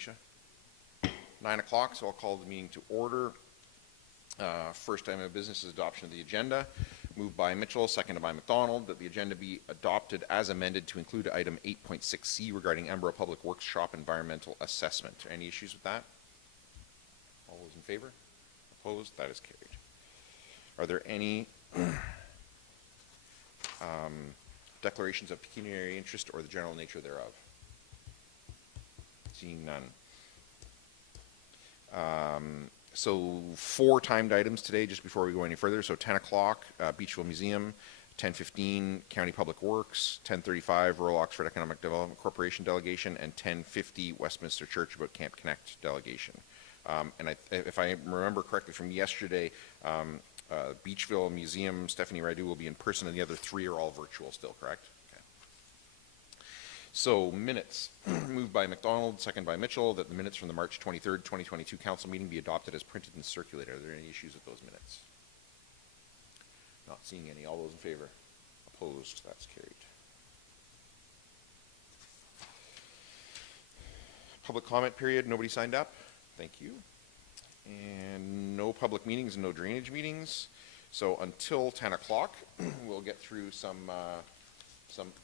Alicia? 9 o'clock, so I'll call the meeting to order. First item of business is adoption of the agenda. Moved by Mitchell, seconded by McDonald, that the agenda be adopted as amended to include item 8.6C regarding Embro Public Works Shop environmental assessment. Any issues with that? All those in favor? Opposed? That is carried. Are there any declarations of pecuniary interest or the general nature thereof? Seeing none. So 4 timed items today, just before we go any further. So 10 o'clock, Beachville Museum, 10:15, County Public Works, 10:35, Rural Oxford Economic Development Corporation delegation, and 10:50, Westminster Church about Camp Connect delegation. And if I remember correctly from yesterday, Beachville Museum, Stephanie Radu will be in person, and the other 3 are all virtual still, correct? Okay. So minutes, moved by McDonald, second by Mitchell, that the minutes from the March 23rd, 2022 council meeting be adopted as printed and circulated. Are there any issues with those minutes? Not seeing any. All those in favor? Opposed? That's carried. Public comment period. Nobody signed up. Thank you. And no public meetings and no drainage meetings. So until 10 o'clock, we'll get through some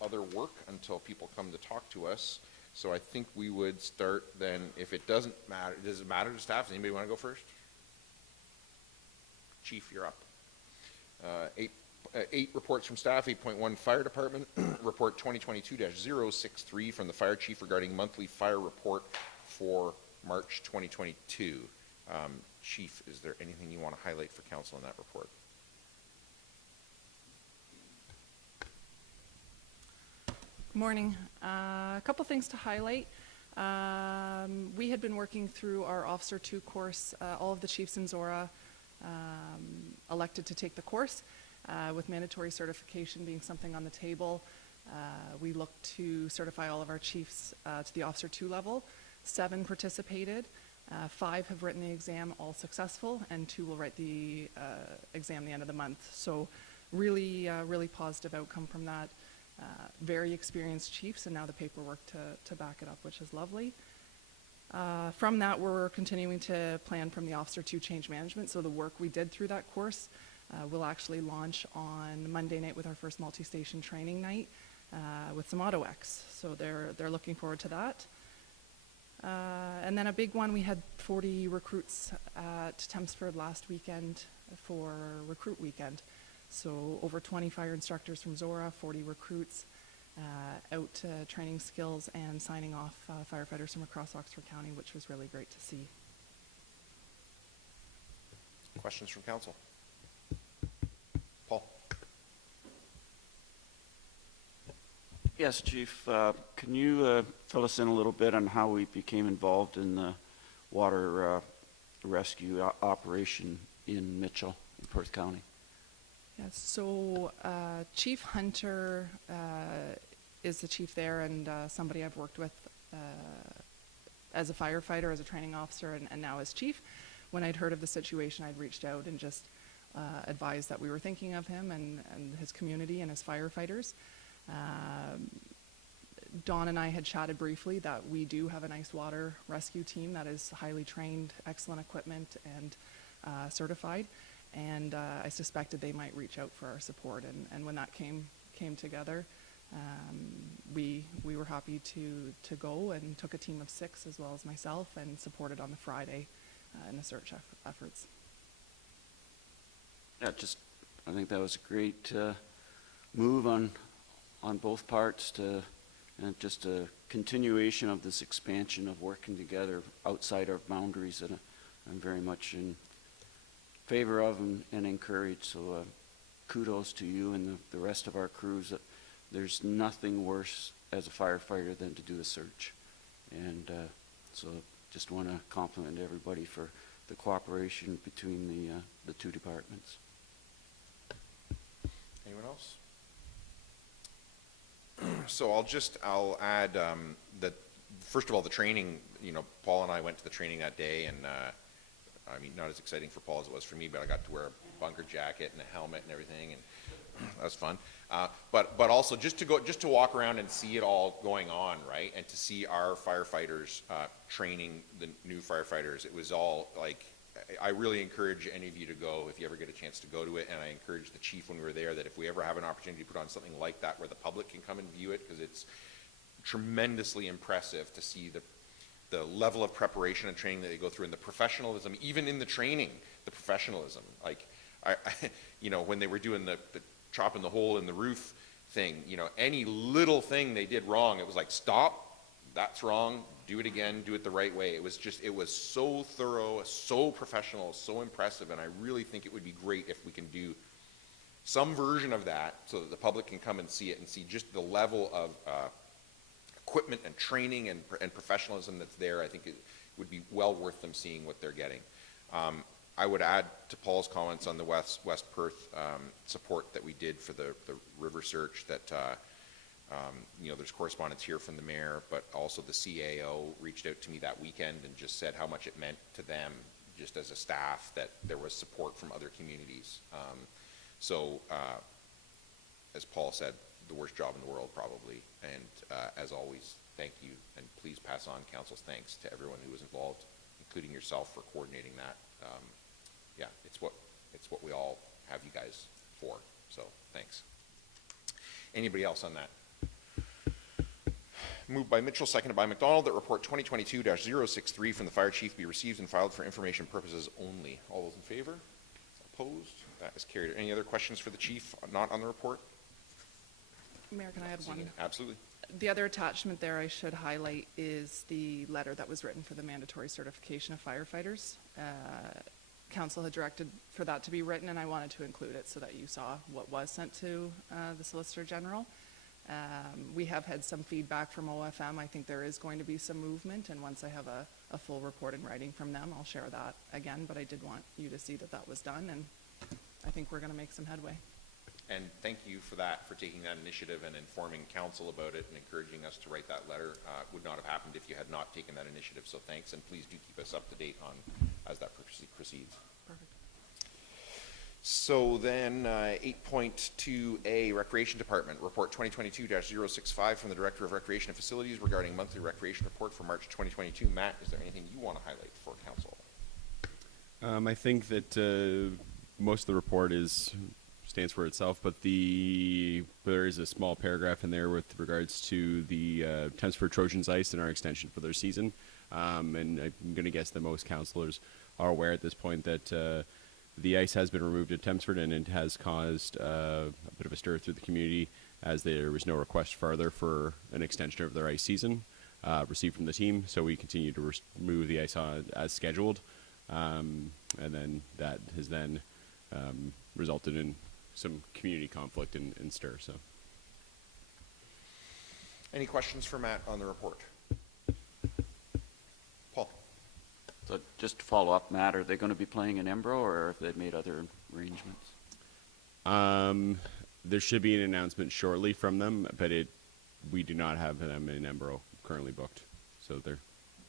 other work until people come to talk to us. So I think we would start then, if it doesn't matter, does it matter to staff? Does anybody want to go first? Chief, you're up. 8 reports from staff. 8.1 Fire Department, report 2022-063 from the Fire Chief regarding monthly fire report for March 2022. Chief, is there anything you want to highlight for council in that report? Good morning. A couple things to highlight. We had been working through our Officer 2 course. All of the chiefs in Zorra elected to take the course, with mandatory certification being something on the table. We looked to certify all of our chiefs to the Officer 2 level. 7 participated. 5 have written the exam, all successful, and 2 will write the exam the end of the month. So really, really positive outcome from that. Very experienced chiefs, and now the paperwork to back it up, which is lovely. From that, we're continuing to plan from the Officer 2 change management. So the work we did through that course will actually launch on Monday night with our first multi-station training night with some Auto X. So they're looking forward to that. And then a big one, we had 40 recruits at Tempsford last weekend for recruit weekend. So over 20 fire instructors from Zorra, 40 recruits out training skills and signing off firefighters from across Oxford County, which was really great to see. Questions from council? Paul? Yes, Chief. Can you fill us in a little bit on how we became involved in the water rescue operation in Mitchell, in Perth County? Yes, so Chief Hunter is the chief there, and somebody I've worked with as a firefighter, as a training officer, and now as chief. When I'd heard of the situation, I'd reached out and just advised that we were thinking of him and his community and his firefighters. Dawn and I had chatted briefly that we do have a nice water rescue team that is highly trained, excellent equipment, and certified. And I suspected they might reach out for our support. And when that came together, we were happy to go and took a team of 6 as well as myself and supported on the Friday in the search efforts. Yeah, I think that was a great move on both parts and just a continuation of this expansion of working together outside our boundaries that I'm very much in favor of and encourage. So kudos to you and the rest of our crews. There's nothing worse as a firefighter than to do a search. And so just want to compliment everybody for the cooperation between the 2 departments. Anyone else? So I'll add that first of all, the training, Paul and I went to the training that day, and I mean, not as exciting for Paul as it was for me, but I got to wear a bunker jacket and a helmet and everything, and That's fun. But also just to walk around and see it all going on, right? And to see our firefighters training the new firefighters. It was all like, I really encourage any of you to go if you ever get a chance to go to it. And I encourage the chief when we were there that if we ever have an opportunity to put on something like that where the public can come and view it, because it's tremendously impressive to see the level of preparation and training that they go through and the professionalism, even in the training, the professionalism. Like, you know, when they were doing the chopping the hole in the roof thing, you know, any little thing they did wrong, it was like, stop, that's wrong, do it again, do it the right way. It was so thorough, so professional, so impressive, and I really think it would be great if we can do some version of that so that the public can come and see it and see just the level of equipment and training and professionalism that's there. I think it would be well worth them seeing what they're getting. I would add to Paul's comments on the West Perth support that we did for the river search that, you know, there's correspondence here from the mayor, but also the CAO reached out to me that weekend and just said how much it meant to them just as a staff that there was support from other communities. So as Paul said, the worst job in the world probably, and as always, thank you, and please pass on council's thanks to everyone who was involved, including yourself, for coordinating that. Yeah, it's what we all have you guys for, so thanks. Anybody else on that? Moved by Mitchell, seconded by McDonald, that report 2022-063 from the fire chief be received and filed for information purposes only. All those in favor? Opposed? That is carried. Any other questions for the chief not on the report? Mayor, can I add one? Absolutely. The other attachment there I should highlight is the letter that was written for the mandatory certification of firefighters. Council had directed for that to be written, and I wanted to include it so that you saw what was sent to the Solicitor General. We have had some feedback from OFM. I think there is going to be some movement, and once I have a full report in writing from them, I'll share that again, but I did want you to see that that was done, and I think we're going to make some headway. And thank you for that, for taking that initiative and informing council about it and encouraging us to write that letter. Would not have happened if you had not taken that initiative, so thanks, and please do keep us up to date on as that proceeds. Perfect. So then 8.2A, Recreation Department, report 2022-065 from the Director of Recreation and Facilities regarding monthly recreation report for March 2022. Matt, is there anything you want to highlight for council? I think that most of the report stands for itself, but there is a small paragraph in there with regards to the temps for Trojans ice and our extension for their season. And I'm going to guess that most councillors are aware at this point that the ice has been removed at Tempsford, and it has caused a bit of a stir through the community as there was no request further for an extension of their ice season received from the team. So we continue to remove the ice as scheduled, and then that has then resulted in some community conflict and stir. So, any questions for Matt on the report? Paul. So just to follow up, Matt, are they going to be playing in Embro, or have they made other arrangements? There should be an announcement shortly from them, but we do not have them in Embro currently booked, so they're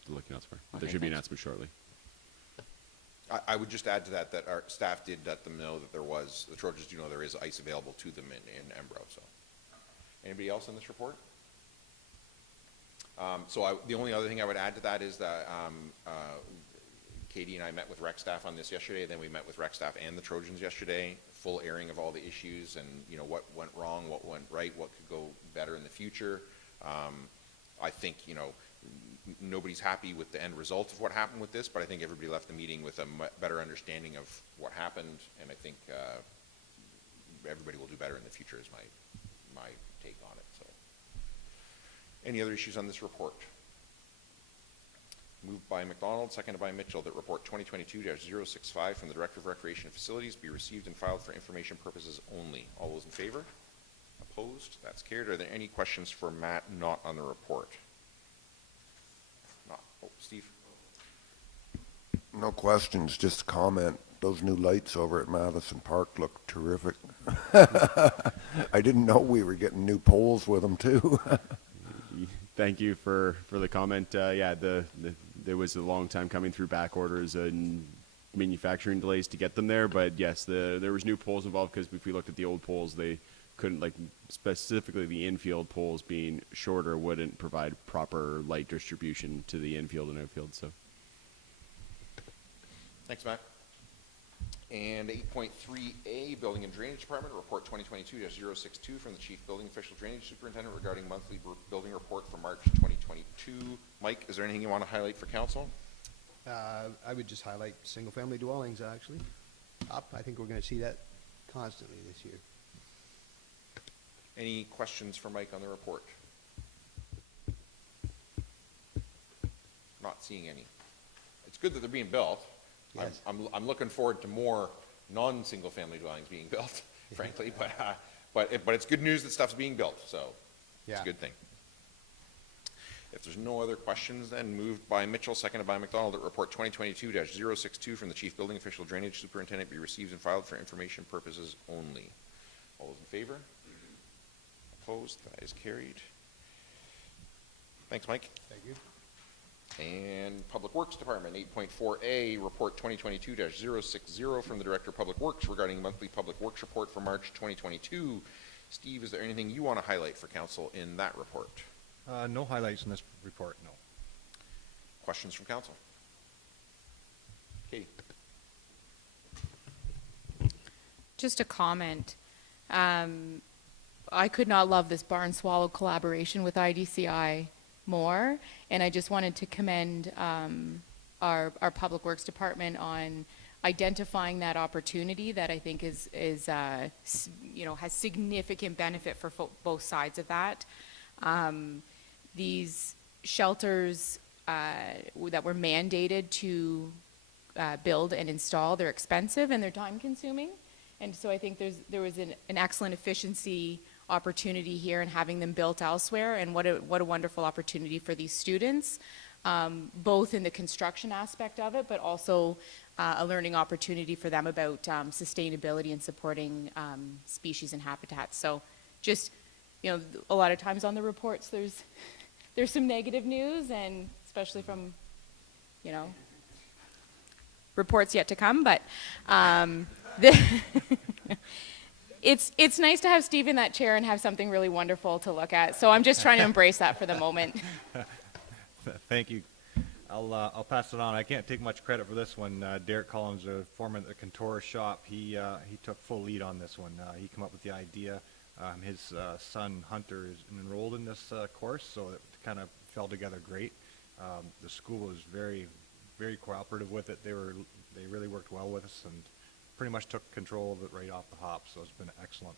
looking elsewhere. Okay, there should be an thanks. announcement shortly. I would just add to that our staff did let them know that the Trojans do know there is ice available to them in Embro. So, anybody else on this report? The only other thing I would add to that is that Katie and I met with rec staff on this yesterday. Then we met with rec staff and the Trojans yesterday. Full airing of all the issues and what went wrong, what went right, what could go better in the future. I think nobody's happy with the end result of what happened with this, but I think everybody left the meeting with a better understanding of what happened, and I think everybody will do better in the future is my take on it. So, any other issues on this report? Moved by McDonald, seconded by Mitchell, that report 2022-065 from the Director of Recreation and Facilities be received and filed for information purposes only. All those in favor? Opposed? That's carried. Are there any questions for Matt not on the report? Not. Oh, Steve. No questions, just a comment. Those new lights over at Madison Park look terrific. I didn't know we were getting new poles with them too. Thank you for the comment. Yeah, there was a long time coming through back orders, and manufacturing delays to get them there. But yes, there was new poles involved because if we looked at the old poles, they couldn't, like specifically the infield poles being shorter wouldn't provide proper light distribution to the infield and outfield. So. Thanks, Matt. And 8.3A, Building and Drainage Department, Report 2022-062 from the Chief Building Official Drainage Superintendent regarding monthly building report for March 2022. Mike, is there anything you want to highlight for council? I would just highlight single-family dwellings, actually. Up, I think we're going to see that constantly this year. Any questions for Mike on the report? Not seeing any. It's good that they're being built. Yes. I'm looking forward to more non-single-family dwellings being built, frankly, but it's good news that stuff's being built, so it's a Yeah. good thing. If there's no other questions, then moved by Mitchell, seconded by McDonald, that report 2022-062 from the Chief Building Official Drainage Superintendent be received and filed for information purposes only. All those in favor? Opposed? That is carried. Thanks, Mike. Thank you. And Public Works Department, 8.4A, Report 2022-060 from the Director of Public Works regarding monthly Public Works report for March 2022. Steve, is there anything you want to highlight for council in that report? No highlights in this report, no. Questions from council? Katie? Just a comment. I could not love this barn swallow collaboration with IDCI more, and I just wanted to commend our Public Works Department on identifying that opportunity that I think is has significant benefit for both sides of that. These shelters that were mandated to build and install, they're expensive and they're time consuming. And so I think there was an excellent efficiency opportunity here in having them built elsewhere, and what a wonderful opportunity for these students, both in the construction aspect of it, but also a learning opportunity for them about sustainability and supporting species and habitats. So just, a lot of times on the reports there's some negative news, and especially from, reports yet to come, but it's nice to have Steve in that chair and have something really wonderful to look at. So I'm just trying to embrace that for the moment. Thank you. I'll pass it on. I can't take much credit for this one. Derek Collins, the foreman at the Contour shop, he took full lead on this one. He came up with the idea. His son Hunter is enrolled in this course, so it kind of fell together great. The school was very, very cooperative with it. They really worked well with us and pretty much took control of it right off the hop. So it's been excellent.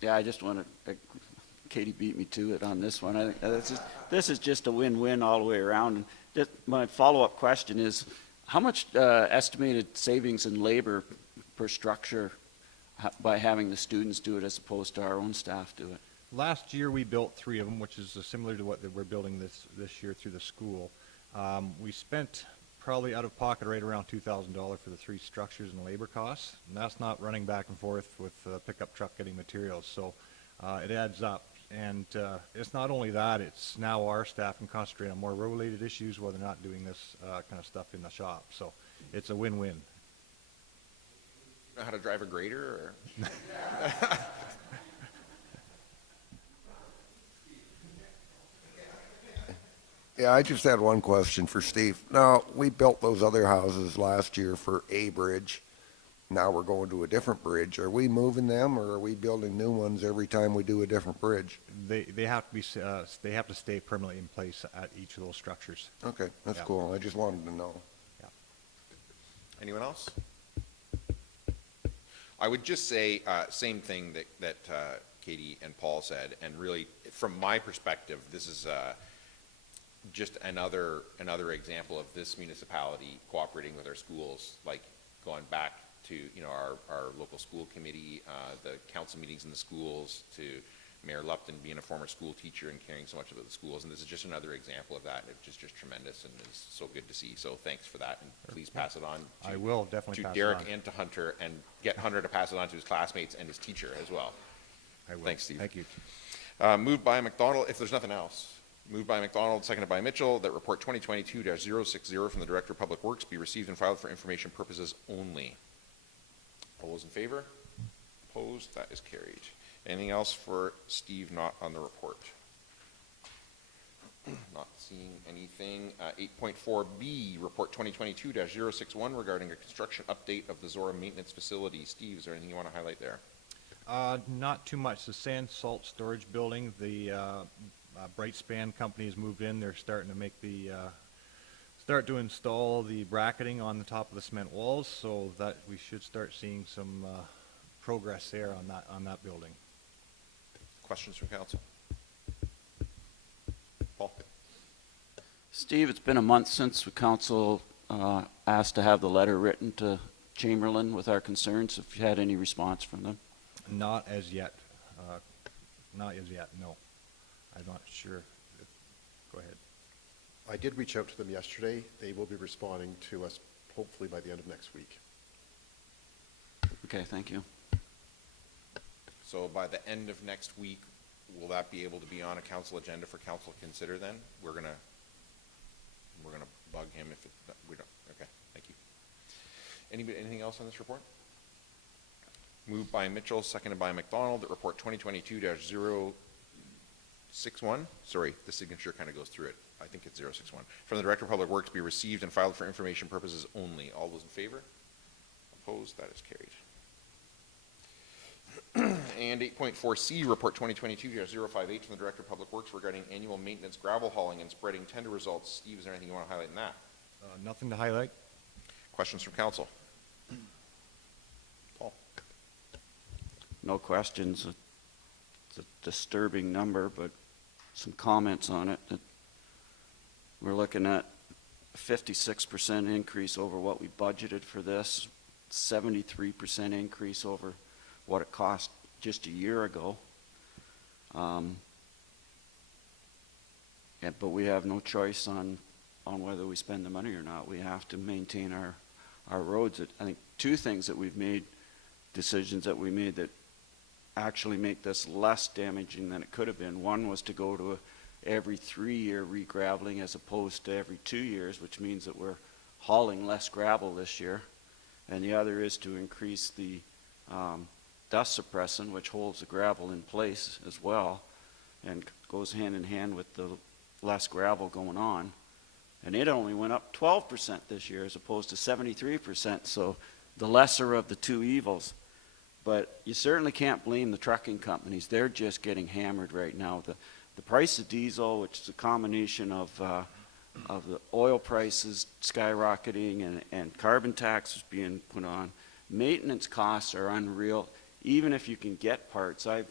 Yeah, I just want to, Katie beat me to it on this one. I think this is just a win-win all the way around. And just my follow-up question is, how much estimated savings in labor per structure by having the students do it as opposed to our own staff do it? Last year we built 3 of them, which is similar to what we're building this year through the school. We spent probably out of pocket right around $2,000 for the 3 structures and labor costs, and that's not running back and forth with the pickup truck getting materials. So it adds up, and it's not only that, it's now our staff can concentrate on more road-related issues while they're not doing this kind of stuff in the shop. So it's a win-win. Know how to drive a grader? Or? Yeah, I just had one question for Steve. Now, we built those other houses last year for a bridge. Now we're going to a different bridge. Are we moving them, or are we building new ones every time we do a different bridge? They have to be they have to stay permanently in place at each of those structures. Okay, that's Yeah. cool. I just wanted to know. Yeah. Anyone else? I would just say, same thing that Katie and Paul said, and really, from my perspective, this is just another example of this municipality cooperating with our schools, like going back to our local school committee, the council meetings in the schools, to Mayor Lupton being a former school teacher and caring so much about the schools, and this is just another example of that. It's just tremendous, and it's so good to see. So thanks for that, and please pass it on. I will definitely to pass Derek it on. and to Hunter, and get Hunter to pass it on to his classmates and his teacher as well. I will. Thanks, Steve. Thank you. Moved by McDonald. If there's nothing else, Moved by McDonald, seconded by Mitchell, that report 2022-060 from the Director of Public Works be received and filed for information purposes only. All those in favor? Opposed? That is carried. Anything else for Steve not on the report? Not seeing anything. 8.4B, report 2022-061 regarding a construction update of the Zorra maintenance facility. Steve, is there anything you want to highlight there? Not too much. The sand salt storage building, the Brightspan company has moved in. They're starting to make the start to install the bracketing on the top of the cement walls, so that we should start seeing some progress there on that building. Questions from council? Paul? Steve, it's been a month since the council asked to have the letter written to Chamberlain with our concerns. Have you had any response from them? Not as yet. Not as yet, no. I'm not sure. Go ahead. I did reach out to them yesterday. They will be responding to us hopefully by the end of next week. Okay, thank you. So by the end of next week, will that be able to be on a council agenda for council to consider then? We're gonna bug him if we don't. Okay, thank you. Anything else on this report? Moved by Mitchell, seconded by McDonald, that report 2022-061. Sorry, the signature kind of goes through it. I think it's 061. From the Director of Public Works be received and filed for information purposes only. All those in favor? Opposed? That is carried. And 8.4C, report 2022-058 from the Director of Public Works regarding annual maintenance gravel hauling and spreading tender results. Steve, is there anything you want to highlight in that? Nothing to highlight. Questions from council? Paul? No questions. It's a disturbing number, but some comments on it. That we're looking at a 56% increase over what we budgeted for this, 73% increase over what it cost just a year ago. But we have no choice on whether we spend the money or not. We have to maintain our roads. I think two things that we've made, decisions that we made that actually make this less damaging than it could have been. One was to go to every 3-year re-graveling as opposed to every 2 years, which means that we're hauling less gravel this year. And the other is to increase the dust suppressant, which holds the gravel in place as well and goes hand in hand with the less gravel going on. And it only went up 12% this year as opposed to 73%, so the lesser of the two evils. But you certainly can't blame the trucking companies. They're just getting hammered right now. The price of diesel, which is a combination of the oil prices skyrocketing and carbon taxes being put on, maintenance costs are unreal. Even if you can get parts, I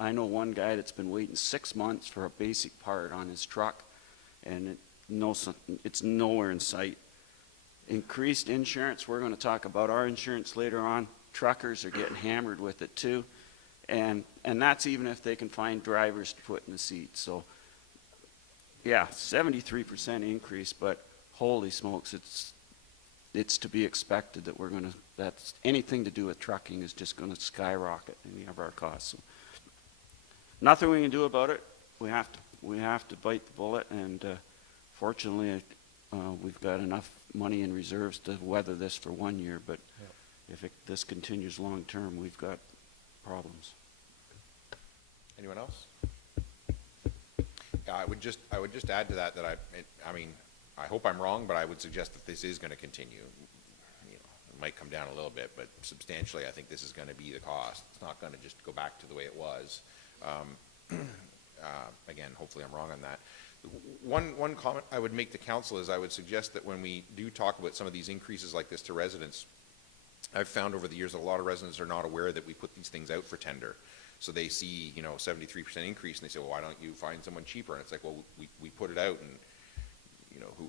know one guy that's been waiting 6 months for a basic part on his truck, and it's nowhere in sight. Increased insurance, we're going to talk about our insurance later on. Truckers are getting hammered with it too, and that's even if they can find drivers to put in the seats. So yeah, 73% increase, but holy smokes, it's to be expected that that's anything to do with trucking is just going to skyrocket any of our costs. So nothing we can do about it. We have to bite the bullet, and fortunately we've got enough money in reserves to weather this for 1 year, but if this continues long term, we've got problems. Anyone else? Yeah, I would just add to that I mean, I hope I'm wrong, but I would suggest that this is going to continue. You know, it might come down a little bit, but substantially, I think this is going to be the cost. It's not going to just go back to the way it was. Again, hopefully I'm wrong on that. One comment I would make to council is I would suggest that when we do talk about some of these increases like this to residents, I've found over the years that a lot of residents are not aware that we put these things out for tender. So they see, 73% increase, and they say, well, why don't you find someone cheaper? And it's like, well, we put it out, and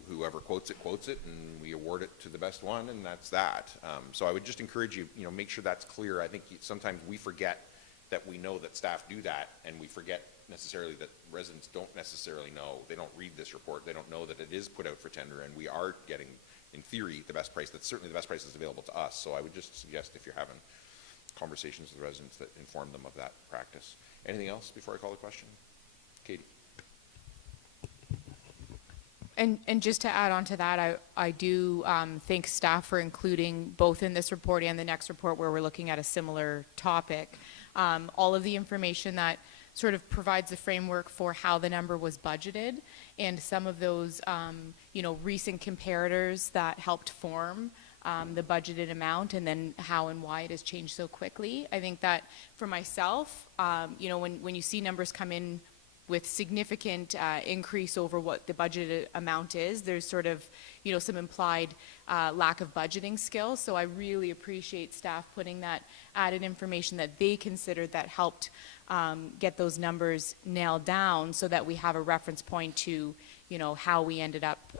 whoever quotes it, and we award it to the best one, and that's that. So I would just encourage you, make sure that's clear. I think sometimes we forget that we know that staff do that, and we forget necessarily that residents don't necessarily know. They don't read this report. They don't know that it is put out for tender, and we are getting, in theory, the best price. That's certainly the best price that's available to us. So I would just suggest, if you're having conversations with residents, that inform them of that practice. Anything else before I call the question? Katie? And just to add on to that, I do thank staff for including both in this report and the next report where we're looking at a similar topic, all of the information that sort of provides the framework for how the number was budgeted and some of those, recent comparators that helped form the budgeted amount and then how and why it has changed so quickly. I think that for myself, when you see numbers come in with significant increase over what the budgeted amount is, there's sort of, some implied lack of budgeting skills. So I really appreciate staff putting that added information that they considered that helped get those numbers nailed down so that we have a reference point to, how we ended up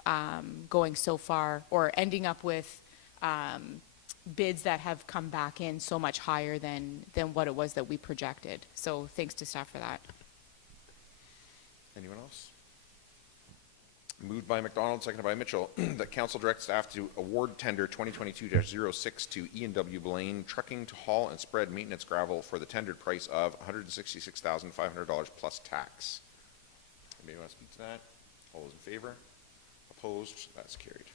going so far or ending up with bids that have come back in so much higher than what it was that we projected. So thanks to staff for that. Anyone else? Moved by McDonald, seconded by Mitchell, that council direct staff to award tender 2022-06 to E&W Blaine Trucking to haul and spread maintenance gravel for the tendered price of $166,500 plus tax. Anybody want to speak to that? All those in favor? Opposed? That's carried.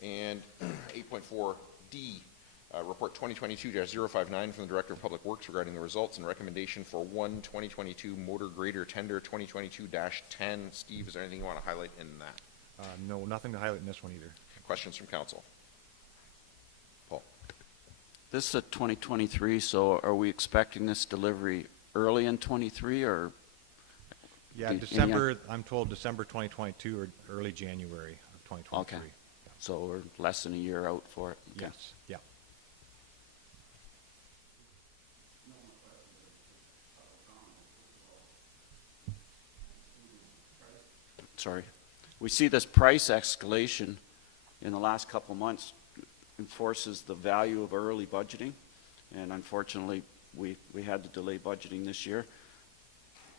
And 8.4D, report 2022-059 from the Director of Public Works regarding the results and recommendation for 2022 motor grader tender 2022-10. Steve, is there anything you want to highlight in that? No, nothing to highlight in this one either. Questions from council? Paul? This is a 2023, so are we expecting this delivery early in 23 or? Yeah, December, I'm told December 2022 or early January of 2023. Okay. So we're less than a year out for it? Okay. Yes, yeah. Sorry. We see this price escalation in the last couple of months enforces the value of early budgeting, and unfortunately we had to delay budgeting this year.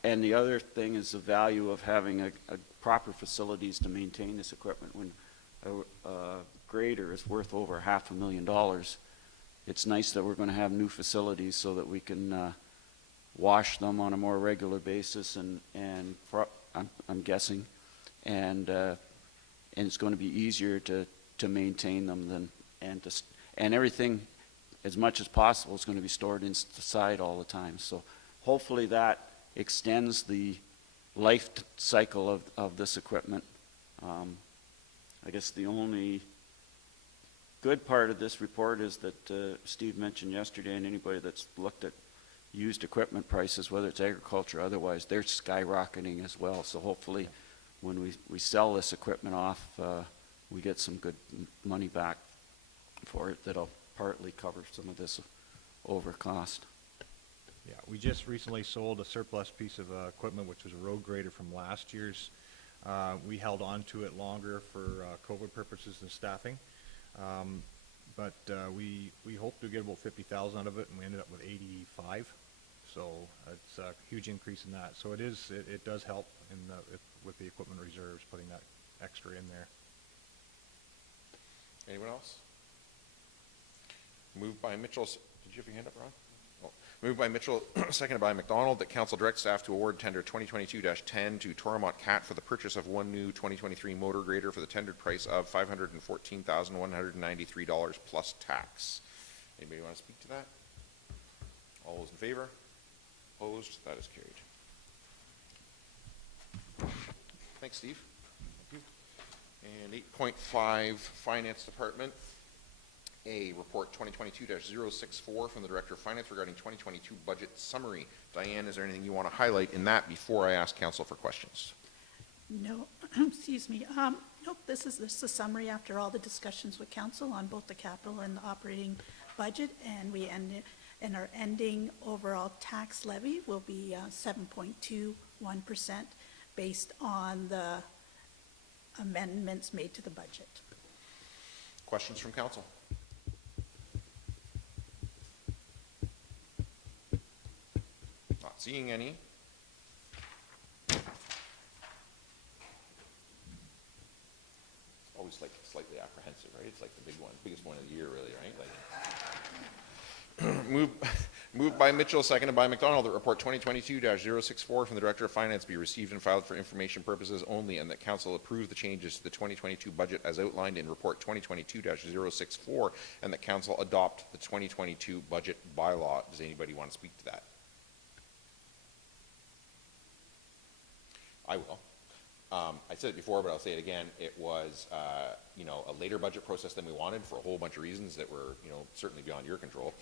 And the other thing is the value of having a proper facilities to maintain this equipment. When a grader is worth over $500,000, it's nice that we're going to have new facilities so that we can wash them on a more regular basis and I'm guessing, and it's going to be easier to maintain them and everything as much as possible is going to be stored inside all the time. So hopefully that extends the life cycle of this equipment. I guess the only good part of this report is that Steve mentioned yesterday, and anybody that's looked at used equipment prices, whether it's agriculture or otherwise, they're skyrocketing as well. So hopefully when we sell this equipment off, we get some good money back for it that'll partly cover some of this over cost. Yeah, we just recently sold a surplus piece of equipment, which was a road grader from last year's. We held on to it longer for COVID purposes and staffing, but we hoped to get about 50,000 out of it, and we ended up with 85. So it's a huge increase in that. So it does help with the equipment reserves, putting that extra in there. Anyone else? Moved by Mitchell. Did you have your hand up, Ron? Oh. Moved by Mitchell, seconded by McDonald, that council direct staff to award tender 2022-10 to Toromont Cat for the purchase of one new 2023 motor grader for the tendered price of $514,193 plus tax. Anybody want to speak to that? All those in favor? Opposed? That is carried. Thanks, Steve. Thank you. And 8.5, Finance Department. A, report 2022-064 from the Director of Finance regarding 2022 budget summary. Diane, is there anything you want to highlight in that before I ask council for questions? No, excuse me. Nope, this is just a summary after all the discussions with council on both the capital and the operating budget, and we ended, and our ending overall tax levy will be 7.21% based on the amendments made to the budget. Questions from council? Not seeing any. Always like slightly apprehensive, right? It's like the big one, biggest one of the year, really, right? Like, Moved by Mitchell, seconded by McDonald, that report 2022-064 from the Director of Finance be received and filed for information purposes only, and that council approve the changes to the 2022 budget as outlined in report 2022-064, and that council adopt the 2022 budget bylaw. Does anybody want to speak to that? I will. I said it before, but I'll say it again. It was, you know, a later budget process than we wanted for a whole bunch of reasons that were, you know, certainly beyond your control.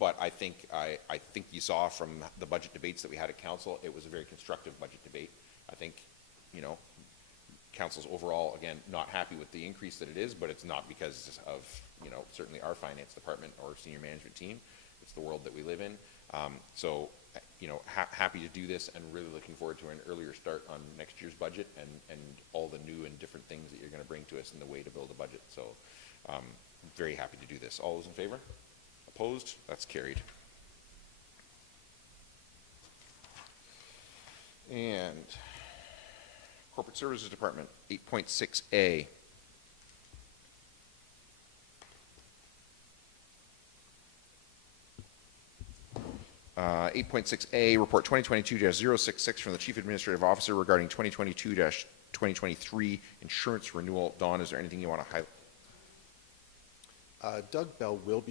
But I think you saw from the budget debates that we had at council, it was a very constructive budget debate. I think, you know, council's overall, again, not happy with the increase that it is, but it's not because of, you know, certainly our finance department or senior management team. It's the world that we live in. So, you know, happy to do this and really looking forward to an earlier start on next year's budget and all the new and different things that you're going to bring to us in the way to build a budget. So, very happy to do this. All those in favor? Opposed? That's carried. And Corporate Services Department, 8.6A. 8.6A, report 2022-066 from the Chief Administrative Officer regarding 2022-2023 insurance renewal. Don, is there anything you want to highlight? Doug Bell would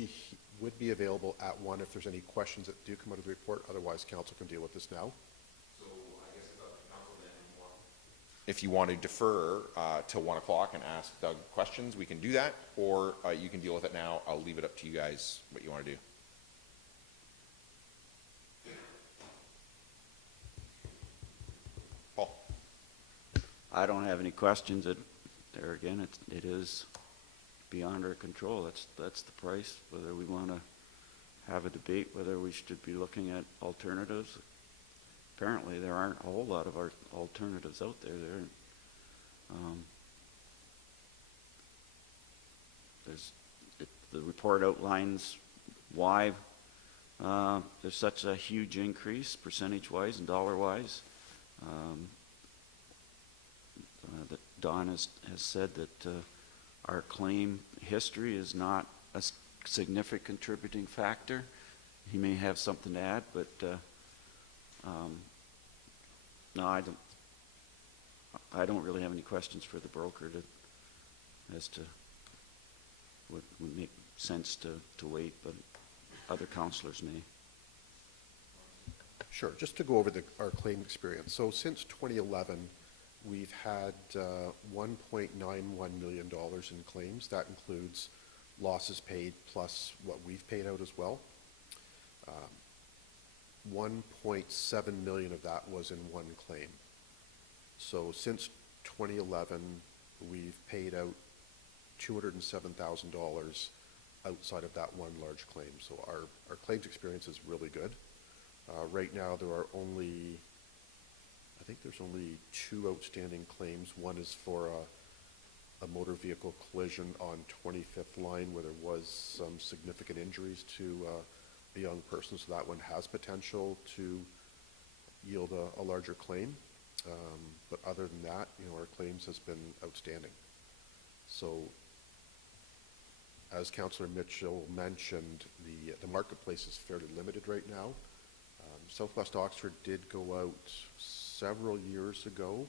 be available at 1 if there's any questions that do come out of the report. Otherwise, council can deal with this now. So I guess it's up to council then. If you want to defer till 1 o'clock and ask Doug questions, we can do that, or you can deal with it now. I'll leave it up to you guys what you want to do. Paul. I don't have any questions. There again, it is beyond our control. That's the price. Whether we want to have a debate, whether we should be looking at alternatives. Apparently, there aren't a whole lot of our alternatives out there. The report outlines why there's such a huge increase, percentage-wise and dollar-wise. That Don has said that our claim history is not a significant contributing factor. He may have something to add, but no, I don't really have any questions for the broker as to what would make sense to wait, but other councillors may. Sure. Just to go over our claim experience. So since 2011, we've had $1.91 million in claims. That includes losses paid plus what we've paid out as well. 1.7 million of that was in one claim. So since 2011, we've paid out $207,000 outside of that one large claim. So our claims experience is really good. Right now, there are only, I think there's only 2 outstanding claims. One is for a motor vehicle collision on 25th line where there was some significant injuries to a young person. So that one has potential to yield a larger claim. But other than that, you know, our claims has been outstanding. So as Councillor Mitchell mentioned, the marketplace is fairly limited right now. Southwest Oxford did go out several years ago.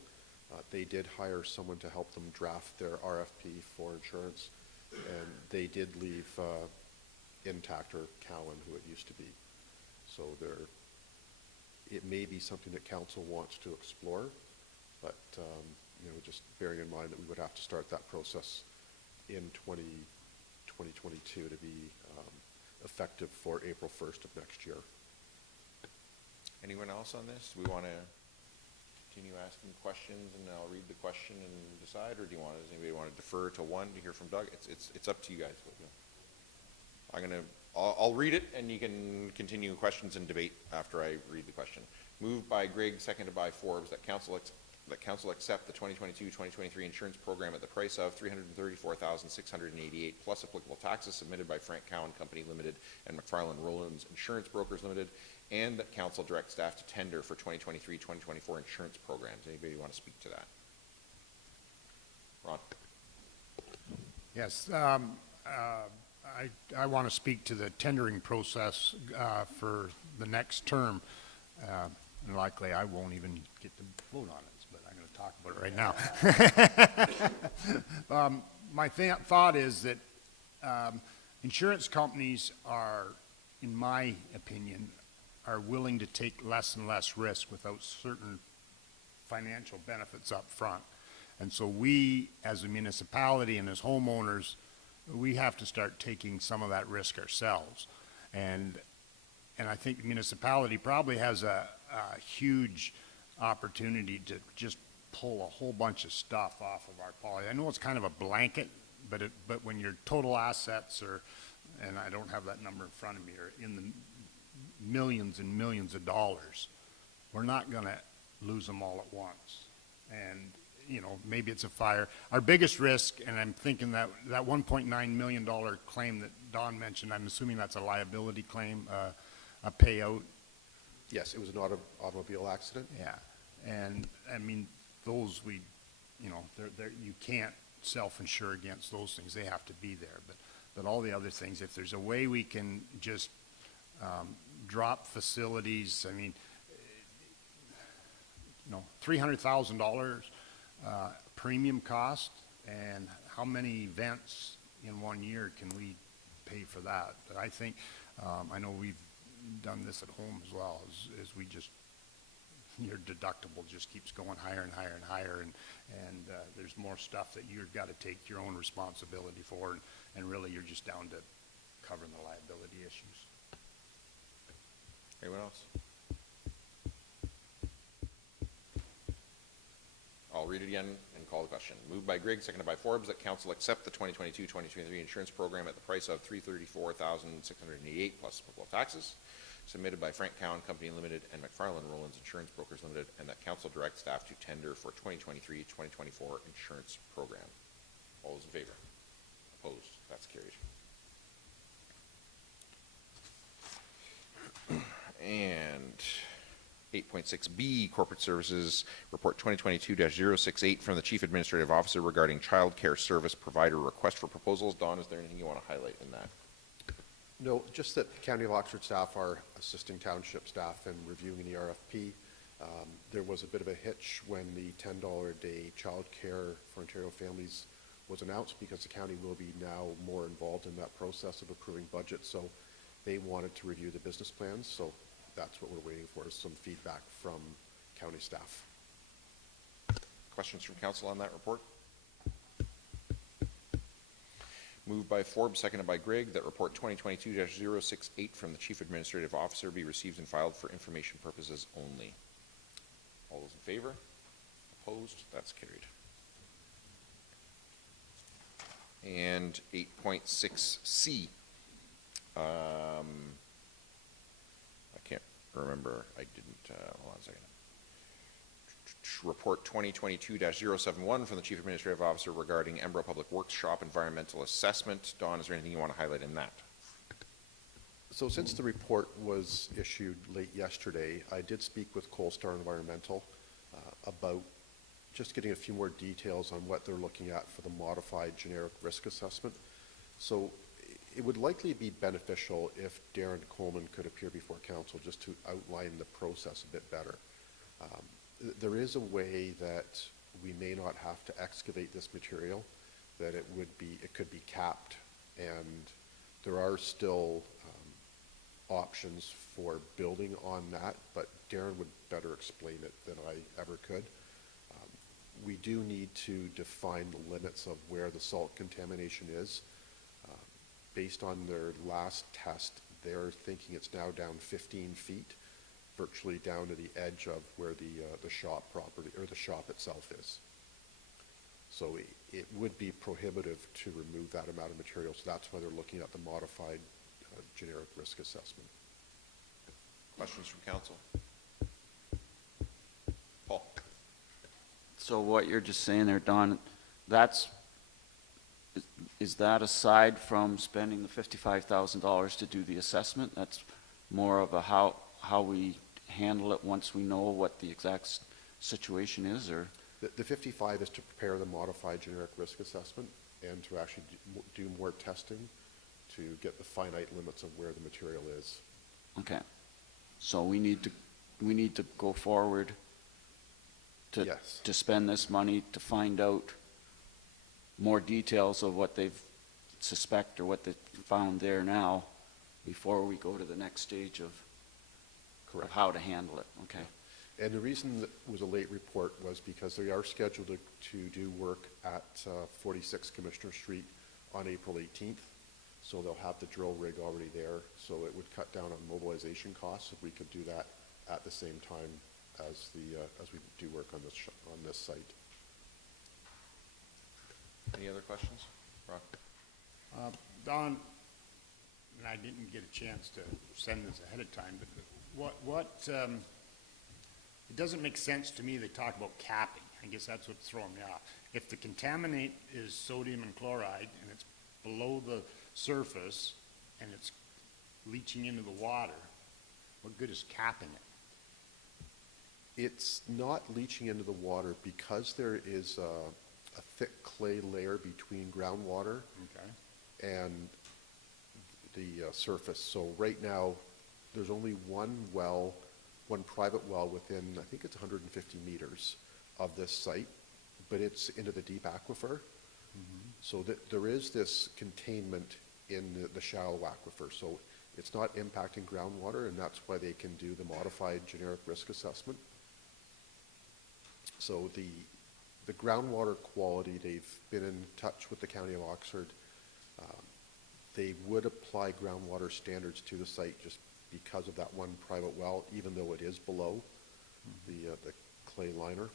They did hire someone to help them draft their RFP for insurance, and they did leave Intact or Cowan, who it used to be. So it may be something that council wants to explore, but you know, just bearing in mind that we would have to start that process in 2022 to be effective for April 1st of next year. Anyone else on this? Do we want to continue asking questions and I'll read the question and decide, or does anybody want to defer to 1 to hear from Doug? It's up to you guys. I'll read it and you can continue questions and debate after I read the question. Moved by Grigg, seconded by Forbes, that council accept the 2022-2023 insurance program at the price of $334,688 plus applicable taxes submitted by Frank Cowan Company Limited and McFarlan Rollins Insurance Brokers Limited, and that council direct staff to tender for 2023-2024 insurance programs. Anybody want to speak to that? Ron? Yes, I want to speak to the tendering process for the next term. And likely I won't even get to vote on it, but I'm going to talk about it right now. My thought is that insurance companies are, in my opinion, are willing to take less and less risk without certain financial benefits up front. And so we, as a municipality and as homeowners, we have to start taking some of that risk ourselves. And I think the municipality probably has a huge opportunity to just pull a whole bunch of stuff off of our policy. I know it's kind of a blanket, but when your total assets are, and I don't have that number in front of me, are in the millions and millions of dollars, we're not going to lose them all at once. And, you know, maybe it's a fire. Our biggest risk, and I'm thinking that $1.9 million claim that Don mentioned, I'm assuming that's a liability claim, a payout. Yes, it was an automobile accident. Yeah, and I mean, those you know, you can't self-insure against those things. They have to be there. But all the other things, if there's a way we can just drop facilities, I mean, you know, $300,000 premium cost, and how many events in 1 year can we pay for that? But I think, I know we've done this at home as well, as we just, your deductible just keeps going higher and higher and higher, and there's more stuff that you've got to take your own responsibility for, and really you're just down to covering the liability issues. Anyone else? I'll read it again and call the question. Moved by Grigg, seconded by Forbes, that council accept the 2022-2023 insurance program at the price of $334,688 plus applicable taxes, submitted by Frank Cowan Company Limited and McFarlan Rollins Insurance Brokers Limited, and that council direct staff to tender for 2023-2024 insurance program. All those in favor? Opposed? That's carried. And 8.6B, Corporate Services Report 2022-068 from the Chief Administrative Officer regarding Child Care Service Provider Request for Proposals. Don, is there anything you want to highlight in that? No, just that the County of Oxford staff are assisting Township staff in reviewing the RFP. There was a bit of a hitch when the $10 a day child care for Ontario families was announced, because the county will be now more involved in that process of approving budgets. So they wanted to review the business plans. So that's what we're waiting for, is some feedback from county staff. Questions from council on that report? Moved by Forbes, seconded by Grigg, that report 2022-068 from the Chief Administrative Officer be received and filed for information purposes only. All those in favor? Opposed? That's carried. And 8.6C. I can't remember. I didn't. Hold on a second. Report 2022-071 from the Chief Administrative Officer regarding Embro Public Works Shop Environmental Assessment. Don, is there anything you want to highlight in that? So since the report was issued late yesterday, I did speak with Colstar Environmental about just getting a few more details on what they're looking at for the modified generic risk assessment. So it would likely be beneficial if Darren Coleman could appear before council just to outline the process a bit better. There is a way that we may not have to excavate this material, that it could be capped, and there are still options for building on that, but Darren would better explain it than I ever could. We do need to define the limits of where the salt contamination is. Based on their last test, they're thinking it's now down 15 feet, virtually down to the edge of where the shop property, or the shop itself is. So it would be prohibitive to remove that amount of material, so that's why they're looking at the modified generic risk assessment. Questions from council? Paul? So what you're just saying there, Don, is that aside from spending the $55,000 to do the assessment? That's more of a how we handle it once we know what the exact situation is, or? The 55 is to prepare the modified generic risk assessment and to actually do more testing to get the finite limits of where the material is. Okay. So we need to go forward to, Yes. to spend this money to find out more details of what they've suspect or what they found there now before we go to the next stage of how to handle it, okay? And the reason that it was a late report was because they are scheduled to do work at 46 Commissioner Street on April 18th. So they'll have the drill rig already there, so it would cut down on mobilization costs if we could do that at the same time as as we do work on this site. Any other questions? Ron? Don, and I didn't get a chance to send this ahead of time, but it doesn't make sense to me they talk about capping. I guess that's what's throwing me off. If the contaminant is sodium and chloride and it's below the surface and it's leaching into the water, what good is capping it? It's not leaching into the water because there is a thick clay layer between groundwater Okay. and the surface. So right now, there's only one private well within, I think it's 150 meters of this site, but it's into the deep aquifer. So there is this containment in the shallow aquifer. So it's not impacting groundwater, and that's why they can do the modified generic risk assessment. So the groundwater quality, they've been in touch with the County of Oxford. They would apply groundwater standards to the site just because of that one private well, even though it is below the clay liner.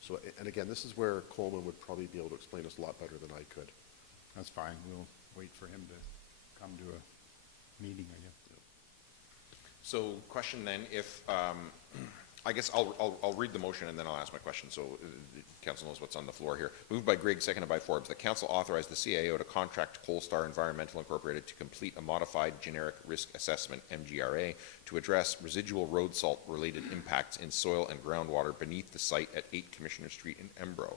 So, and again, this is where Coleman would probably be able to explain this a lot better than I could. That's fine. We'll wait for him to come to a meeting, I guess. So question then, if, I guess I'll read the motion and then I'll ask my question, so the council knows what's on the floor here. Moved by Grigg, seconded by Forbes. The council authorized the CAO to contract Colstar Environmental Incorporated to complete a modified generic risk assessment, MGRA, to address residual road salt related impacts in soil and groundwater beneath the site at 8 Commissioner Street in Embro.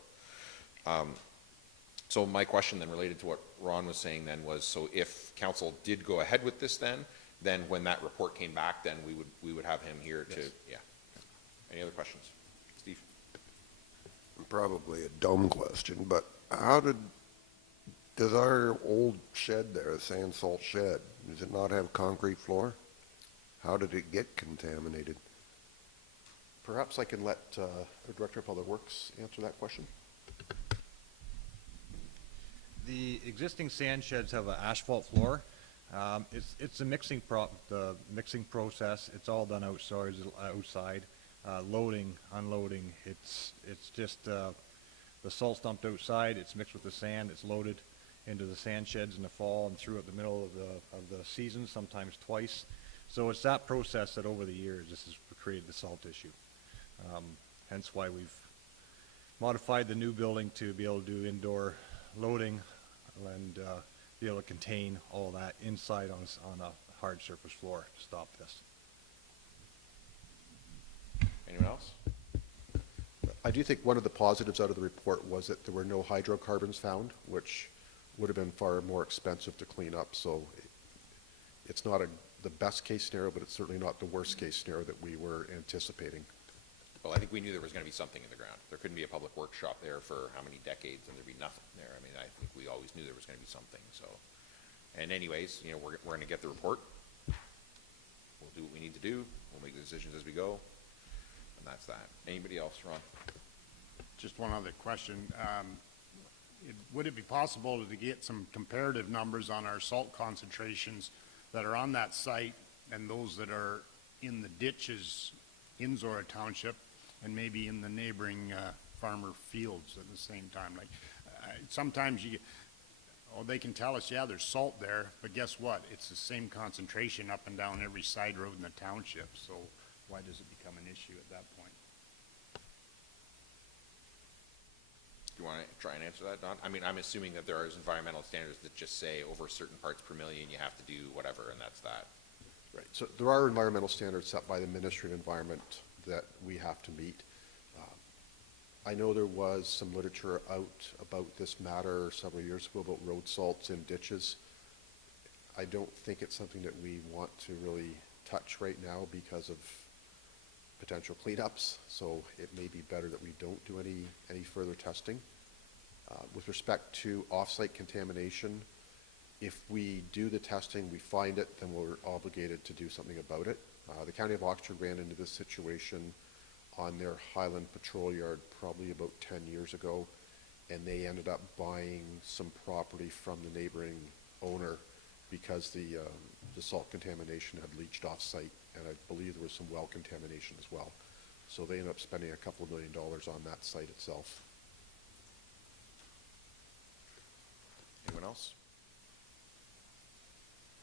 So my question then related to what Ron was saying then was, so if council did go ahead with this then when that report came back, then we would have him here to, Yes. yeah. Any other questions? Steve? Probably a dumb question, but does our old shed there, a sand salt shed, does it not have concrete floor? How did it get contaminated? Perhaps I can let the Director of Public Works answer that question. The existing sand sheds have an asphalt floor. It's a mixing the mixing process. It's all done outside. Loading, unloading. It's just the salt's dumped outside. It's mixed with the sand. It's loaded into the sand sheds in the fall and throughout the middle of the season, sometimes twice. So it's that process that over the years this has created the salt issue. Hence why we've modified the new building to be able to do indoor loading and be able to contain all that inside on a hard surface floor to stop this. Anyone else? I do think one of the positives out of the report was that there were no hydrocarbons found, which would have been far more expensive to clean up. So it's not the best case scenario, but it's certainly not the worst case scenario that we were anticipating. Well, I think we knew there was going to be something in the ground. There couldn't be a public workshop there for how many decades and there'd be nothing there. I mean, I think we always knew there was going to be something, so. And anyways, you know, we're going to get the report. We'll do what we need to do. We'll make the decisions as we go. And that's that. Anybody else, Ron? Just one other question. Would it be possible to get some comparative numbers on our salt concentrations that are on that site and those that are in the ditches in Zorra Township and maybe in the neighboring farmer fields at the same time? Like sometimes they can tell us, yeah, there's salt there, but guess what? It's the same concentration up and down every side road in the township. So why does it become an issue at that point? Do you want to try and answer that, Don? I mean, I'm assuming that there are environmental standards that just say over certain parts per million you have to do whatever, and that's that. Right. So there are environmental standards set by the Ministry of Environment that we have to meet. I know there was some literature out about this matter several years ago about road salts in ditches. I don't think it's something that we want to really touch right now because of potential cleanups, so it may be better that we don't do any further testing. With respect to off-site contamination, if we do the testing, we find it, then we're obligated to do something about it. The County of Oxford ran into this situation on their Highland Patrol Yard probably about 10 years ago, and they ended up buying some property from the neighboring owner because the salt contamination had leached off-site, and I believe there was some well contamination as well. So they ended up spending a couple of $1 million on that site itself. Anyone else?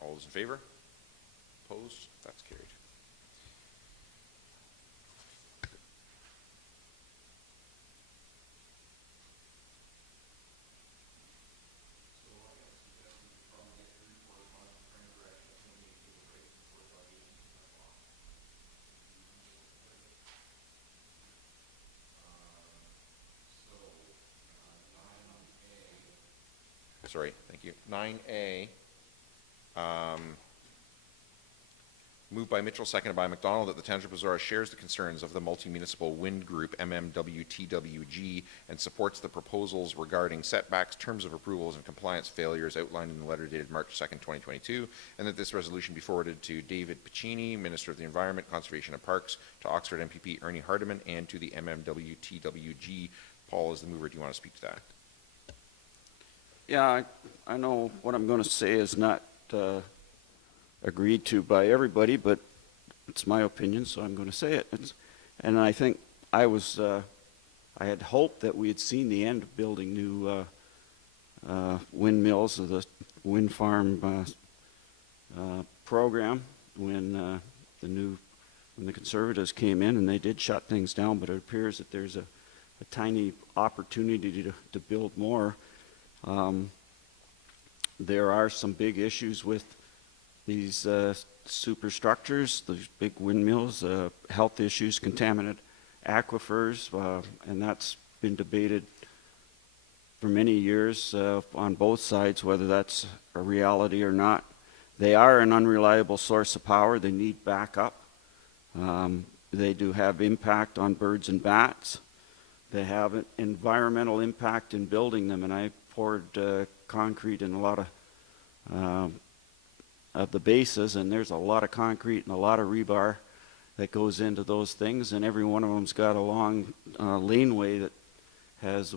All those in favor? Opposed? That's carried. Sorry, thank you. 9A, moved by Mitchell, seconded by McDonald, that the Township of Zorra shares the concerns of the multi-municipal wind group, MMWTWG, and supports the proposals regarding setbacks, terms of approvals, and compliance failures outlined in the letter dated March 2nd, 2022, and that this resolution be forwarded to David Piccini, Minister of the Environment, Conservation and Parks, to Oxford MPP Ernie Hardeman, and to the MMWTWG. Paul is the mover. Do you want to speak to that? Yeah, I know what I'm going to say is not agreed to by everybody, but it's my opinion, so I'm going to say it. And I think I had hoped that we had seen the end of building new windmills, of the wind farm program when the Conservatives came in, and they did shut things down, but it appears that there's a tiny opportunity to build more. There are some big issues with these superstructures, these big windmills, health issues, contaminated aquifers, and that's been debated for many years on both sides, whether that's a reality or not. They are an unreliable source of power. They need backup. They do have impact on birds and bats. They have an environmental impact in building them, and I poured concrete in a lot of the bases, and there's a lot of concrete and a lot of rebar that goes into those things, and every one of them's got a long laneway that has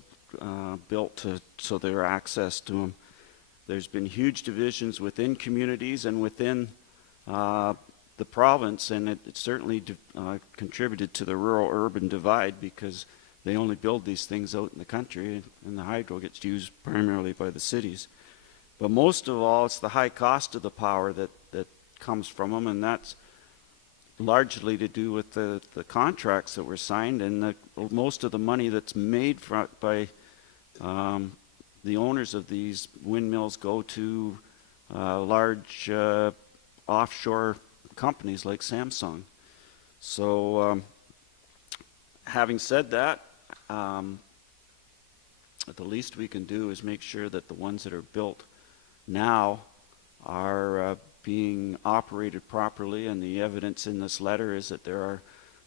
built so there are access to them. There's been huge divisions within communities and within the province, and it certainly contributed to the rural-urban divide because they only build these things out in the country, and the hydro gets used primarily by the cities. But most of all, it's the high cost of the power that comes from them, and that's largely to do with the contracts that were signed, and most of the money that's made by the owners of these windmills go to large offshore companies like Samsung. So having said that, the least we can do is make sure that the ones that are built now are being operated properly, and the evidence in this letter is that there are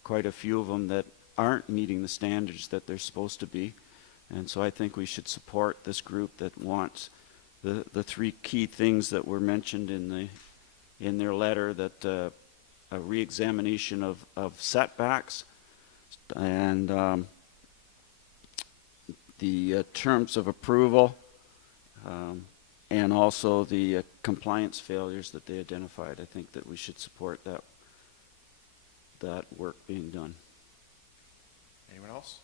quite a few of them that aren't meeting the standards that they're supposed to be. And so I think we should support this group that wants the three key things that were mentioned in their letter, that a re-examination of setbacks and the terms of approval, and also the compliance failures that they identified. I think that we should support that work being done. Anyone else?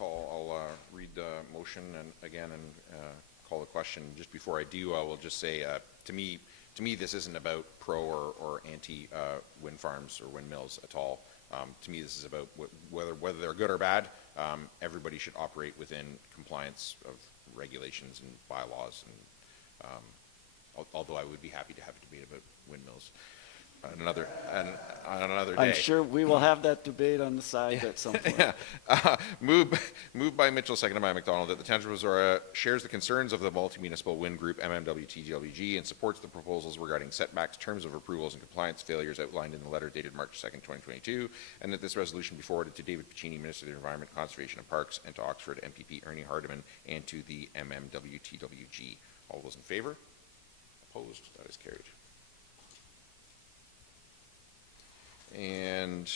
I'll read the motion and call the question. Just before I do, I will just say, to me, this isn't about pro or anti wind farms or windmills at all. To me, this is about whether they're good or bad. Everybody should operate within compliance of regulations and bylaws. And although I would be happy to have a debate about windmills. on another day. I'm sure we will have that debate on the side at some point. Yeah. Moved by Mitchell, seconded by McDonald, that the Township of Zorra shares the concerns of the multi-municipal wind group MMWTWG and supports the proposals regarding setbacks, terms of approvals, and compliance failures outlined in the letter dated March 2nd, 2022, and that this resolution be forwarded to David Piccini, Minister of the Environment, Conservation and Parks, and to Oxford MPP Ernie Hardeman, and to the MMWTWG. All those in favor? Opposed? That is carried. And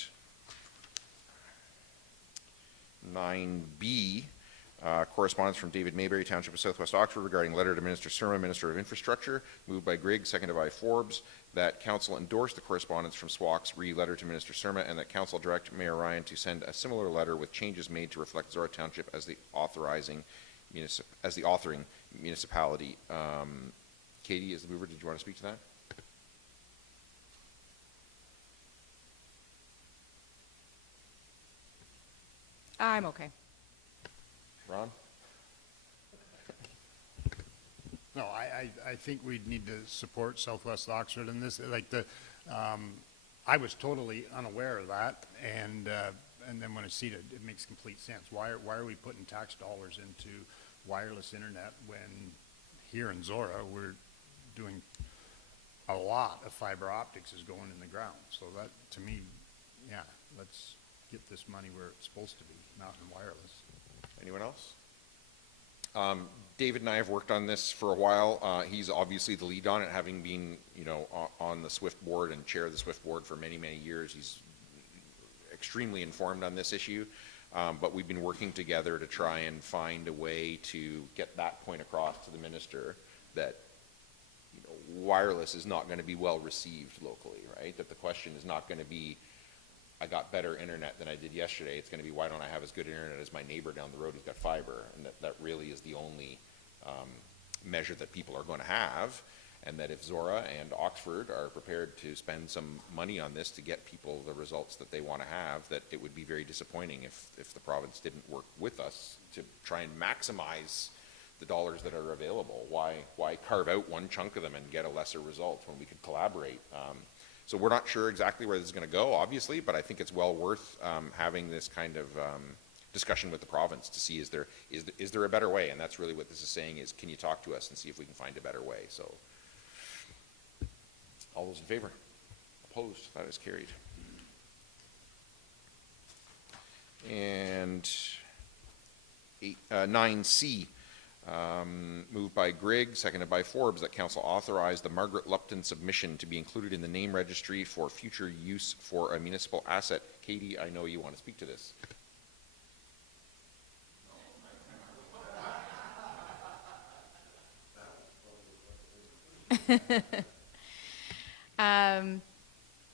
9B, correspondence from David Mayberry, Township of Southwest Oxford, regarding letter to Minister Surma, Minister of Infrastructure, moved by Grigg, seconded by Forbes, that Council endorse the correspondence from SWOX, letter to Minister Surma, and that Council direct Mayor Ryan to send a similar letter with changes made to reflect Zorra Township as the authoring municipality. Katie, as the mover, did you want to speak to that? I'm okay. Ron? No, I think we need to support Southwest Oxford in this, like I was totally unaware of that, and then when I see it, it makes complete sense. Why are we putting tax dollars into wireless internet when here in Zorra, we're doing a lot of fiber optics is going in the ground. So that, to me, yeah, let's get this money where it's supposed to be, not in wireless. Anyone else? David and I have worked on this for a while. He's obviously the lead on it, having been, on the SWIFT board and chair of the SWIFT board for many, many years. He's extremely informed on this issue, but we've been working together to try and find a way to get that point across to the minister that wireless is not going to be well received locally, right? That the question is not going to be, I got better internet than I did yesterday. It's going to be, why don't I have as good internet as my neighbor down the road who's got fiber? And that really is the only measure that people are going to have. And that if Zorra and Oxford are prepared to spend some money on this to get people the results that they want to have, that it would be very disappointing if the province didn't work with us to try and maximize the dollars that are available. Why carve out one chunk of them and get a lesser result when we could collaborate? So we're not sure exactly where this is going to go, obviously, but I think it's well worth having this kind of discussion with the province to see is there a better way? And that's really what this is saying is, can you talk to us and see if we can find a better way? So all those in favor? Opposed? That is carried. And 9C. Moved by Grigg, seconded by Forbes, that Council authorize the Margaret Lupton submission to be included in the name registry for future use for a municipal asset. Katie, I know you want to speak to this.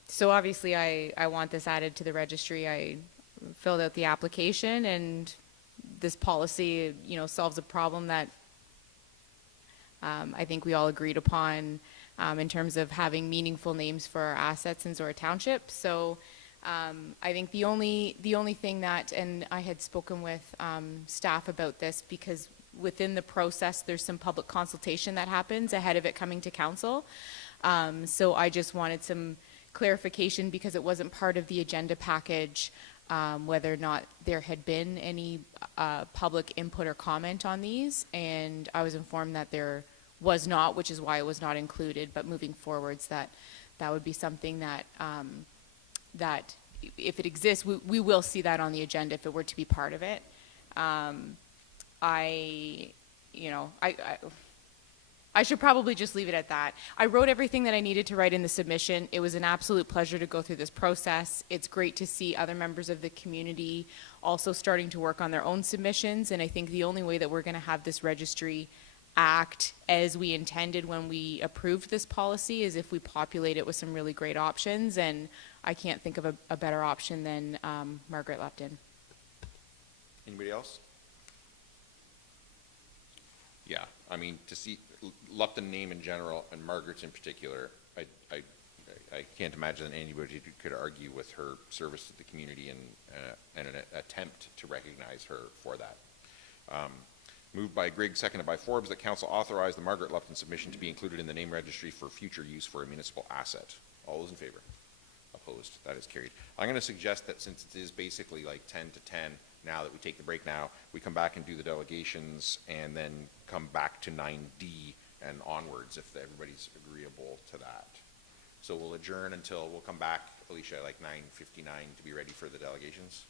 So obviously I want this added to the registry. I filled out the application, and this policy, solves a problem that I think we all agreed upon in terms of having meaningful names for our assets in Zorra Township. So I think the only thing that, and I had spoken with staff about this, because within the process there's some public consultation that happens ahead of it coming to council. So I just wanted some clarification, because it wasn't part of the agenda package, whether or not there had been any public input or comment on these, and I was informed that there was not, which is why it was not included. But moving forwards, that would be something that that if it exists, we will see that on the agenda if it were to be part of it. I should probably just leave it at that. I wrote everything that I needed to write in the submission. It was an absolute pleasure to go through this process. It's great to see other members of the community also starting to work on their own submissions, and I think the only way that we're going to have this registry act as we intended when we approved this policy is if we populate it with some really great options, and I can't think of a better option than Margaret Lupton. Anybody else? Yeah, I mean, to see Lupton name in general and Margaret's in particular, I can't imagine that anybody could argue with her service to the community and an attempt to recognize her for that. Moved by Grigg, seconded by Forbes, that Council authorize the Margaret Lupton submission to be included in the name registry for future use for a municipal asset. All those in favor? Opposed? That is carried. I'm going to suggest that since it is basically like 10 to 10, now that we take the break now, we come back and do the delegations and then come back to 9D and onwards if everybody's agreeable to that. So we'll adjourn until, we'll come back, Alicia, like 9:59 to be ready for the delegations.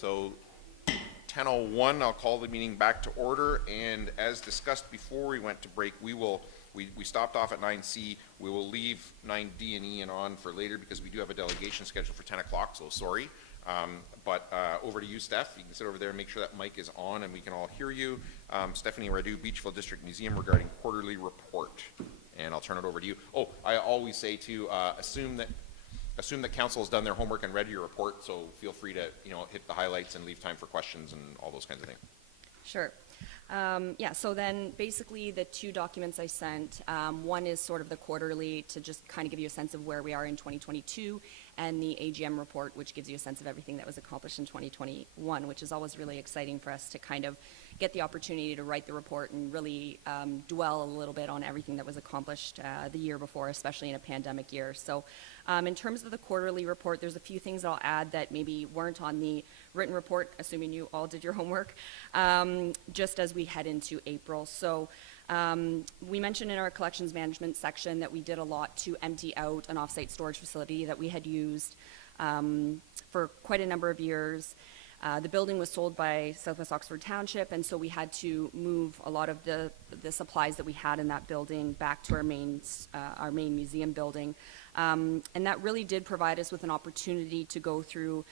So 10:01, I'll call the meeting back to order, and as discussed before we went to break, we stopped off at 9C. We will leave 9D and E and on for later because we do have a delegation scheduled for 10 o'clock, so sorry. But over to you, Steph. You can sit over there and make sure that mic is on and we can all hear you. Stephanie Radu, Beachville District Museum regarding quarterly report. And I'll turn it over to you. Oh, I always say to assume that council has done their homework and read your report, so feel free to, hit the highlights and leave time for questions and all those kinds of things. Sure. Yeah, so then basically the two documents I sent, one is sort of the quarterly to just kind of give you a sense of where we are in 2022, and the AGM report, which gives you a sense of everything that was accomplished in 2021, which is always really exciting for us to kind of get the opportunity to write the report and really dwell a little bit on everything that was accomplished the year before, especially in a pandemic year. So in terms of the quarterly report, there's a few things I'll add that maybe weren't on the written report, assuming you all did your homework, just as we head into April. So we mentioned in our collections management section that we did a lot to empty out an offsite storage facility that we had used for quite a number of years. The building was sold by Southwest Oxford Township, and so we had to move a lot of the supplies that we had in that building back to our main museum building. And that really did provide us with an opportunity to go through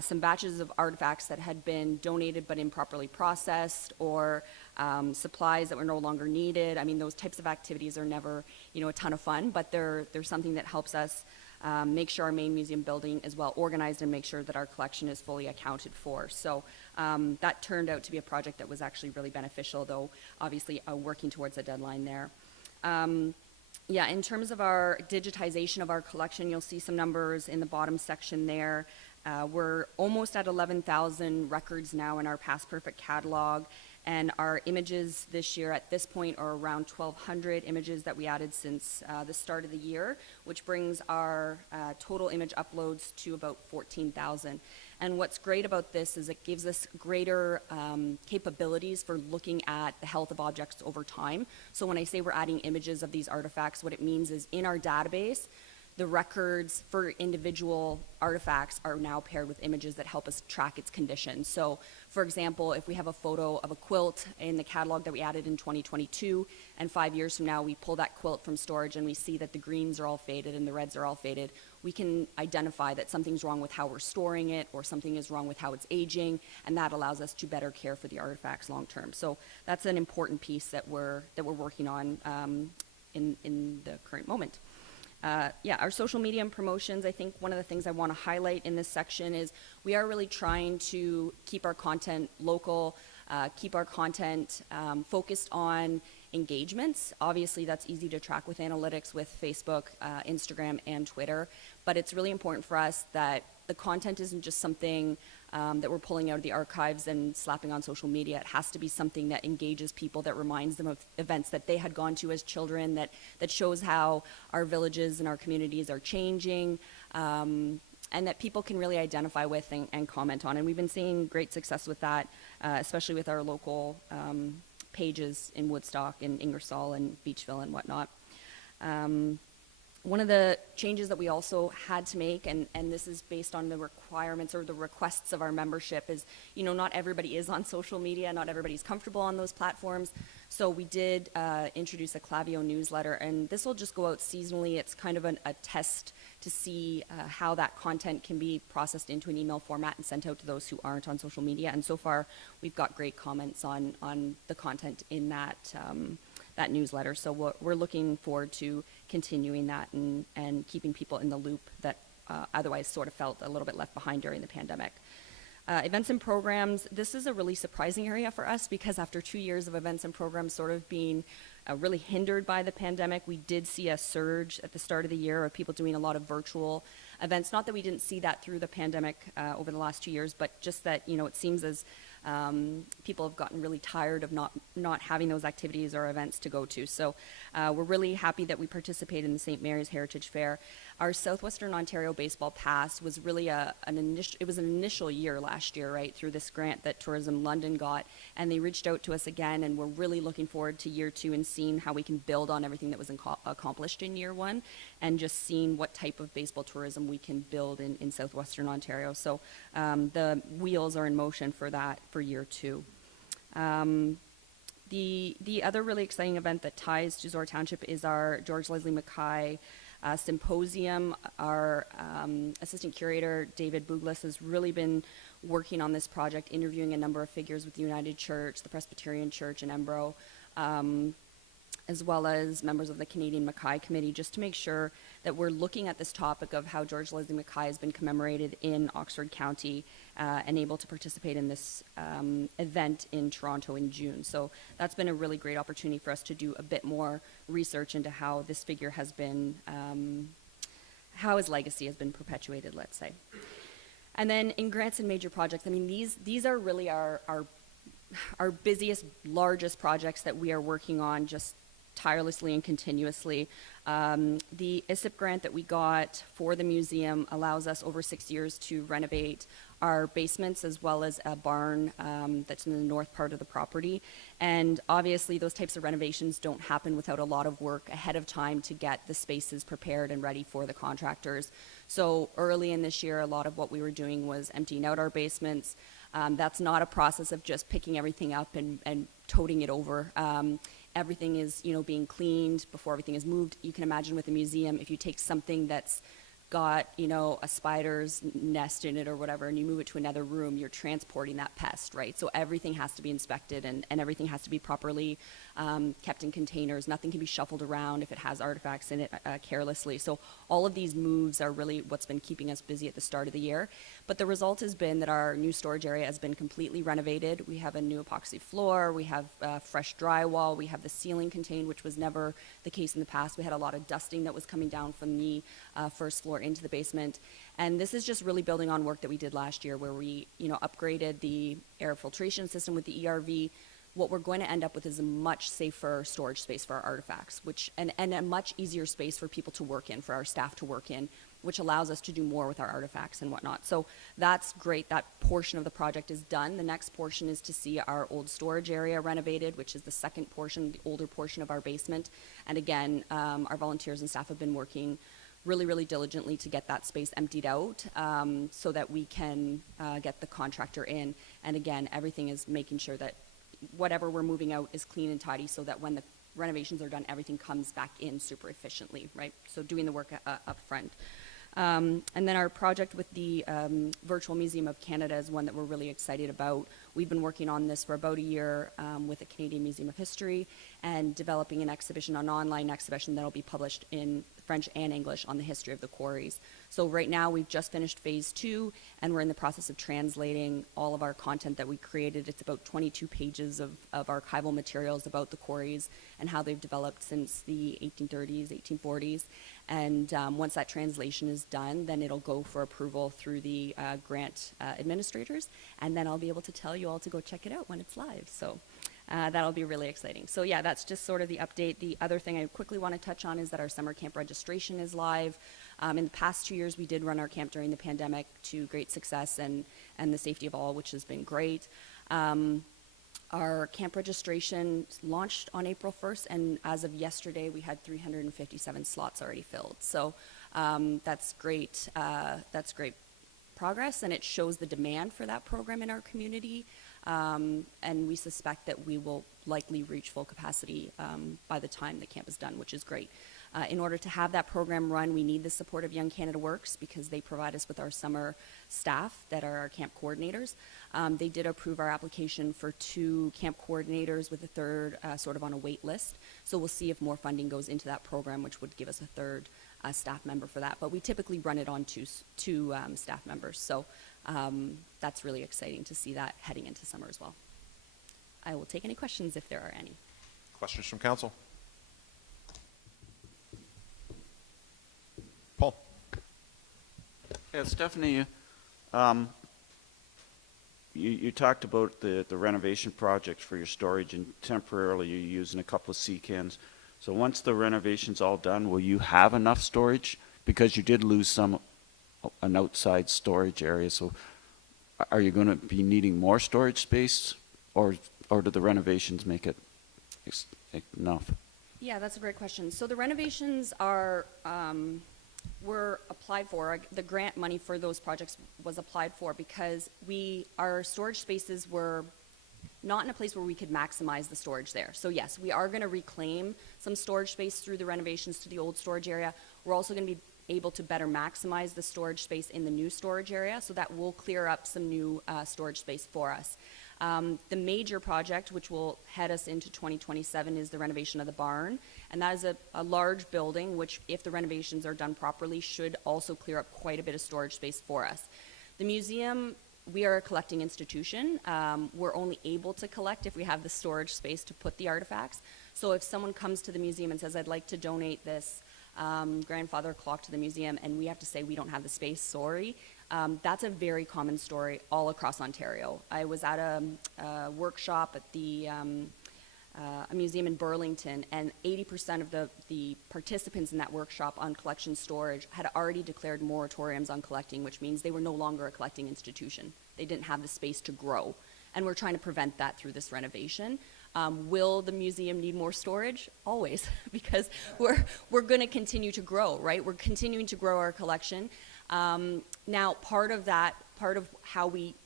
some batches of artifacts that had been donated but improperly processed, or supplies that were no longer needed. I mean, those types of activities are never, a ton of fun, but they're something that helps us make sure our main museum building is well organized and make sure that our collection is fully accounted for. So that turned out to be a project that was actually really beneficial, though obviously working towards a deadline there. Yeah, in terms of our digitization of our collection, you'll see some numbers in the bottom section there. We're almost at 11,000 records now in our Past Perfect catalog, and our images this year at this point are around 1,200 images that we added since the start of the year, which brings our total image uploads to about 14,000. And what's great about this is it gives us greater capabilities for looking at the health of objects over time. So when I say we're adding images of these artifacts, what it means is in our database, the records for individual artifacts are now paired with images that help us track its condition. So, for example, if we have a photo of a quilt in the catalog that we added in 2022, and 5 years from now we pull that quilt from storage and we see that the greens are all faded and the reds are all faded, we can identify that something's wrong with how we're storing it, or something is wrong with how it's aging, and that allows us to better care for the artifacts long term. So that's an important piece that we're working on in the current moment. Yeah, our social media and promotions, I think one of the things I want to highlight in this section is we are really trying to keep our content local, keep our content focused on engagements. Obviously, that's easy to track with analytics with Facebook, Instagram, and Twitter, but it's really important for us that the content isn't just something that we're pulling out of the archives and slapping on social media. It has to be something that engages people, that reminds them of events that they had gone to as children, that shows how our villages and our communities are changing, and that people can really identify with and comment on. And we've been seeing great success with that, especially with our local pages in Woodstock and Ingersoll and Beachville and whatnot. One of the changes that we also had to make, and this is based on the requirements or the requests of our membership, is, not everybody is on social media, not everybody's comfortable on those platforms. So we did introduce a Clavio newsletter, and this will just go out seasonally. It's kind of a test to see how that content can be processed into an email format and sent out to those who aren't on social media. And so far, we've got great comments on the content in that newsletter. So we're looking forward to continuing that and keeping people in the loop that otherwise sort of felt a little bit left behind during the pandemic. Events and programs, this is a really surprising area for us, because after 2 years of events and programs sort of being really hindered by the pandemic, we did see a surge at the start of the year of people doing a lot of virtual events. Not that we didn't see that through the pandemic over the last 2 years, but just that, it seems as people have gotten really tired of not having those activities or events to go to. So we're really happy that we participate in the St. Mary's Heritage Fair. our Southwestern Ontario Baseball Pass was really an initial year last year, right, through this grant that Tourism London got, and they reached out to us again, and we're really looking forward to year 2 and seeing how we can build on everything that was accomplished in year 1, and just seeing what type of baseball tourism we can build in Southwestern Ontario. So the wheels are in motion for that for year 2. The other really exciting event that ties to Zorra Township is our George Leslie Mackay symposium. Our assistant curator, David Bouglis, has really been working on this project, interviewing a number of figures with the United Church, the Presbyterian Church, and Embro, as well as members of the Canadian Mackay Committee, just to make sure that we're looking at this topic of how George Leslie Mackay has been commemorated in Oxford County and able to participate in this event in Toronto in June. So that's been a really great opportunity for us to do a bit more research into how this figure has been, how his legacy has been perpetuated, let's say. And then in grants and major projects, I mean, these are really our busiest, largest projects that we are working on just tirelessly and continuously. The ISIP grant that we got for the museum allows us over 6 years to renovate our basements as well as a barn that's in the north part of the property. And obviously those types of renovations don't happen without a lot of work ahead of time to get the spaces prepared and ready for the contractors. So early in this year, a lot of what we were doing was emptying out our basements. That's not a process of just picking everything up and toting it over. Everything is, being cleaned before everything is moved. You can imagine with a museum, if you take something that's got, a spider's nest in it or whatever, and you move it to another room, you're transporting that pest, right? So everything has to be inspected and everything has to be properly kept in containers. Nothing can be shuffled around if it has artifacts in it carelessly. So all of these moves are really what's been keeping us busy at the start of the year. But the result has been that our new storage area has been completely renovated. We have a new epoxy floor, we have fresh drywall, we have the ceiling contained, which was never the case in the past. We had a lot of dusting that was coming down from the first floor into the basement. And this is just really building on work that we did last year where we, upgraded the air filtration system with the ERV. What we're going to end up with is a much safer storage space for our artifacts, and a much easier space for people to work in, for our staff to work in, which allows us to do more with our artifacts and whatnot. So that's great. That portion of the project is done. The next portion is to see our old storage area renovated, which is the second portion, the older portion of our basement. And again, our volunteers and staff have been working really, really diligently to get that space emptied out so that we can get the contractor in. And again, everything is making sure that whatever we're moving out is clean and tidy so that when the renovations are done, everything comes back in super efficiently, right? So doing the work up front. And then our project with the Virtual Museum of Canada is one that we're really excited about. We've been working on this for about a year with the Canadian Museum of History and developing an exhibition, an online exhibition that'll be published in French and English on the history of the quarries. So right now we've just finished phase 2 and we're in the process of translating all of our content that we created. It's about 22 pages of archival materials about the quarries and how they've developed since the 1830s, 1840s. And once that translation is done, then it'll go for approval through the grant administrators, and then I'll be able to tell you all to go check it out when it's live. So that'll be really exciting. So yeah, that's just sort of the update. The other thing I quickly want to touch on is that our summer camp registration is live. In the past 2 years, we did run our camp during the pandemic to great success and the safety of all, which has been great. Our camp registration launched on April 1st, and as of yesterday, we had 357 slots already filled. So that's great. That's great progress, and it shows the demand for that program in our community. And we suspect that we will likely reach full capacity by the time the camp is done, which is great. In order to have that program run, we need the support of Young Canada Works because they provide us with our summer staff that are our camp coordinators. They did approve our application for 2 camp coordinators with a third sort of on a wait list. So we'll see if more funding goes into that program, which would give us a third staff member for that. But we typically run it on two staff members. So that's really exciting to see that heading into summer as well. I will take any questions if there are any. Questions from council? Paul? Yeah, Stephanie, you talked about the renovation project for your storage, and temporarily you're using a couple of sea cans. So once the renovation's all done, will you have enough storage because you did lose an outside storage area, so are you going to be needing more storage space, or do the renovations make it enough? Yeah, that's a great question. So the renovations were applied for. The grant money for those projects was applied for because our storage spaces were not in a place where we could maximize the storage there. So yes, we are going to reclaim some storage space through the renovations to the old storage area. We're also going to be able to better maximize the storage space in the new storage area, so that will clear up some new storage space for us. The major project, which will head us into 2027, is the renovation of the barn, and that is a large building, which, if the renovations are done properly, should also clear up quite a bit of storage space for us. The museum, we are a collecting institution. We're only able to collect if we have the storage space to put the artifacts. So if someone comes to the museum and says, I'd like to donate this grandfather clock to the museum, and we have to say we don't have the space, sorry, that's a very common story all across Ontario. I was at a workshop at a museum in Burlington, and 80% of the participants in that workshop on collection storage had already declared moratoriums on collecting, which means they were no longer a collecting institution. They didn't have the space to grow, and we're trying to prevent that through this renovation. Will the museum need more storage? Always, because we're going to continue to grow, right? We're continuing to grow our collection. Now, part of how we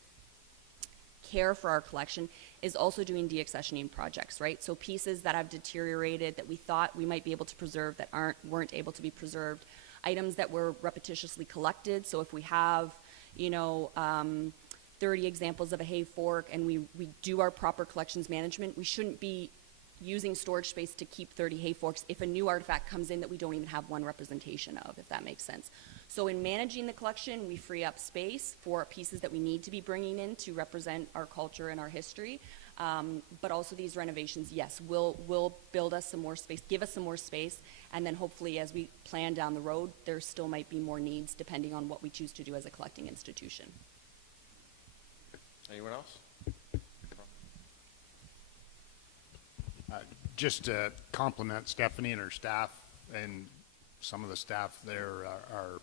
care for our collection is also doing deaccessioning projects, right? So pieces that have deteriorated that we thought we might be able to preserve that weren't able to be preserved, items that were repetitiously collected. So if we have, 30 examples of a hay fork and we do our proper collections management, we shouldn't be using storage space to keep 30 hay forks if a new artifact comes in that we don't even have one representation of, if that makes sense. So in managing the collection, we free up space for pieces that we need to be bringing in to represent our culture and our history. But also these renovations, yes, will build us some more space, give us some more space, and then hopefully as we plan down the road, there still might be more needs depending on what we choose to do as a collecting institution. Anyone else? Just to compliment Stephanie and her staff, and some of the staff there are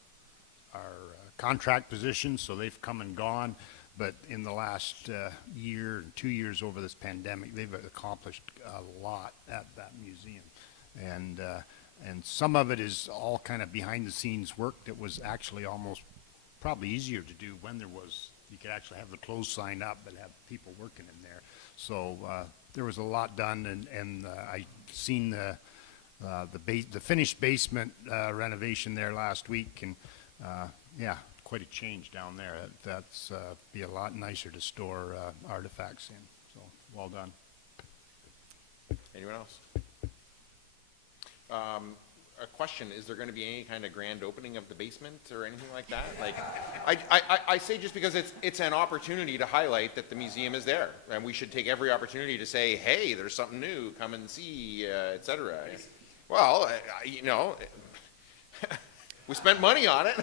contract positions, so they've come and gone. But in the last year, 2 years over this pandemic, they've accomplished a lot at that museum. And some of it is all kind of behind the scenes work that was actually almost probably easier to do when you could actually have the clothes signed up and have people working in there. So there was a lot done, and I seen the finished basement renovation there last week, and yeah, quite a change down there. That's be a lot nicer to store artifacts in. So well done. Anyone else? A question, is there going to be any kind of grand opening of the basement or anything like that? Like, I say just because it's an opportunity to highlight that the museum is there, and we should take every opportunity to say, hey, there's something new, come and see, et cetera. Well, we spent money on it.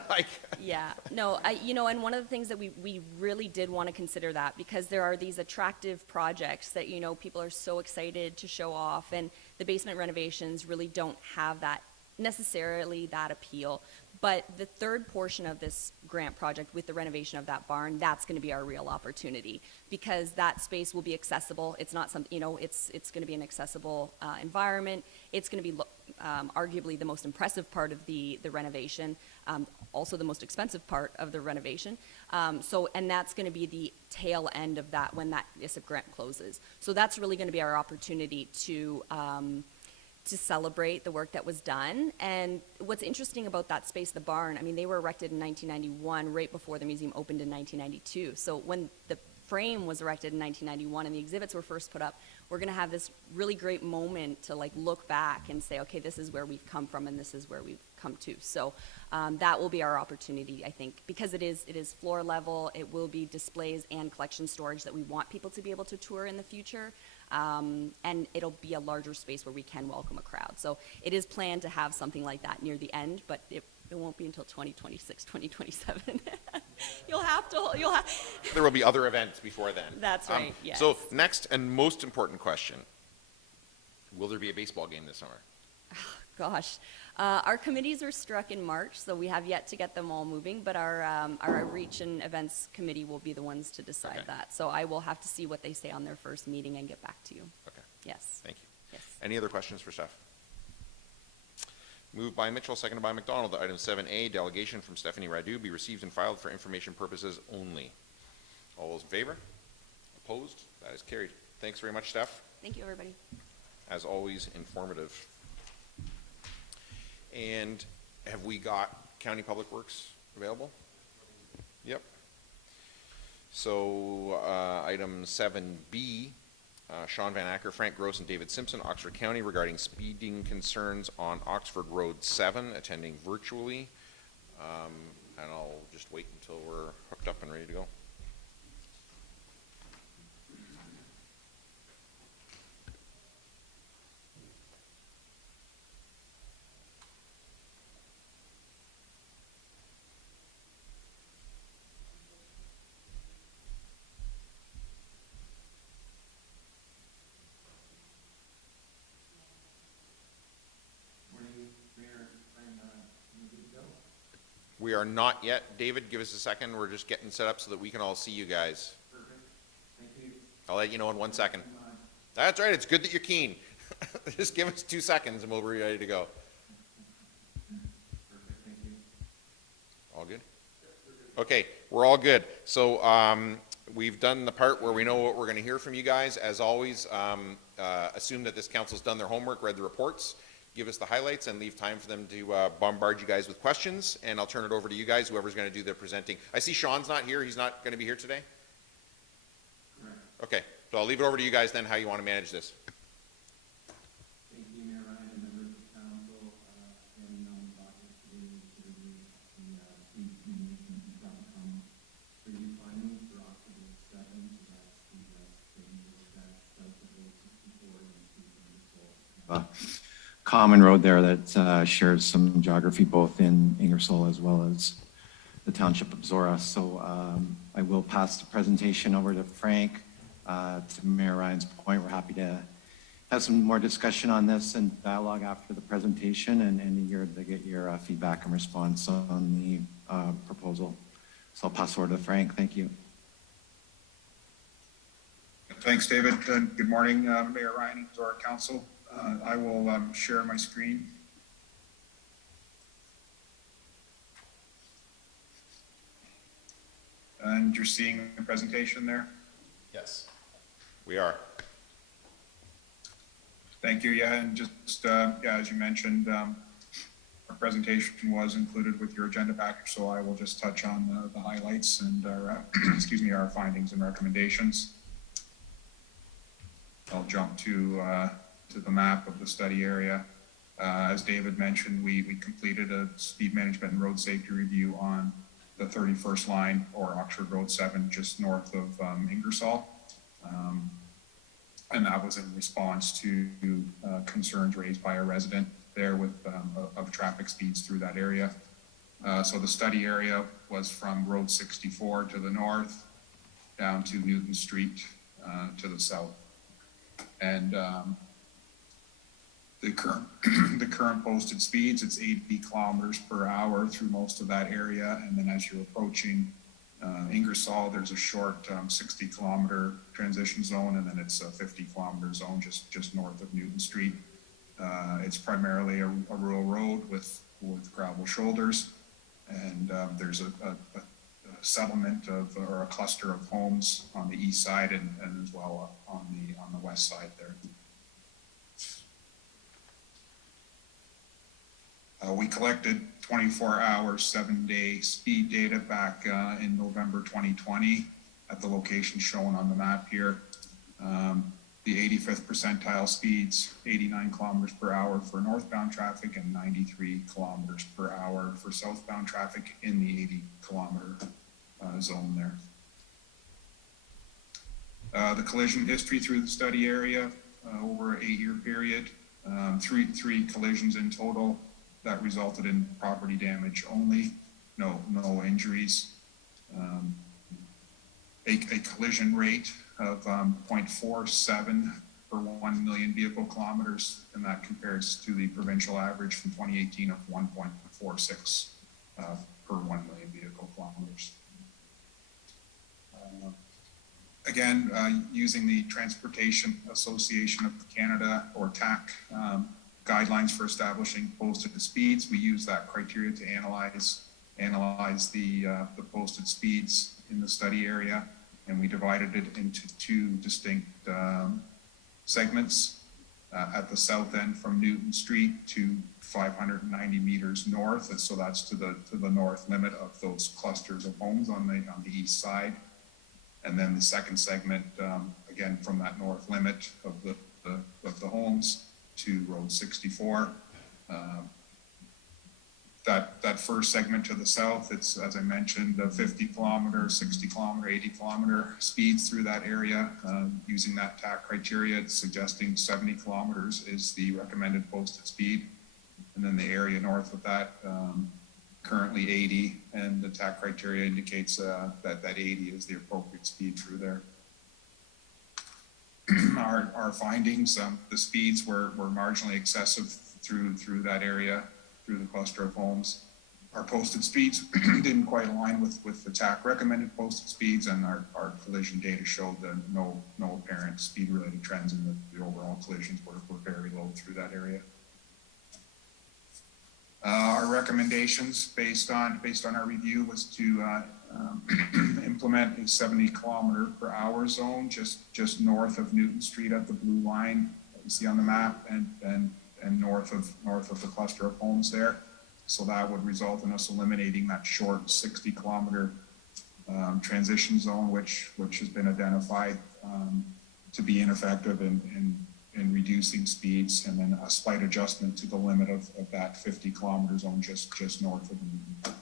Yeah, no, and one of the things that we really did want to consider that, because there are these attractive projects that, people are so excited to show off, and the basement renovations really don't have necessarily that appeal. But the third portion of this grant project with the renovation of that barn, that's going to be our real opportunity, because that space will be accessible. It's not something, it's going to be an accessible environment. It's going to be arguably the most impressive part of the renovation, also the most expensive part of the renovation. And that's going to be the tail end of that when that ISIP grant closes. So that's really going to be our opportunity to celebrate the work that was done. And what's interesting about that space, the barn, they were erected in 1991, right before the museum opened in 1992. So when the frame was erected in 1991 and the exhibits were first put up, we're going to have this really great moment to look back and say, okay, this is where we've come from and this is where we've come to. So that will be our opportunity, I think, because it is floor level. It will be displays and collection storage that we want people to be able to tour in the future. And it'll be a larger space where we can welcome a crowd. So it is planned to have something like that near the end, but it won't be until 2026, 2027. You'll have. There will be other events before then. That's right, yes. So next and most important question, will there be a baseball game this summer? Gosh. Our committees are struck in March, so we have yet to get them all moving, but our Reach and Events Committee will be the ones to decide that. So I will have to see what they say on their first meeting and get back to you. Okay. Yes. Thank you. Yes. Any other questions for staff? Moved by Mitchell, seconded by McDonald, that item 7A, delegation from Stephanie Radu, be received and filed for information purposes only. All those in favor? Opposed? That is carried. Thanks very much, Steph. Thank you, everybody. As always, informative. And have we got County Public Works available? Yep. So, item 7B, Sean Van Acker, Frank Gross, and David Simpson, Oxford County, regarding speeding concerns on Oxford Road 7, attending virtually. And I'll just wait until we're hooked up and ready to go. We are not yet. David, give us a second. We're just getting set up so that we can all see you guys. Perfect. Thank you. I'll let you know in 1 second. That's right. It's good that you're keen. Just give us 2 seconds and we'll be ready to go. Perfect. Thank you. All good? Okay, we're all good. So we've done the part where we know what we're going to hear from you guys. As always, assume that this council's done their homework, read the reports, give us the highlights, and leave time for them to bombard you guys with questions, and I'll turn it over to you guys, whoever's going to do the presenting. I see Sean's not here. He's not going to be here today? Correct. Okay, so I'll leave it over to you guys then, how you want to manage this. Thank you, Mayor Ryan, and members of council, and docket today, the speed communication from review findings for October 7, so that's the dangerous that's south of Road 64 and common road there that shares some geography both in Ingersoll as well as the Township of Zorra. So I will pass the presentation over to Frank. To Mayor Ryan's point, we're happy to have some more discussion on this and dialogue after the presentation and eager to get your feedback and response on the proposal. So I'll pass over to Frank. Thank you. Thanks, David. Good morning, Mayor Ryan and Zorra Council. I will share my screen. And you're seeing the presentation there? Yes. We are. Thank you. Yeah, and just as you mentioned, our presentation was included with your agenda package, so I will just touch on the highlights and our, excuse me, our findings and recommendations. I'll jump to the map of the study area. As David mentioned, we completed a speed management and road safety review on the 31st line, or Oxford Road 7, just north of Ingersoll. And that was in response to concerns raised by a resident there with of traffic speeds through that area. So the study area was from Road 64 to the north, down to Newton Street to the south. And the current posted speeds, it's 80 kilometers per hour through most of that area. And then as you're approaching Ingersoll, there's a short 60 kilometer transition zone, and then it's a 50 kilometer zone just north of Newton Street. It's primarily a rural road with gravel shoulders, and there's a settlement of, or a cluster of homes on the east side and as well on the west side there. We collected 24-hour, 7-day speed data back in November 2020 at the location shown on the map here. The 85th percentile speeds, 89 kilometers per hour for northbound traffic and 93 kilometers per hour for southbound traffic in the 80 kilometer zone there. The collision history through the study area over an 8-year period, three collisions in total that resulted in property damage only, no injuries. A collision rate of 0.47 per per 1 million vehicle kilometers, and that compares to the provincial average from 2018 of 1.46 per 1 million vehicle kilometers. Again, using the Transportation Association of Canada, or TAC, guidelines for establishing posted speeds, we use that criteria to analyze the posted speeds in the study area, and we divided it into two distinct segments. At the south end from Newton Street to 590 meters north, and so that's to the north limit of those clusters of homes on the east side. And then the second segment, again, from that north limit of the homes to Road 64. That first segment to the south, it's, as I mentioned, 50 kilometer, 60 kilometer, 80 kilometer speeds through that area. Using that TAC criteria, it's suggesting 70 kilometers is the recommended posted speed. And then the area north of that, currently 80, and the TAC criteria indicates that 80 is the appropriate speed through there. Our findings, the speeds were marginally excessive through that area, through the cluster of homes. Our posted speeds didn't quite align with the TAC recommended posted speeds, and our collision data showed that no apparent speed-related trends, and the overall collisions were very low through that area. Our recommendations based on our review was to implement a 70 kilometer per hour zone just north of Newton Street at the blue line that you see on the map, and north of the cluster of homes there. So that would result in us eliminating that short 60 kilometer transition zone, which has been identified to be ineffective in reducing speeds, and then a slight adjustment to the limit of that 50 kilometer zone just north of Newton.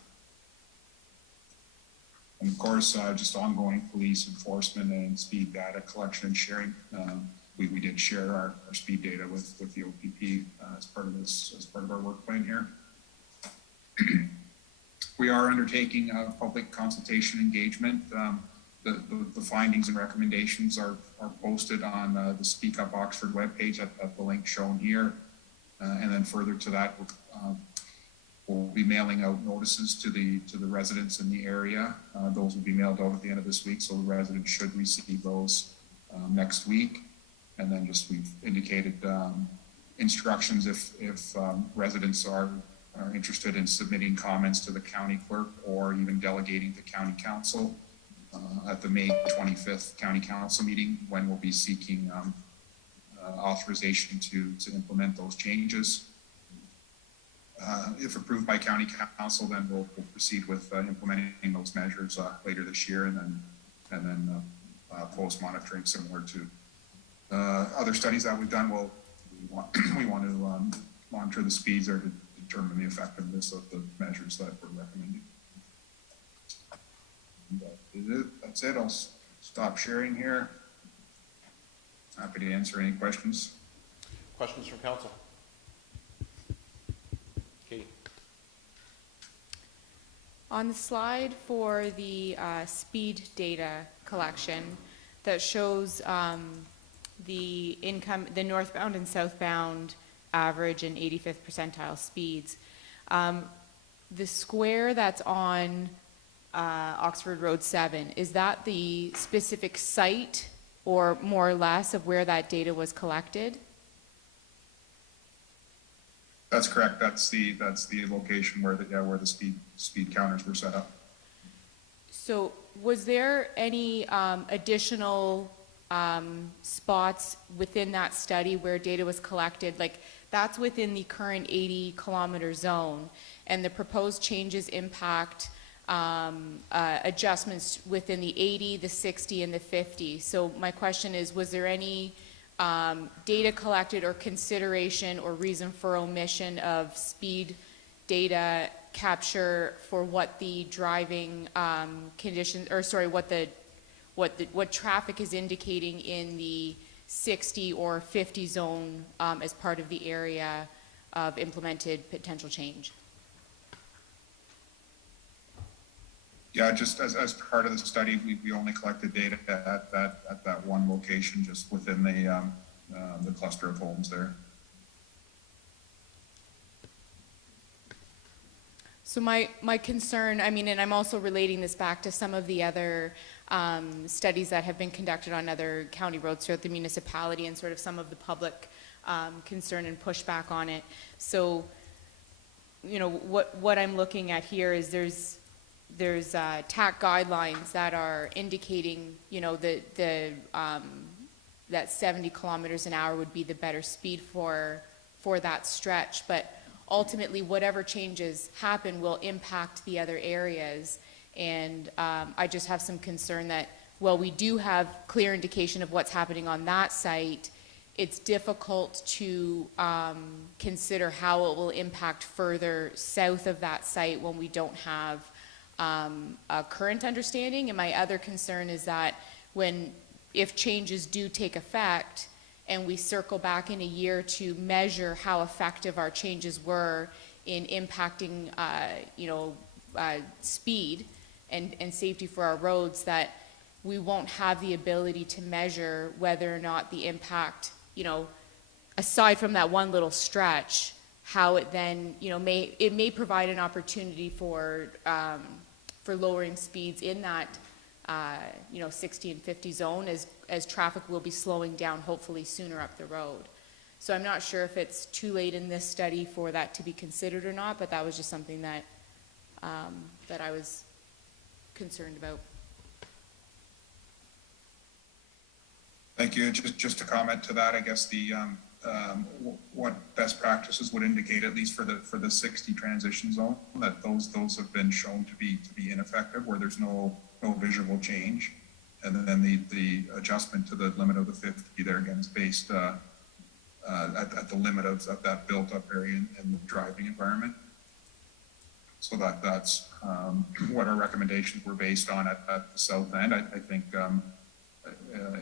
And of course, just ongoing police enforcement and speed data collection and sharing. We did share our speed data with the OPP as part of our work plan here. We are undertaking a public consultation engagement. The findings and recommendations are posted on the Speak Up Oxford webpage at the link shown here. And then further to that, we'll be mailing out notices to the residents in the area. Those will be mailed out at the end of this week, so the residents should receive those next week. And then just we've indicated instructions if residents are interested in submitting comments to the county clerk or even delegating to county council at the May 25th county council meeting, when we'll be seeking authorization to implement those changes. If approved by county council, then we'll proceed with implementing those measures later this year, and then post monitoring similar to other studies that we've done. We want to monitor the speeds or to determine the effectiveness of the measures that we're recommending. That's it. I'll stop sharing here. Happy to answer any questions. Questions from council? Katie. On the slide for the speed data collection that shows the northbound and southbound average and 85th percentile speeds, the square that's on Oxford Road 7, is that the specific site or more or less of where that data was collected? That's correct. That's the location where the speed counters were set up. So was there any additional spots within that study where data was collected? Like, that's within the current 80 kilometer zone, and the proposed changes impact adjustments within the 80, the 60, and the 50. So my question is, was there any data collected or consideration or reason for omission of speed data capture for what the driving conditions, or sorry, what traffic is indicating in the 60 or 50 zone as part of the area of implemented potential change? Yeah, just as part of the study, we only collected data at that one location, just within the cluster of homes there. So my concern, I mean, and I'm also relating this back to some of the other studies that have been conducted on other county roads throughout the municipality and sort of some of the public concern and pushback on it. So, you know, what I'm looking at here is there's TAC guidelines that are indicating, you know, that 70 kilometers an hour would be the better speed for that stretch, but ultimately whatever changes happen will impact the other areas. And I just have some concern that, while we do have clear indication of what's happening on that site, it's difficult to consider how it will impact further south of that site when we don't have a current understanding. And my other concern is that if changes do take effect and we circle back in a year to measure how effective our changes were in impacting, speed and safety for our roads, that we won't have the ability to measure whether or not the impact, you know, aside from that one little stretch, how it then, you know, may provide an opportunity for lowering speeds in that 60 and 50 zone as traffic will be slowing down hopefully sooner up the road. So I'm not sure if it's too late in this study for that to be considered or not, but that was just something that that I was concerned about. Thank you. Just to comment to that, I guess what best practices would indicate, at least for the 60 transition zone, that those have been shown to be ineffective, where there's no visual change, and then the adjustment to the limit of the 50 there again is based at the limit of that built up area and the driving environment. So that's what our recommendations were based on at the south end. I think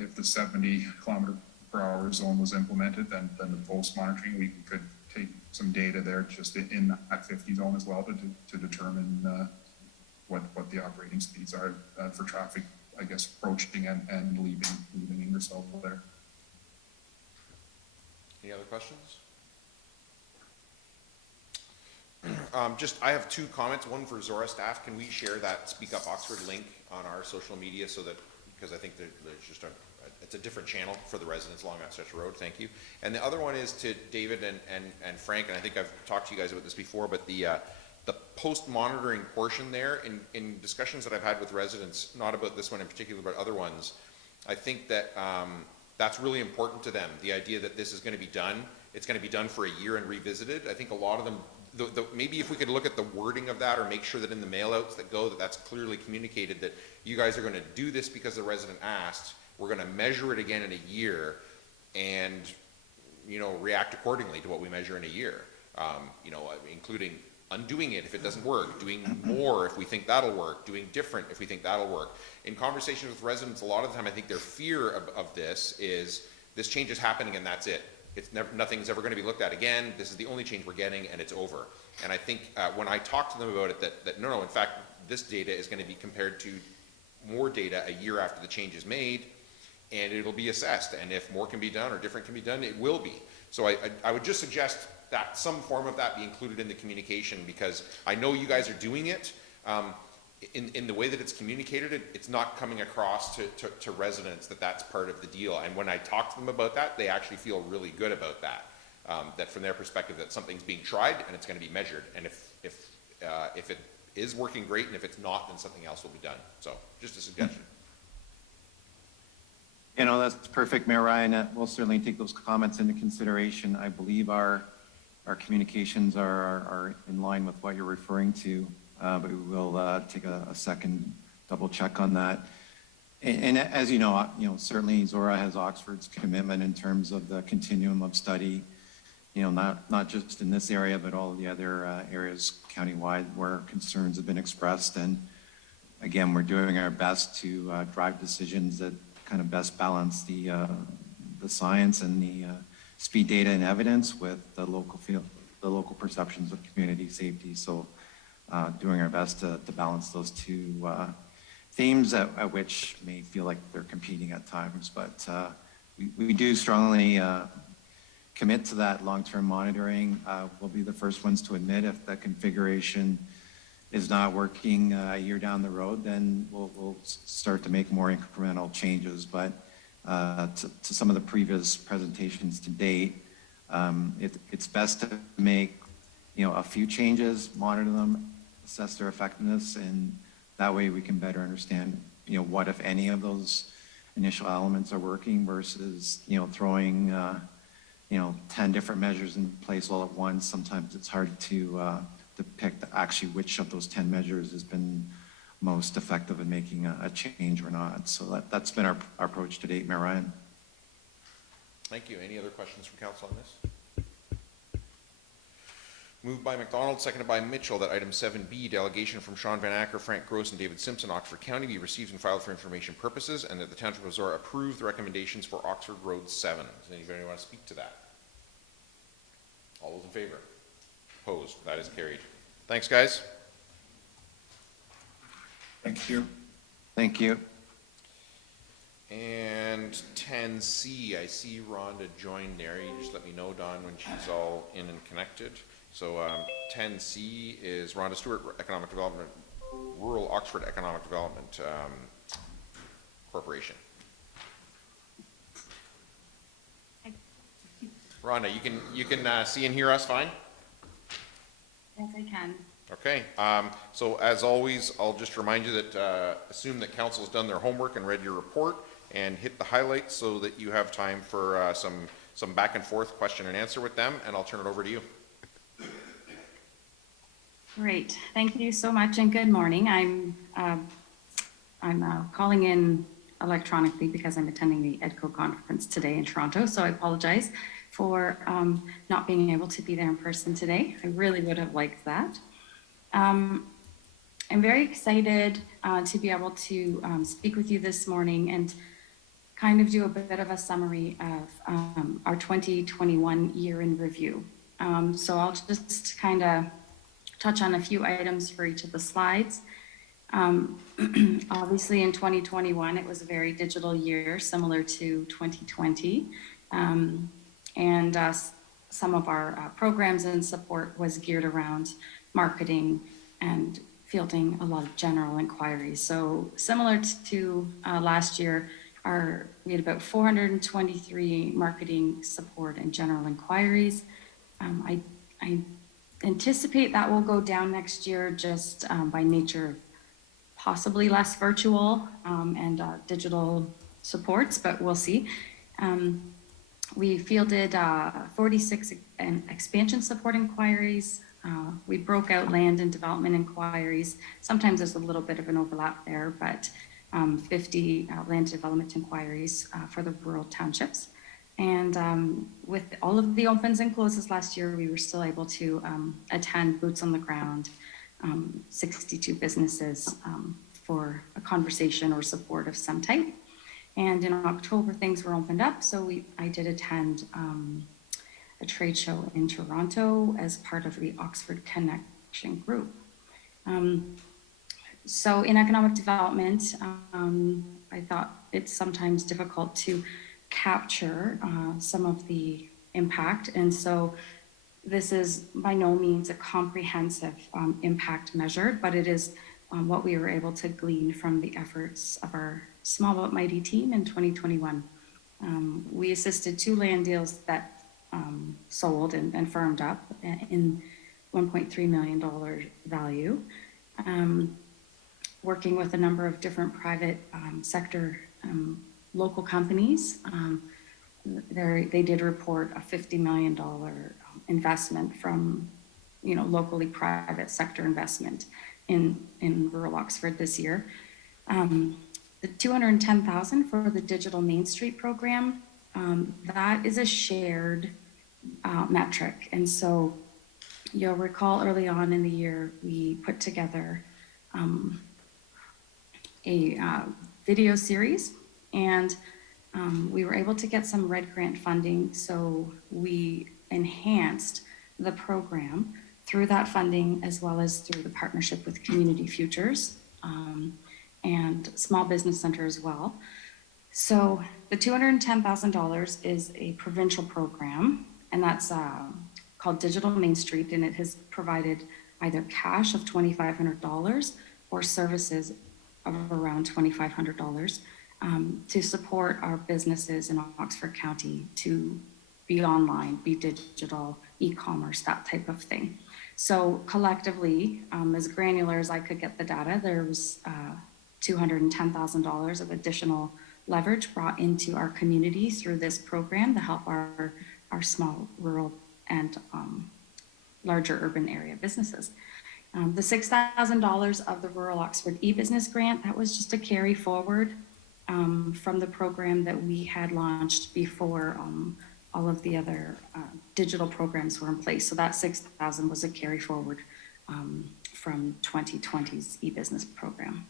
if the 70 kilometer per hour zone was implemented, then the post monitoring, we could take some data there just in that 50 zone as well to determine what the operating speeds are for traffic, I guess, approaching and leaving Ingersoll there. Any other questions? I have two comments. One for Zorra staff. Can we share that Speak Up Oxford link on our social media because I think there's just it's a different channel for the residents along that stretch of road. Thank you. And the other one is to David and Frank, and I think I've talked to you guys about this before, but the post-monitoring portion there, in discussions that I've had with residents, not about this one in particular, but other ones, I think that that's really important to them. The idea that this is going to be done, it's going to be done for a year and revisited. I think a lot of them, maybe if we could look at the wording of that, or make sure that in the mail-outs that go, that's clearly communicated that you guys are going to do this because the resident asked. We're going to measure it again in a year, and react accordingly to what we measure in a year. Including undoing it if it doesn't work, doing more if we think that'll work, doing different if we think that'll work. In conversations with residents, a lot of the time, I think their fear of this is this change is happening and that's it. Nothing's ever going to be looked at again. This is the only change we're getting, and it's over. And I think when I talk to them about it, that no, in fact, this data is going to be compared to more data a year after the change is made, and it'll be assessed. And if more can be done or different can be done, it will be. So I would just suggest that some form of that be included in the communication, because I know you guys are doing it. In the way that it's communicated, it's not coming across to residents that that's part of the deal. And when I talk to them about that, they actually feel really good about that. That from their perspective, that something's being tried and it's going to be measured. And if it is working great, and if it's not, then something else will be done. So just a suggestion. That's perfect, Mayor Ryan. We'll certainly take those comments into consideration. I believe our communications are in line with what you're referring to, but we will take a second double check on that. And as you know, certainly Zorra has Oxford's commitment in terms of the continuum of study, not just in this area, but all the other areas countywide where concerns have been expressed. And again, we're doing our best to drive decisions that kind of best balance the science and the speed data and evidence with the local perceptions of community safety. So doing our best to balance those two themes at which may feel like they're competing at times, but we do strongly commit to that long-term monitoring. We'll be the first ones to admit if the configuration is not working a year down the road, then we'll start to make more incremental changes. But to some of the previous presentations to date, it's best to make, a few changes, monitor them, assess their effectiveness, and that way we can better understand, what, if any, of those initial elements are working versus, throwing, 10 different measures in place all at once. Sometimes it's hard to depict actually which of those 10 measures has been most effective in making a change or not. So that's been our approach to date, Mayor Ryan. Thank you. Any other questions from council on this? Moved by McDonald, seconded by Mitchell, that item 7B, delegation from Sean Van Acker, Frank Gross, and David Simpson, Oxford County, be received and filed for information purposes, and that the Township of Zorra approve the recommendations for Oxford Road 7. Does anybody want to speak to that? All those in favor? Opposed? That is carried. Thanks, guys. Thank you. Thank you. And 10C, I see Rhonda joined there. You just let me know, Don, when she's all in and connected. So 10C is Rhonda Stewart, Economic Development, Rural Oxford Economic Development Corporation. Rhonda, you can see and hear us fine? Yes, I can. Okay, so as always, I'll just remind you that assume that council has done their homework and read your report, and hit the highlights so that you have time for some back and forth question and answer with them, and I'll turn it over to you. Great. Thank you so much, and good morning. I'm calling in electronically because I'm attending the EDCO conference today in Toronto, so I apologize for not being able to be there in person today. I really would have liked that. I'm very excited to be able to speak with you this morning and kind of do a bit of a summary of our 2021 year in review. So I'll just kind of touch on a few items for each of the slides. Obviously in 2021, it was a very digital year, similar to 2020. And some of our programs and support was geared around marketing and fielding a lot of general inquiries. So similar to last year, we had about 423 marketing support and general inquiries. I anticipate that will go down next year just by nature of possibly less virtual and digital supports, but we'll see. We fielded 46 expansion support inquiries. We broke out land and development inquiries. Sometimes there's a little bit of an overlap there, but 50 land development inquiries for the rural townships. And with all of the opens and closes last year, we were still able to attend boots on the ground, 62 businesses for a conversation or support of some type. And in October, things were opened up. So I did attend a trade show in Toronto as part of the Oxford Connection group. So in economic development, I thought it's sometimes difficult to capture some of the impact. And so this is by no means a comprehensive impact measure, but it is what we were able to glean from the efforts of our small but mighty team in 2021. We assisted 2 land deals that sold and firmed up in $1.3 million value, working with a number of different private sector local companies. They did report a $50 million investment from, locally private sector investment in rural Oxford this year. The $210,000 for the Digital Main Street program, that is a shared metric. And so you'll recall early on in the year, we put together a video series, and we were able to get some RED grant funding. So we enhanced the program through that funding, as well as through the partnership with Community Futures and Small Business Center as well. So the $210,000 is a provincial program, and that's called Digital Main Street, and it has provided either cash of $2,500 or services of around $2,500 to support our businesses in Oxford County to be online, be digital, e-commerce, that type of thing. So collectively, as granular as I could get the data, there was $210,000 of additional leverage brought into our community through this program to help our small, rural, and larger urban area businesses. The $6,000 of the Rural Oxford e-business grant, that was just a carry forward from the program that we had launched before all of the other digital programs were in place. So that $6,000 was a carry forward from 2020's e-business program.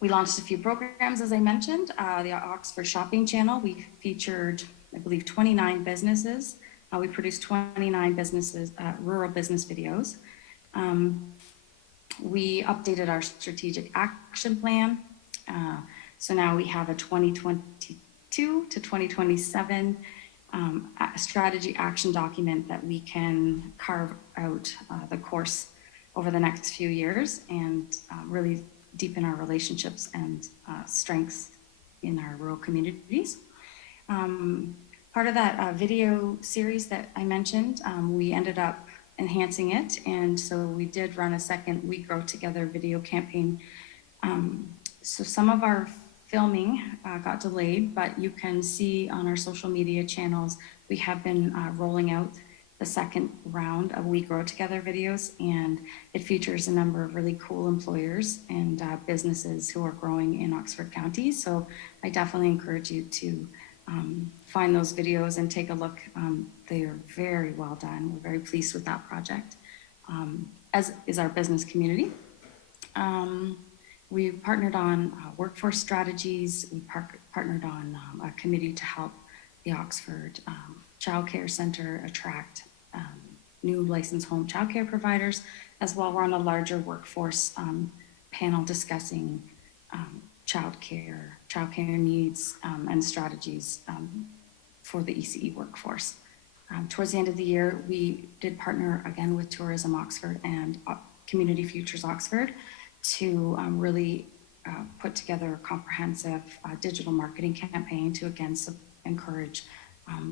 We launched a few programs, as I mentioned. The Oxford Shopping Channel, we featured, I believe, 29 businesses. We produced 29 businesses, rural business videos. We updated our strategic action plan. So now we have a 2022 to 2027 strategy action document that we can carve out the course over the next few years and really deepen our relationships and strengths in our rural communities. Part of that video series that I mentioned, we ended up enhancing it, and so we did run a second We Grow Together video campaign. So some of our filming got delayed, but you can see on our social media channels, we have been rolling out the second round of We Grow Together videos, and it features a number of really cool employers and businesses who are growing in Oxford County. So I definitely encourage you to find those videos and take a look. They are very well done. We're very pleased with that project, as is our business community. We partnered on workforce strategies. We partnered on a committee to help the Oxford Child Care Center attract new licensed home child care providers, as well. We're on a larger workforce panel discussing child care needs and strategies for the ECE workforce. Towards the end of the year, we did partner again with Tourism Oxford and Community Futures Oxford to really put together a comprehensive digital marketing campaign to again encourage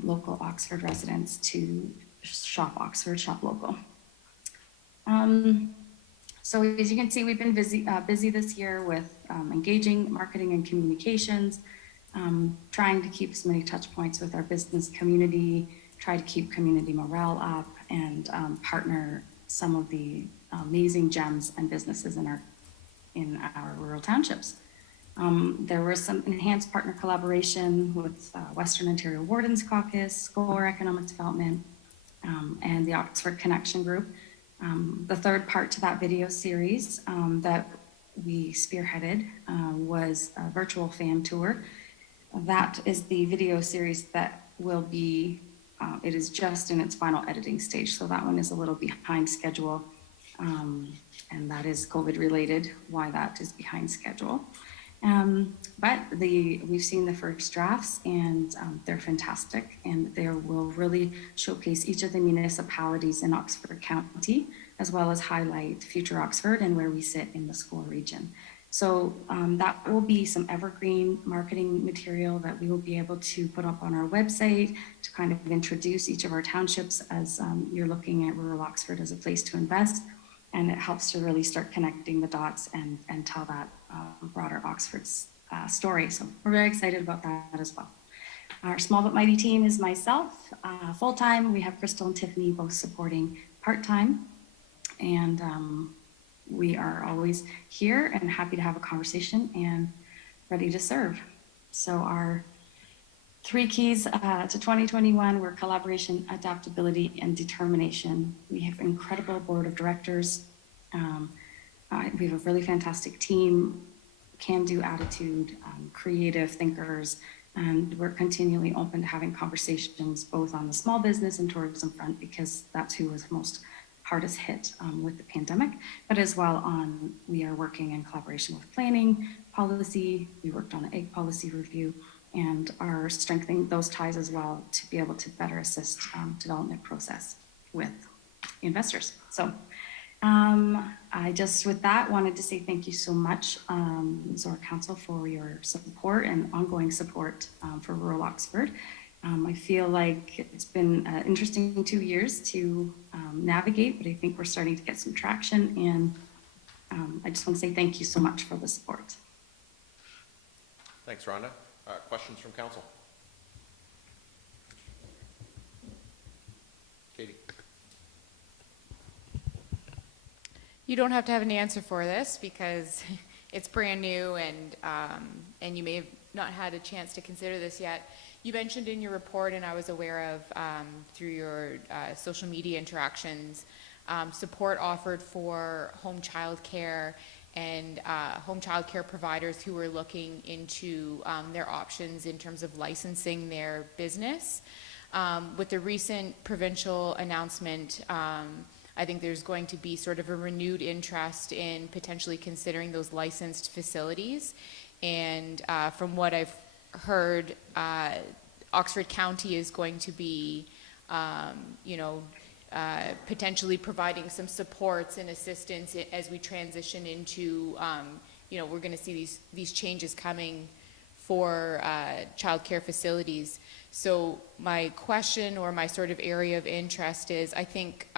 local Oxford residents to shop Oxford, shop local. So as you can see, we've been busy this year with engaging marketing and communications, trying to keep as many touch points with our business community, try to keep community morale up, and partner some of the amazing gems and businesses in our rural townships. There was some enhanced partner collaboration with Western Ontario Wardens Caucus, SCORE Economic Development, and the Oxford Connection Group. The third part to that video series that we spearheaded was a virtual fan tour. That is the video series that will be, it is just in its final editing stage. So that one is a little behind schedule. And that is COVID related, why that is behind schedule. But we've seen the first drafts, and they're fantastic, and they will really showcase each of the municipalities in Oxford County, as well as highlight future Oxford and where we sit in the SCORE region. So that will be some evergreen marketing material that we will be able to put up on our website to kind of introduce each of our townships as you're looking at rural Oxford as a place to invest. And it helps to really start connecting the dots and tell that broader Oxford's story. So we're very excited about that as well. Our small but mighty team is myself, full-time. We have Crystal and Tiffany both supporting part-time. And we are always here and happy to have a conversation and ready to serve. So our 3 keys to 2021 were collaboration, adaptability, and determination. We have an incredible board of directors. We have a really fantastic team, can-do attitude, creative thinkers, and we're continually open to having conversations both on the small business and tourism front, because that's who is most hardest hit with the pandemic, but as well on, we are working in collaboration with planning, policy. We worked on the egg policy review and are strengthening those ties as well to be able to better assist development process with investors. So I just, with that, wanted to say thank you so much, Zorra Council, for your support and ongoing support for rural Oxford. I feel like it's been an interesting 2 years to navigate, but I think we're starting to get some traction, and I just want to say thank you so much for the support. Thanks, Rhonda. Questions from council? Katie? You don't have to have an answer for this because it's brand new and you may have not had a chance to consider this yet. You mentioned in your report, and I was aware of through your social media interactions, support offered for home child care and home child care providers who are looking into their options in terms of licensing their business. With the recent provincial announcement, I think there's going to be sort of a renewed interest in potentially considering those licensed facilities. And from what I've heard, Oxford County is going to be, potentially providing some supports and assistance as we transition into, we're going to see these changes coming for childcare facilities. So my question or my sort of area of interest is, I think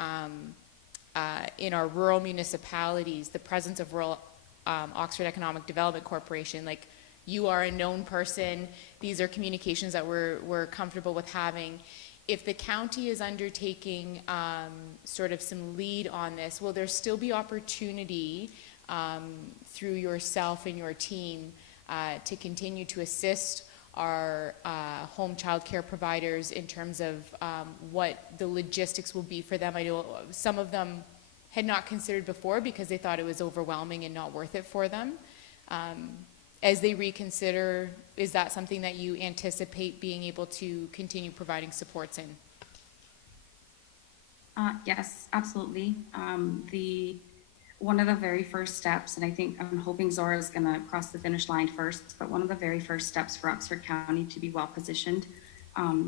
in our rural municipalities, the presence of rural Oxford Economic Development Corporation, like you are a known person, these are communications that we're comfortable with having. If the county is undertaking sort of some lead on this, will there still be opportunity through yourself and your team to continue to assist our home child care providers in terms of what the logistics will be for them? I know some of them had not considered before because they thought it was overwhelming and not worth it for them. As they reconsider, is that something that you anticipate being able to continue providing supports in? Yes, absolutely. One of the very first steps, and I think I'm hoping Zorra is going to cross the finish line first, but one of the very first steps for Oxford County to be well positioned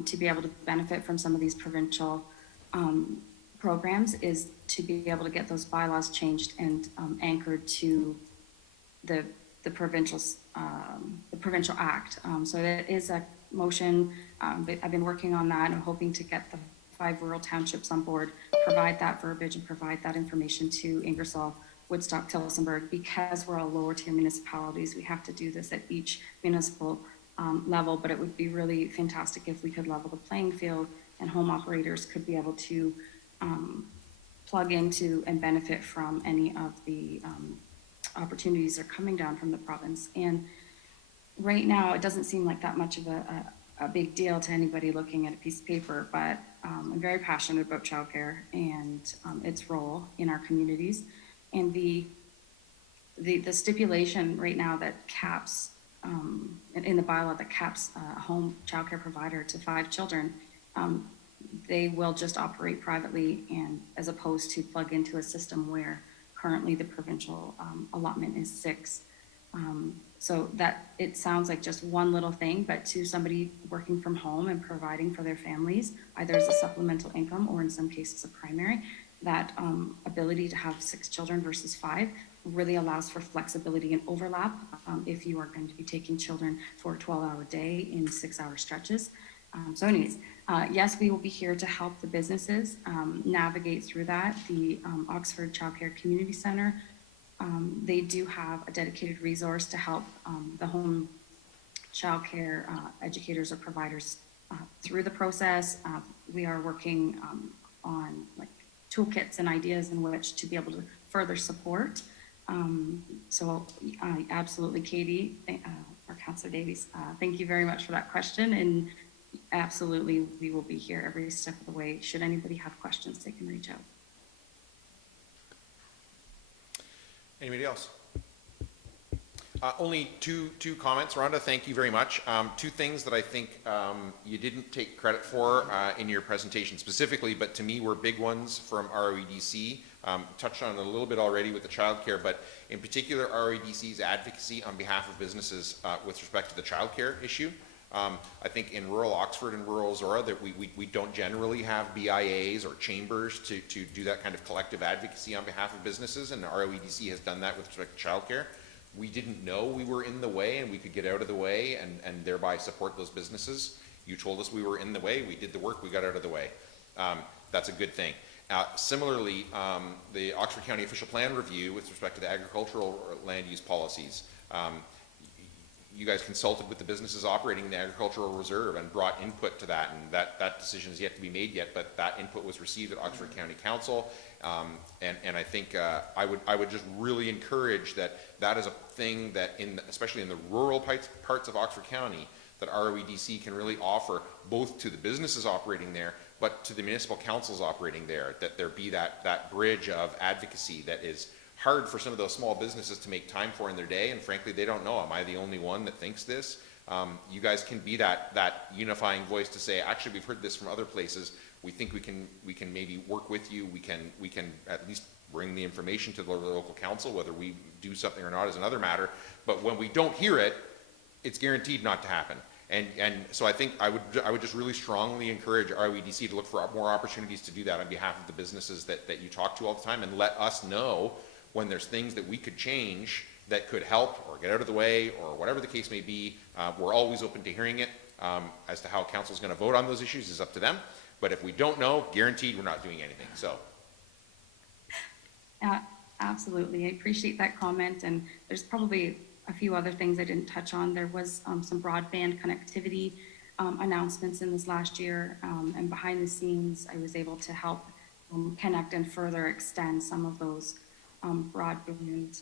to be able to benefit from some of these provincial programs is to be able to get those bylaws changed and anchored to the provincial act. So that is a motion. I've been working on that. I'm hoping to get the 5 rural townships on board, provide that verbiage and provide that information to Ingersoll, Woodstock, Tillsonburg. Because we're all lower tier municipalities, we have to do this at each municipal level, but it would be really fantastic if we could level the playing field and home operators could be able to plug into and benefit from any of the opportunities that are coming down from the province. And right now, it doesn't seem like that much of a big deal to anybody looking at a piece of paper, but I'm very passionate about childcare and its role in our communities. And the stipulation right now that caps, in the bylaw that caps a home childcare provider to 5 children, they will just operate privately and as opposed to plug into a system where currently the provincial allotment is 6. So that it sounds like just one little thing, but to somebody working from home and providing for their families, either as a supplemental income or in some cases a primary, that ability to have 6 children versus 5 really allows for flexibility and overlap if you are going to be taking children for a 12-hour day in 6-hour stretches. So anyways, yes, we will be here to help the businesses navigate through that. The Oxford Child Care Community Center, they do have a dedicated resource to help the home child care educators or providers through the process. We are working on like toolkits and ideas in which to be able to further support. So absolutely, Katie, or Councillor Davies, thank you very much for that question. And absolutely, we will be here every step of the way. Should anybody have questions, they can reach out. Anybody else? Only two comments, Rhonda. Thank you very much. Two things that I think you didn't take credit for in your presentation specifically, but to me were big ones from ROEDC. Touched on it a little bit already with the childcare, but in particular ROEDC's advocacy on behalf of businesses with respect to the childcare issue. I think in rural Oxford and rural Zorra that we don't generally have BIAs or chambers to do that kind of collective advocacy on behalf of businesses, and ROEDC has done that with respect to childcare. We didn't know we were in the way and we could get out of the way and thereby support those businesses. You told us we were in the way, we did the work, we got out of the way. That's a good thing. Similarly, the Oxford County Official Plan Review with respect to the agricultural land use policies, you guys consulted with the businesses operating the agricultural reserve and brought input to that, and that decision is yet to be made yet, but that input was received at Oxford County Council. And I think I would just really encourage that is a thing that especially in the rural parts of Oxford County, that ROEDC can really offer both to the businesses operating there, but to the municipal councils operating there, that there be that bridge of advocacy that is hard for some of those small businesses to make time for in their day, and frankly they don't know, am I the only one that thinks this? You guys can be that unifying voice to say, actually we've heard this from other places, we think we can maybe work with you, we can at least bring the information to the local council. Whether we do something or not is another matter, but when we don't hear it, it's guaranteed not to happen. And so I think I would just really strongly encourage ROEDC to look for more opportunities to do that on behalf of the businesses that you talk to all the time, and let us know when there's things that we could change that could help or get out of the way or whatever the case may be. We're always open to hearing it. As to how council's going to vote on those issues is up to them. But if we don't know, guaranteed we're not doing anything. So. Absolutely. I appreciate that comment. And there's probably a few other things I didn't touch on. There was some broadband connectivity announcements in this last year. And behind the scenes, I was able to help connect and further extend some of those broadband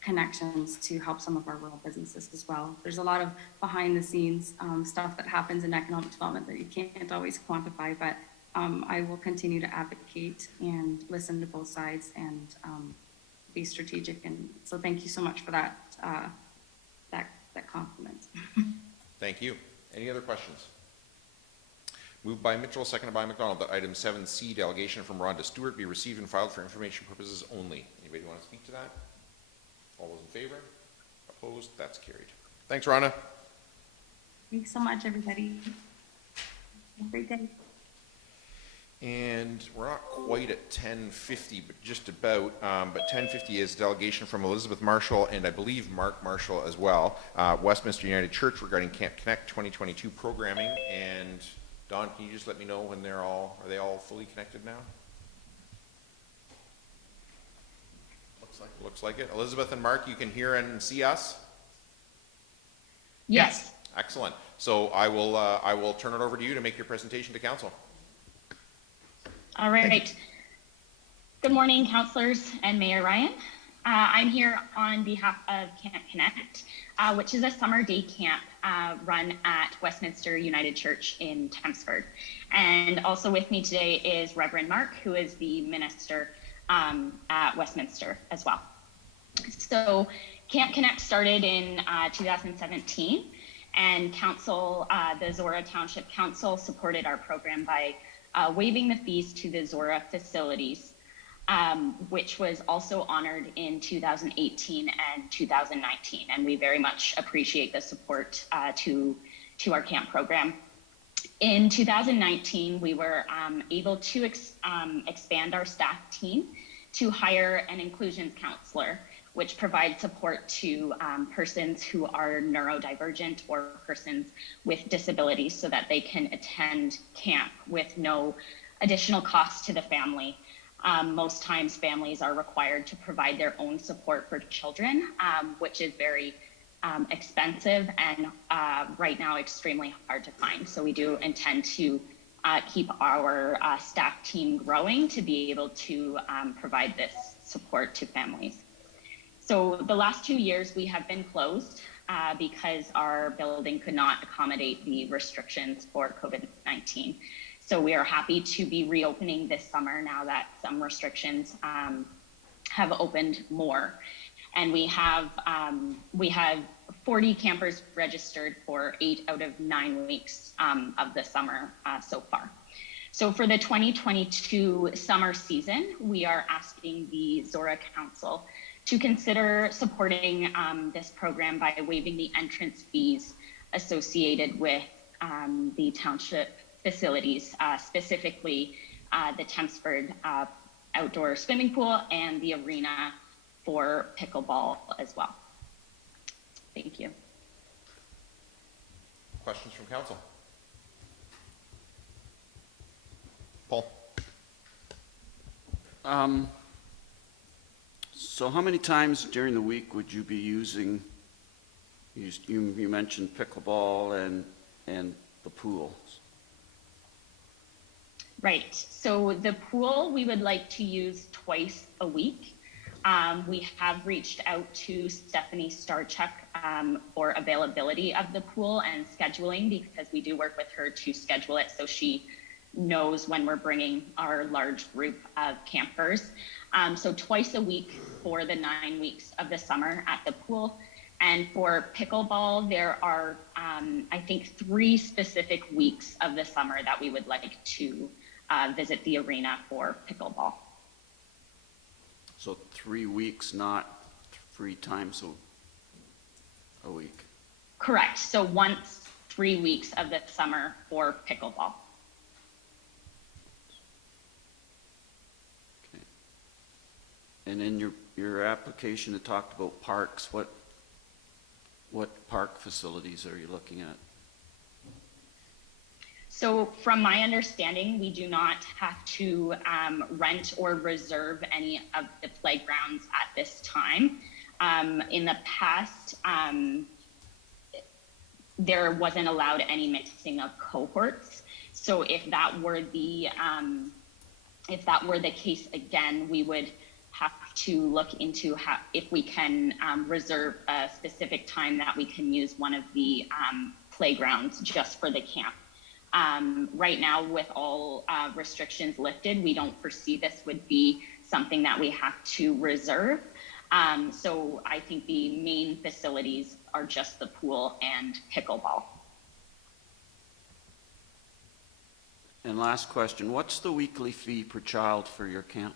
connections to help some of our rural businesses as well. There's a lot of behind the scenes stuff that happens in economic development that you can't always quantify, but I will continue to advocate and listen to both sides and be strategic. And so thank you so much for that compliment. Thank you. Any other questions? Moved by Mitchell, seconded by McDonald, that item 7C, delegation from Rhonda Stewart, be received and filed for information purposes only. Anybody want to speak to that? All those in favor? Opposed? That's carried. Thanks, Rhonda. Thanks so much, everybody. Have a great day. And we're not quite at 10:50, but just about. But 10:50 is delegation from Elizabeth Marshall and I believe Mark Marshall as well, Westminster United Church regarding Camp Connect 2022 programming. And Don, can you just let me know when are they all fully connected now? Looks like it. Elizabeth and Mark, you can hear and see us? Yes. Excellent. So I will turn it over to you to make your presentation to council. All right. Good morning, councilors and Mayor Ryan. I'm here on behalf of Camp Connect, which is a summer day camp run at Westminster United Church in Chelmsford. And also with me today is Reverend Mark, who is the minister at Westminster as well. So Camp Connect started in 2017, and council, the Zorra Township Council supported our program by waiving the fees to the Zorra facilities, which was also honored in 2018 and 2019. And we very much appreciate the support to our camp program. In 2019, we were able to expand our staff team to hire an inclusions counselor, which provides support to persons who are neurodivergent or persons with disabilities so that they can attend camp with no additional cost to the family. Most times families are required to provide their own support for children, which is very expensive and right now extremely hard to find. So we do intend to keep our staff team growing to be able to provide this support to families. So the last 2 years we have been closed because our building could not accommodate the restrictions for COVID-19. So we are happy to be reopening this summer now that some restrictions have opened more. And we have 40 campers registered for 8 out of 9 weeks of the summer so far. So for the 2022 summer season, we are asking the Zorra Council to consider supporting this program by waiving the entrance fees associated with the township facilities, specifically the Tempsford outdoor swimming pool and the arena for pickleball as well. Thank you. Questions from council? Paul? So how many times during the week would you be using, you mentioned pickleball and the pools? Right, so the pool we would like to use twice a week. We have reached out to Stephanie Starchuk for availability of the pool and scheduling, because we do work with her to schedule it so she knows when we're bringing our large group of campers. So twice a week for the 9 weeks of the summer at the pool. And for pickleball, there are, I think, 3 specific weeks of the summer that we would like to visit the arena for pickleball. So 3 weeks, not 3 times a week? Correct. So once 3 weeks of the summer for pickleball. Okay. And in your application, it talked about parks. What park facilities are you looking at? So from my understanding, we do not have to rent or reserve any of the playgrounds at this time. In the past, there wasn't allowed any mixing of cohorts. So if that were the case again, we would have to look into if we can reserve a specific time that we can use one of the playgrounds just for the camp. Right now, with all restrictions lifted, we don't foresee this would be something that we have to reserve. So I think the main facilities are just the pool and pickleball. And last question, what's the weekly fee per child for your camp?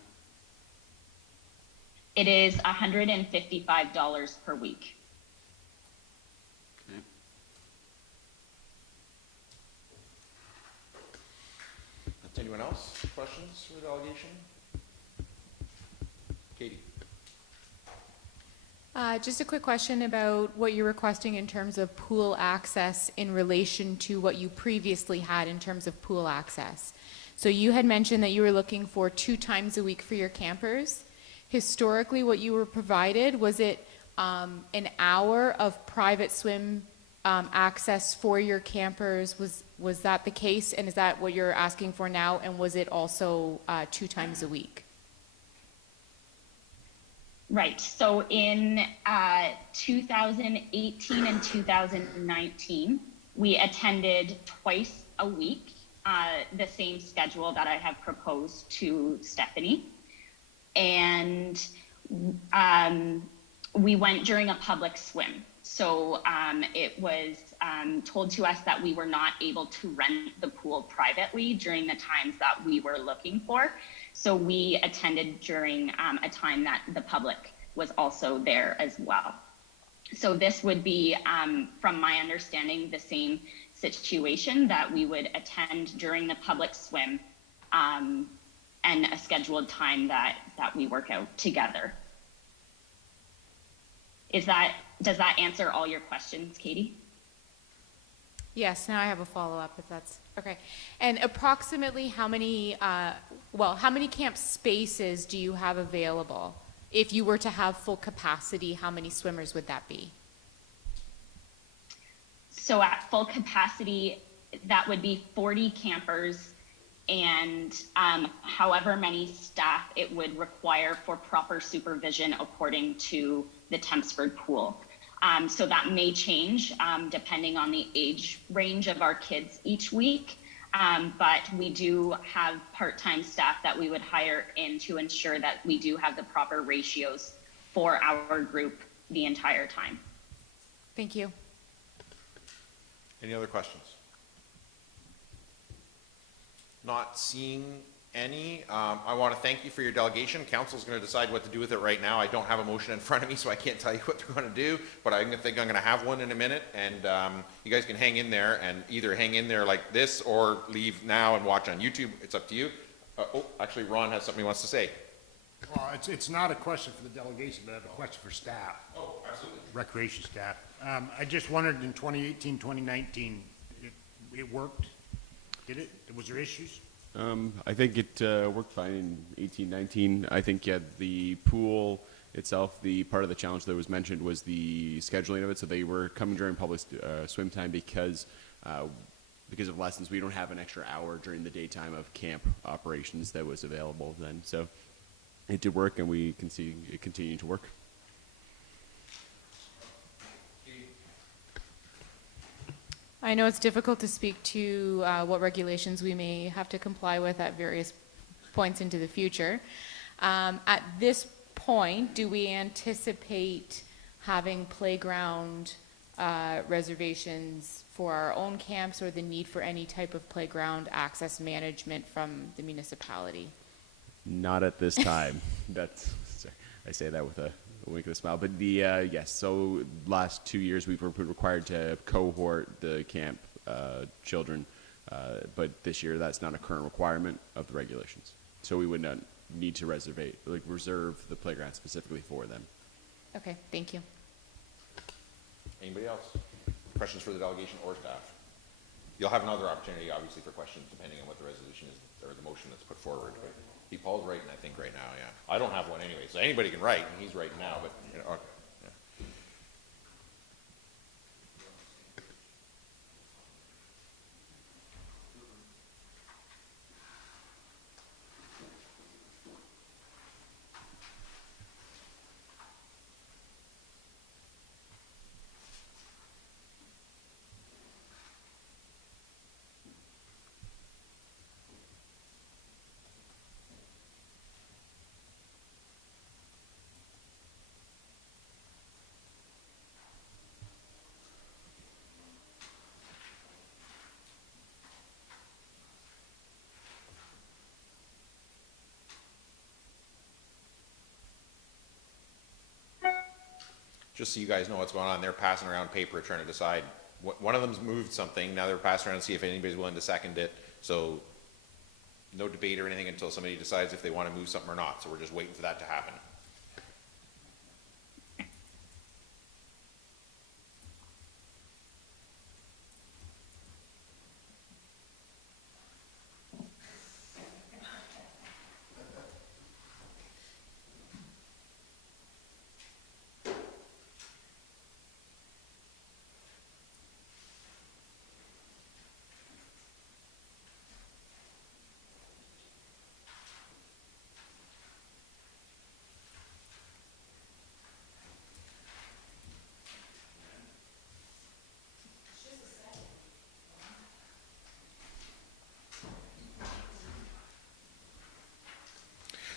It is $155 per week. Okay. Anyone else? Questions for the delegation? Katie? Just a quick question about what you're requesting in terms of pool access in relation to what you previously had in terms of pool access. So you had mentioned that you were looking for 2 times a week for your campers. Historically, what you were provided, was it an hour of private swim access for your campers? Was that the case, and is that what you're asking for now, and was it also 2 times a week? Right, so in 2018 and 2019, we attended twice a week, the same schedule that I have proposed to Stephanie. And we went during a public swim. So it was told to us that we were not able to rent the pool privately during the times that we were looking for. So we attended during a time that the public was also there as well. So this would be, from my understanding, the same situation, that we would attend during the public swim and a scheduled time that we work out together. Does that answer all your questions, Katie? Yes, now I have a follow-up if that's, okay. And approximately how many camp spaces do you have available? If you were to have full capacity, how many swimmers would that be? So at full capacity, that would be 40 campers and however many staff it would require for proper supervision according to the Tempsford pool. So that may change depending on the age range of our kids each week. But we do have part-time staff that we would hire in to ensure that we do have the proper ratios for our group the entire time. Thank you. Any other questions? Not seeing any. I want to thank you for your delegation. Council's going to decide what to do with it right now. I don't have a motion in front of me, so I can't tell you what they're going to do, but I think I'm going to have one in a minute, and you guys can hang in there, and either hang in there like this or leave now and watch on YouTube. It's up to you. Oh, actually, Ron has something he wants to say. Well, it's not a question for the delegation, but I have a question for staff. Oh, absolutely. Recreation staff. I just wondered in 2018, 2019, it worked? Did it? Was there issues? I think it worked fine in 18, 19. I think, yeah, the pool itself, the part of the challenge that was mentioned was the scheduling of it. So they were coming during public swim time because of lessons. We don't have an extra hour during the daytime of camp operations that was available then. So it did work, and we can see it continuing to work. I know it's difficult to speak to what regulations we may have to comply with at various points into the future. At this point, do we anticipate having playground reservations for our own camps, or the need for any type of playground access management from the municipality? Not at this time. Sorry, I say that with a wink and a smile. But the yes, so last 2 years we've been required to cohort the camp children, but this year that's not a current requirement of the regulations. So we would not need to reserve the playground specifically for them. Okay, thank you. Anybody else? Questions for the delegation or staff? You'll have another opportunity, obviously, for questions depending on what the resolution is or the motion that's put forward. But Paul's writing, I think, right now. Yeah, I don't have one anyway, so anybody can write, and he's writing now. But you know, okay. Yeah. Just so you guys know what's going on, they're passing around paper trying to decide. One of them's moved something. Now they're passing around to see if anybody's willing to second it. So no debate or anything until somebody decides if they want to move something or not. So we're just waiting for that to happen.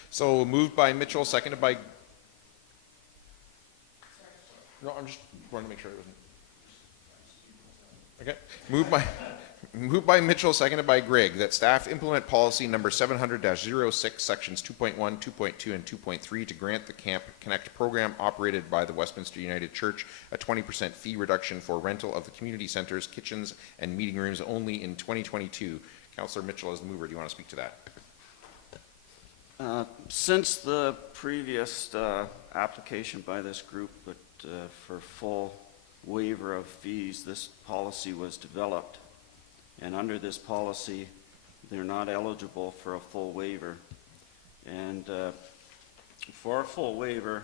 So moved by Mitchell, seconded by... No, I'm just wanting to make sure it wasn't... Okay. Moved by Mitchell, seconded by Grigg, that staff implement policy number 700-06, sections 2.1, 2.2, and 2.3 to grant the Camp Connect program operated by the Westminster United Church a 20% fee reduction for rental of the community centers, kitchens, and meeting rooms only in 2022. Councillor Mitchell, as the mover, do you want to speak to that? Since the previous application by this group for full waiver of fees, this policy was developed. And under this policy, they're not eligible for a full waiver. And for a full waiver,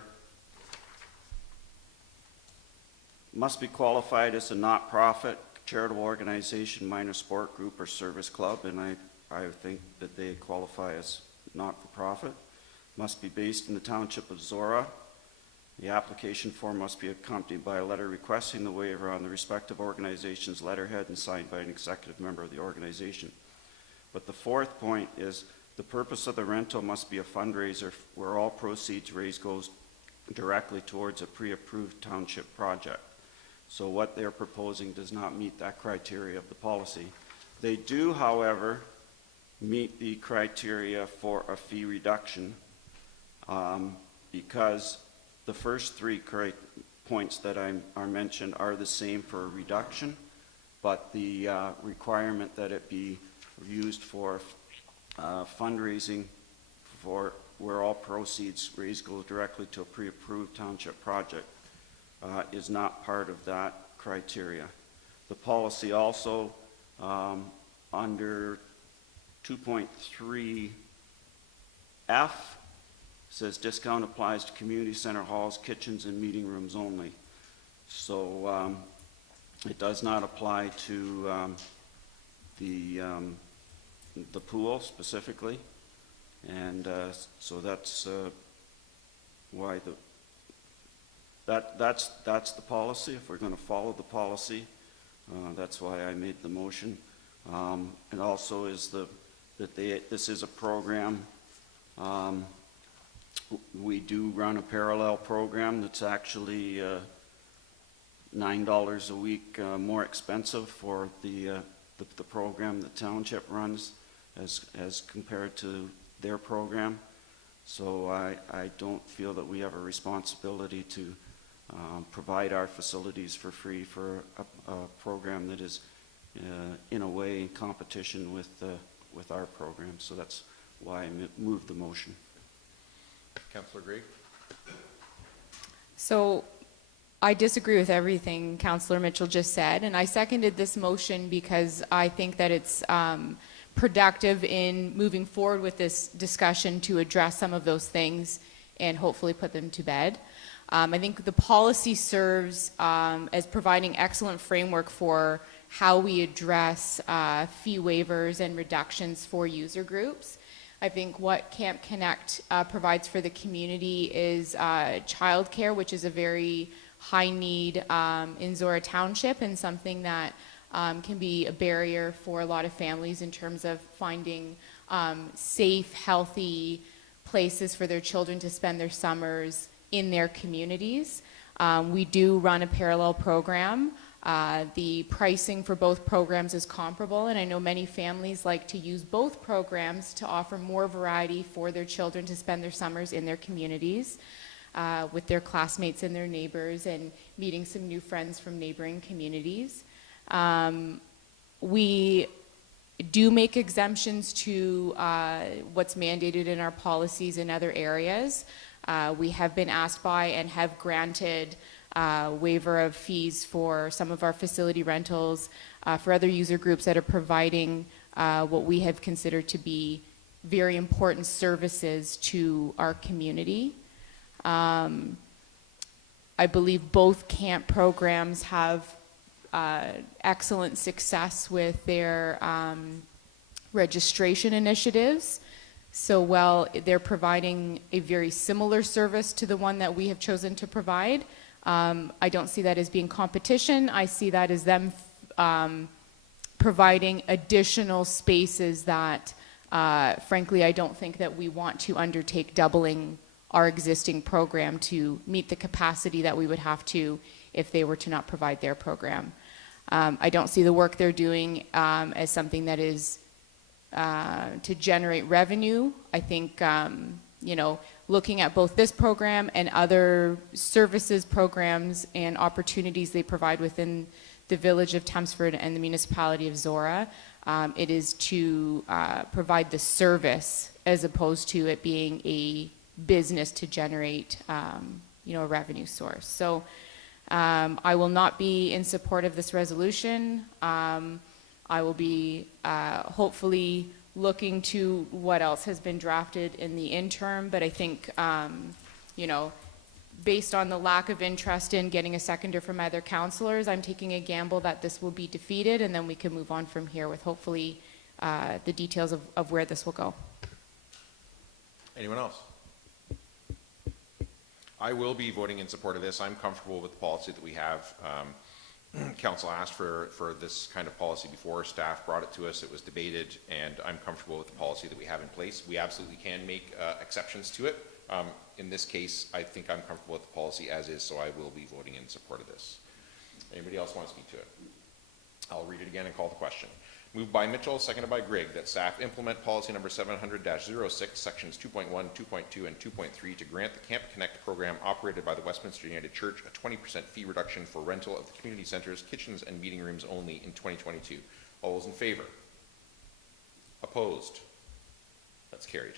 must be qualified as a not-profit, charitable organization, minor sport group, or service club. And I think that they qualify as not-for-profit. Must be based in the Township of Zorra. The application form must be accompanied by a letter requesting the waiver on the respective organization's letterhead and signed by an executive member of the organization. But the fourth point is the purpose of the rental must be a fundraiser where all proceeds raised goes directly towards a pre-approved township project. So what they're proposing does not meet that criteria of the policy. They do, however, meet the criteria for a fee reduction because the first three points that are mentioned are the same for a reduction, but the requirement that it be used for fundraising for where all proceeds raised go directly to a pre-approved township project is not part of that criteria. The policy also under 2.3F says discount applies to community center halls, kitchens, and meeting rooms only. So it does not apply to the pool specifically, and so that's why that's the policy. If we're going to follow the policy, that's why I made the motion. And also is this is a program. We do run a parallel program that's actually $9 a week more expensive for the program the township runs as compared to their program. So I don't feel that we have a responsibility to provide our facilities for free for a program that is in a way in competition with our program. So that's why I moved the motion. Councillor Gray? So I disagree with everything Councillor Mitchell just said, and I seconded this motion because I think that it's productive in moving forward with this discussion to address some of those things and hopefully put them to bed. I think the policy serves as providing excellent framework for how we address fee waivers and reductions for user groups. I think what Camp Connect provides for the community is childcare, which is a very high need in Zorra Township and something that can be a barrier for a lot of families in terms of finding safe, healthy places for their children to spend their summers in their communities. We do run a parallel program. The pricing for both programs is comparable, and I know many families like to use both programs to offer more variety for their children to spend their summers in their communities with their classmates and their neighbors and meeting some new friends from neighboring communities. We do make exemptions to what's mandated in our policies in other areas. We have been asked by and have granted waiver of fees for some of our facility rentals for other user groups that are providing what we have considered to be very important services to our community. I believe both camp programs have excellent success with their registration initiatives. So while they're providing a very similar service to the one that we have chosen to provide, I don't see that as being competition. I see that as them providing additional spaces that, frankly, I don't think that we want to undertake doubling our existing program to meet the capacity that we would have to if they were to not provide their program. I don't see the work they're doing as something that is to generate revenue. I think, looking at both this program and other services, programs, and opportunities they provide within the village of Chelmsford and the municipality of Zorra, it is to provide the service as opposed to it being a business to generate, a revenue source. So I will not be in support of this resolution. I will be hopefully looking to what else has been drafted in the interim, but I think, based on the lack of interest in getting a seconder from other councillors, I'm taking a gamble that this will be defeated, and then we can move on from here with hopefully the details of where this will go. Anyone else? I will be voting in support of this. I'm comfortable with the policy that we have. Council asked for this kind of policy before. Staff brought it to us. It was debated, and I'm comfortable with the policy that we have in place. We absolutely can make exceptions to it In this case, I think I'm comfortable with the policy as is, so I will be voting in support of this. Anybody else want to speak to it? I'll read it again and call the question. Moved by Mitchell, seconded by Grigg, that staff implement policy number 700-06, sections 2.1, 2.2, and 2.3 to grant the Camp Connect program operated by the Westminster United Church a 20% fee reduction for rental of the community centers, kitchens, and meeting rooms only in 2022. All those in favor? Opposed? That's carried.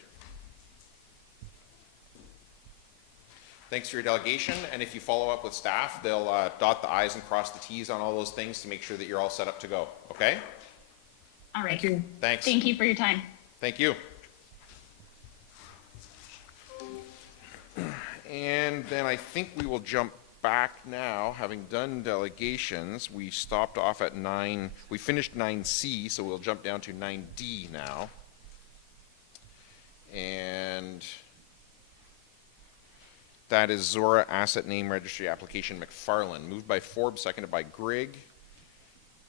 Thanks for your delegation, and if you follow up with staff, they'll dot the I's and cross the T's on all those things to make sure that you're all set up to go, okay? All right. Thank you. Thanks. Thank you for your time. Thank you. And then I think we will jump back now, having done delegations. We stopped off at 9, we finished 9C, so we'll jump down to 9D now. And that is Zorra Asset Name Registry Application McFarlan, moved by Forbes, seconded by Grigg.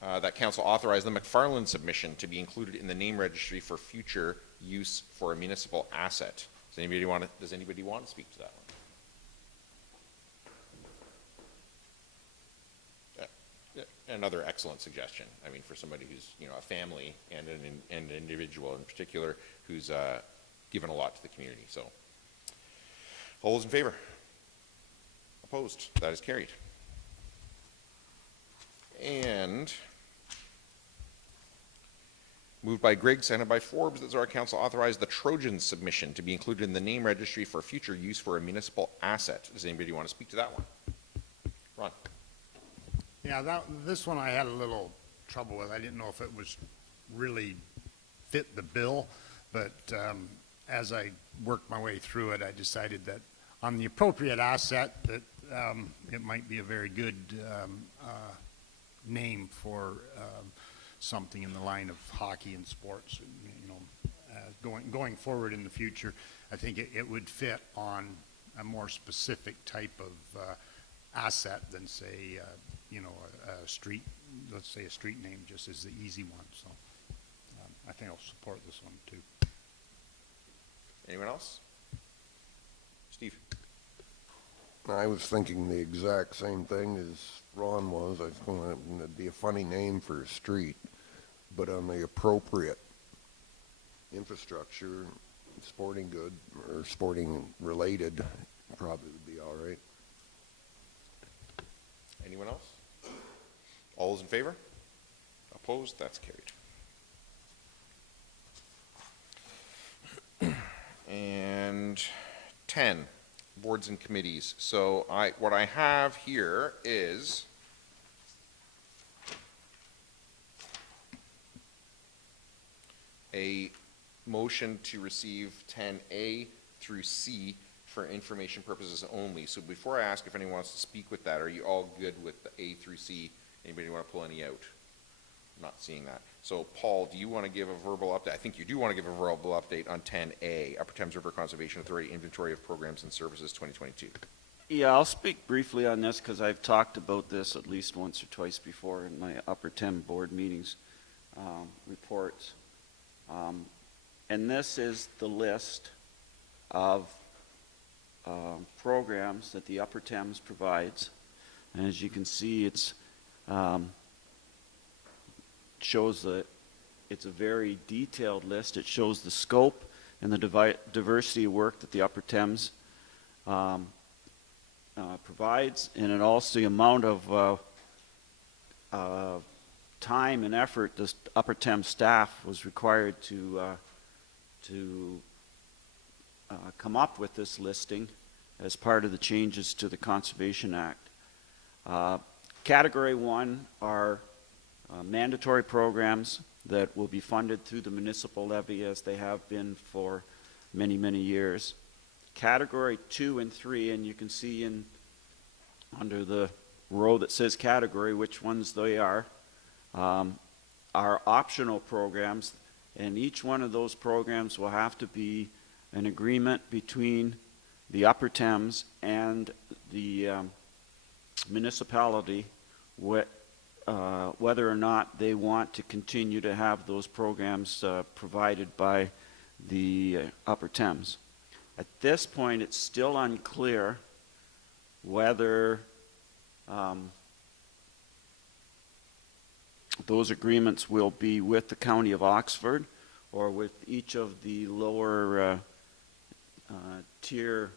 That council authorized the McFarlan submission to be included in the name registry for future use for a municipal asset. Does anybody want to speak to that one? Another excellent suggestion. I mean, for somebody who's, you know, a family and an individual in particular who's given a lot to the community. So, all those in favor? Opposed? That is carried. And moved by Grigg, seconded by Forbes, that Zorra Council authorized the Trojans submission to be included in the name registry for future use for a municipal asset. Does anybody want to speak to that one? Ron. Yeah, this one I had a little trouble with. I didn't know if it was really fit the bill, but as I worked my way through it, I decided that on the appropriate asset that it might be a very good name for something in the line of hockey and sports. You know, going forward in the future, I think it would fit on a more specific type of asset than, say, you know, a street. Let's say a street name just is the easy one. So I think I'll support this one too. Anyone else? Steve. I was thinking the exact same thing as Ron was. I was going to be a funny name for a street, but on the appropriate infrastructure, sporting good or sporting related, probably would be all right. Anyone else? All those in favor? Opposed? That's carried. And 10, boards and committees. So what I have here is a motion to receive 10A through C for information purposes only. So before I ask if anyone wants to speak with that, are you all good with the A through C? Anybody want to pull any out? I'm not seeing that. So Paul, do you want to give a verbal update? I think you do want to give a verbal update on 10A, Upper Thames River Conservation Authority Inventory of Programs and Services 2022. Yeah, I'll speak briefly on this because I've talked about this at least once or twice before in my Upper Thames board meetings, reports. And this is the list of programs that the Upper Thames provides. And as you can see, it's shows that it's a very detailed list. It shows the scope and the diversity of work that the Upper Thames provides, and it also the amount of time and effort the Upper Thames staff was required to come up with this listing as part of the changes to the Conservation Act. Category 1 are mandatory programs that will be funded through the municipal levy as they have been for many, many years. Category 2 and 3, and you can see under the row that says category which ones they are optional programs, and each one of those programs will have to be an agreement between the Upper Thames and the municipality whether or not they want to continue to have those programs provided by the Upper Thames. At this point, it's still unclear whether those agreements will be with the County of Oxford or with each of the lower tier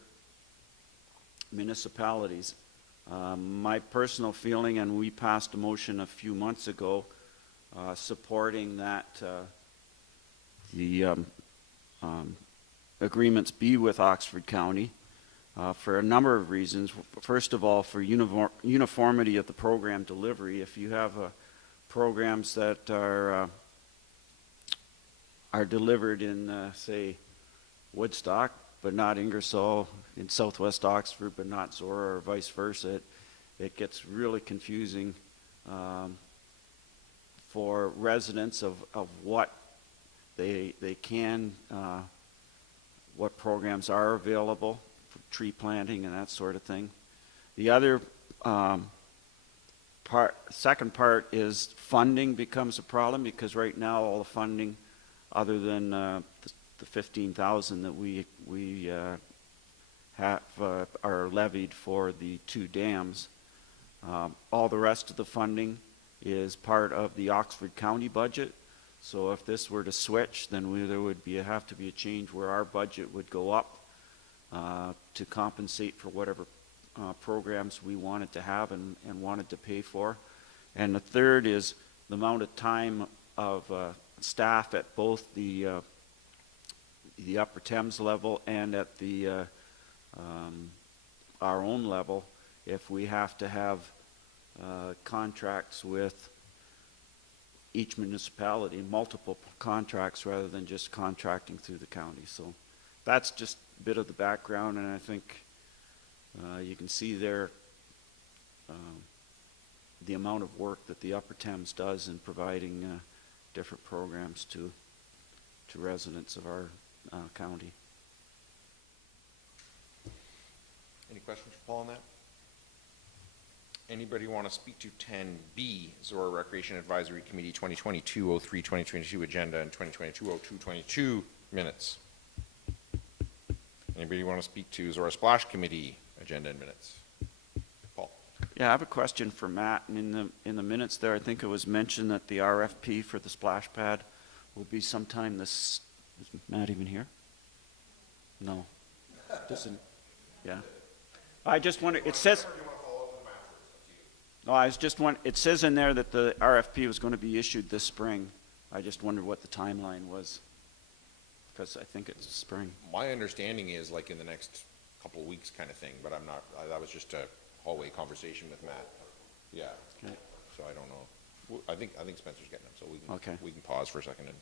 municipalities. My personal feeling, and we passed a motion a few months ago supporting that the agreements be with Oxford County for a number of reasons. First of all, for uniformity of the program delivery. If you have programs that are delivered in, say, Woodstock, but not Ingersoll, in Southwest Oxford, but not Zorra, or vice versa, it gets really confusing for residents of what they can, what programs are available, for tree planting and that sort of thing. The other second part is funding becomes a problem, because right now all the funding, other than the $15,000 that we have are levied for the 2 dams, all the rest of the funding is part of the Oxford County budget. So if this were to switch, then there would have to be a change where our budget would go up to compensate for whatever programs we wanted to have and wanted to pay for. And the third is the amount of time of staff at both the Upper Thames level and at the our own level, if we have to have contracts with each municipality, multiple contracts rather than just contracting through the county. So that's just a bit of the background, and I think you can see there the amount of work that the Upper Thames does in providing different programs to residents of our county. Any questions for Paul on that? Anybody want to speak to 10B, Zorra Recreation Advisory Committee 2022-03-2022 agenda and 2022-02-22 minutes? Anybody want to speak to Zorra Splash Committee agenda and minutes? Paul? Yeah, I have a question for Matt. And in the minutes there, I think it was mentioned that the RFP for the splash pad will be sometime this. Is Matt even here? No. Doesn't. Yeah. I just wonder. It says. No, I was just wondering. It says in there that the RFP was going to be issued this spring. I just wondered what the timeline was, because I think it's spring. My understanding is like in the next couple of weeks kind of thing, but I'm not, that was just a hallway conversation with Matt. Yeah. Okay. So I don't know. I think Spencer's getting them, so we can pause for a second and.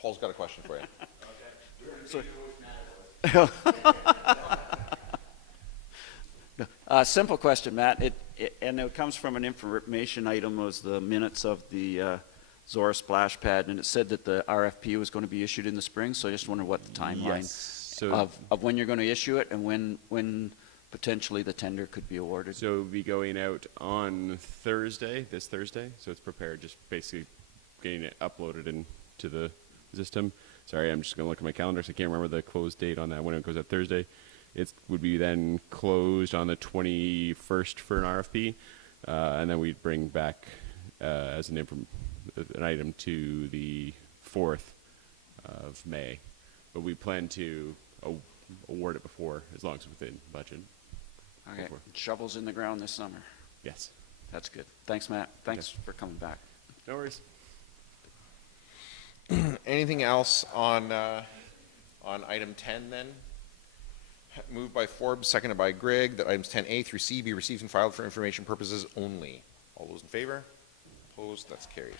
Paul's got a question for you. Simple question, Matt. And it comes from an information item, was the minutes of the Zorra splash pad, and it said that the RFP was going to be issued in the spring. So I just wonder what the timeline of when you're going to issue it and when potentially the tender could be awarded. So it'll be going out on Thursday, this Thursday. So it's prepared, just basically getting it uploaded into the system. Sorry, I'm just going to look at my calendar, so I can't remember the close date on that when it goes out Thursday. It would be then closed on the 21st for an RFP, and then we'd bring back as an item to the 4th of May. But we plan to award it before, as long as it's within budget. Okay. Shovels in the ground this summer. Yes. That's good. Thanks, Matt. Thanks for coming back. No worries. Anything else on item 10 then? Moved by Forbes, seconded by Greg, that items 10A through C be received and filed for information purposes only. All those in favor? Opposed? That's carried.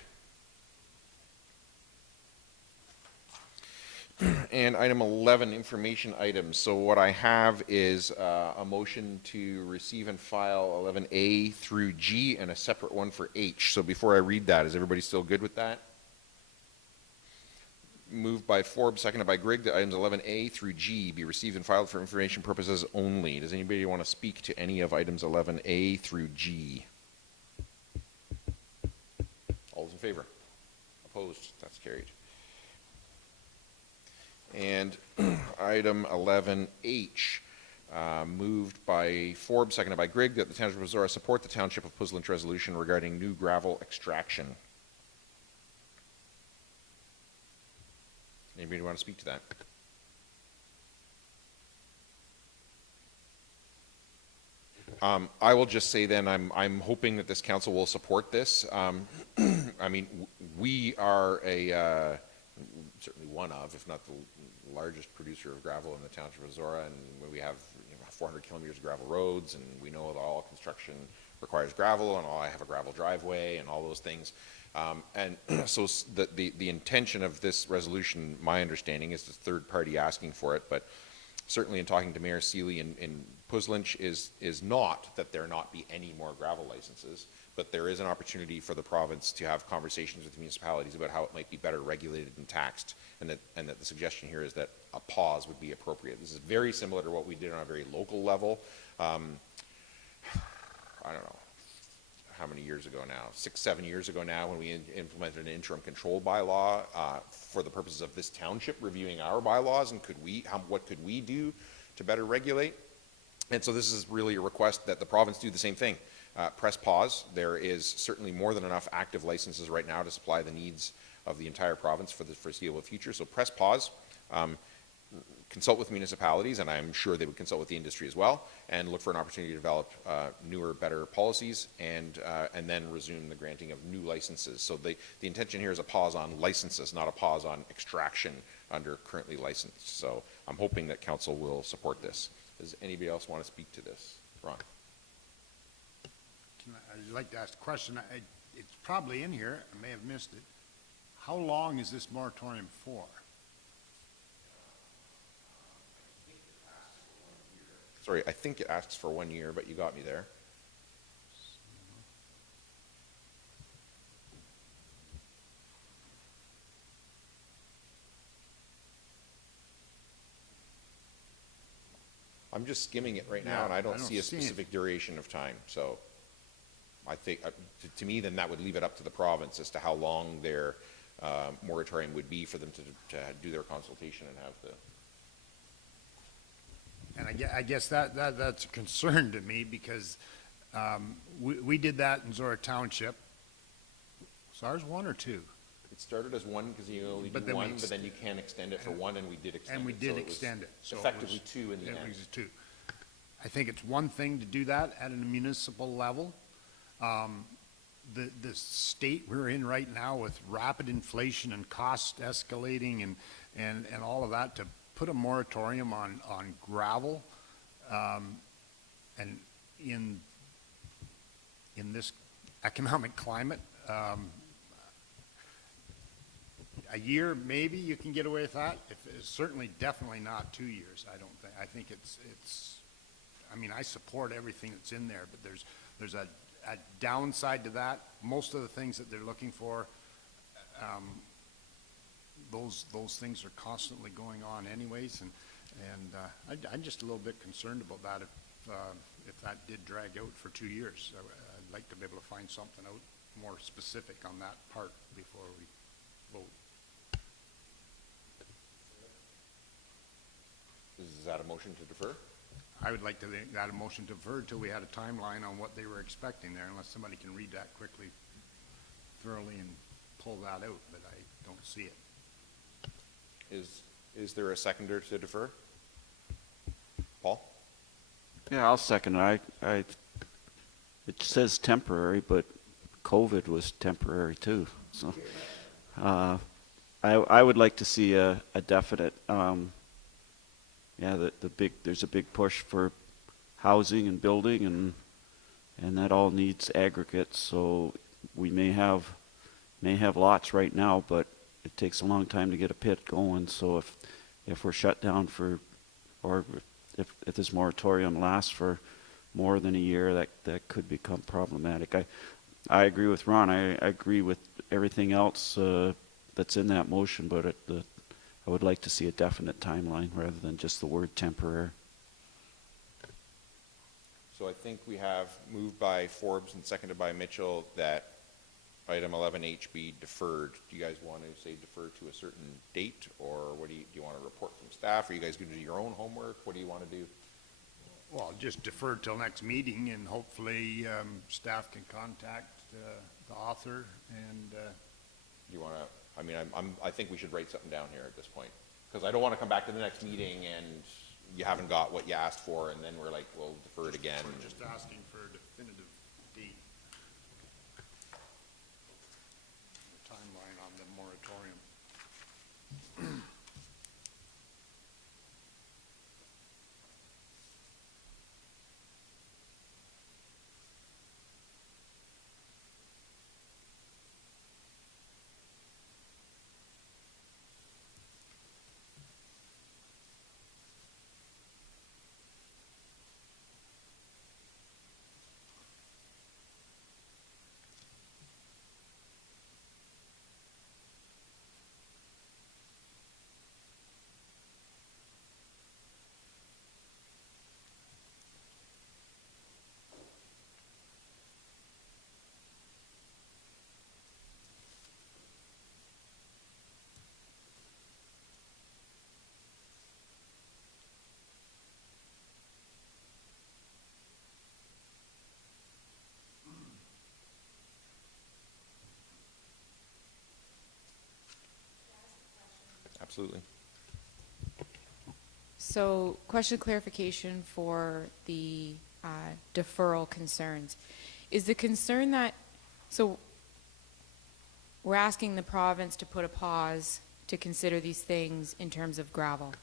And item 11, information items. So what I have is a motion to receive and file 11A through G and a separate one for H. So before I read that, is everybody still good with that? Moved by Forbes, seconded by Grigg, that items 11A through G be received and filed for information purposes only. Does anybody want to speak to any of items 11A through G? All those in favor? Opposed? That's carried. And item 11H, moved by Forbes, seconded by Grigg, that the Township of Zorra support the Township of Puslinch resolution regarding new gravel extraction. Anybody want to speak to that? I will just say then I'm hoping that this council will support this. I mean, we are a certainly one of, if not the largest producer of gravel in the Township of Zorra, and we have 400 kilometers of gravel roads, and we know that all construction requires gravel, and I have a gravel driveway, and all those things. And so the intention of this resolution, my understanding, is the third party asking for it, but certainly in talking to Mayor Seeley in Puslinch is not that there not be any more gravel licenses, but there is an opportunity for the province to have conversations with the municipalities about how it might be better regulated and taxed, and that the suggestion here is that a pause would be appropriate. This is very similar to what we did on a very local level. I don't know how many years ago now, 6-7 years ago now, when we implemented an interim control bylaw for the purposes of this township reviewing our bylaws, and what could we do to better regulate? And so this is really a request that the province do the same thing. Press pause. There is certainly more than enough active licenses right now to supply the needs of the entire province for the foreseeable future. So press pause. Consult with municipalities, and I'm sure they would consult with the industry as well, and look for an opportunity to develop newer, better policies, and then resume the granting of new licenses. So the intention here is a pause on licenses, not a pause on extraction under currently licensed. So I'm hoping that council will support this. Does anybody else want to speak to this? Ron? I'd like to ask a question. It's probably in here. I may have missed it. How long is this moratorium for? Sorry, I think it asks for 1 year, but you got me there. I'm just skimming it right now, and I don't see a specific duration of time. So I think, to me, then that would leave it up to the province as to how long their moratorium would be for them to do their consultation and have the... And I guess that's a concern to me, because we did that in Zorra Township. Was ours 1 or 2? It started as 1 because you only do 1, but then you can extend it for 1, and we did extend it. And we did extend it. So effectively 2 in the end. It was 2. I think it's one thing to do that at a municipal level. The state we're in right now with rapid inflation and cost escalating and all of that, to put a moratorium on gravel, and in this economic climate, a year maybe you can get away with that. It's certainly definitely not 2 years. I don't think. I think it's. I mean, I support everything that's in there, but there's a downside to that. Most of the things that they're looking for, those things are constantly going on anyways, and I'm just a little bit concerned about that if that did drag out for 2 years. I'd like to be able to find something out more specific on that part before we vote. Is that a motion to defer? I would like to add a motion to defer till we had a timeline on what they were expecting there, unless somebody can read that quickly, thoroughly, and pull that out, but I don't see it. Is there a seconder to defer? Paul? Yeah, I'll second it. It says temporary, but COVID was temporary too. So I would like to see a definite, there's a big push for housing and building, and that all needs aggregates, so we may have lots right now, but it takes a long time to get a pit going. So if we're shut down or if this moratorium lasts for more than a year, that could become problematic. I agree with Ron. I agree with everything else that's in that motion, but I would like to see a definite timeline rather than just the word temporary. So I think we have moved by Forbes and seconded by Mitchell that item 11H be deferred. Do you guys want to say defer to a certain date, or what do you want to report from staff? Are you guys going to do your own homework? What do you want to do? Well, just defer till next meeting, and hopefully staff can contact the author and. You want to? I mean, I think we should write something down here at this point, because I don't want to come back to the next meeting and you haven't got what you asked for, and then we're like, we'll defer it again. We're just asking for a definitive date. The timeline on the moratorium. Absolutely. So, question of clarification for the deferral concerns. Is the concern that, so we're asking the province to put a pause to consider these things in terms of gravel.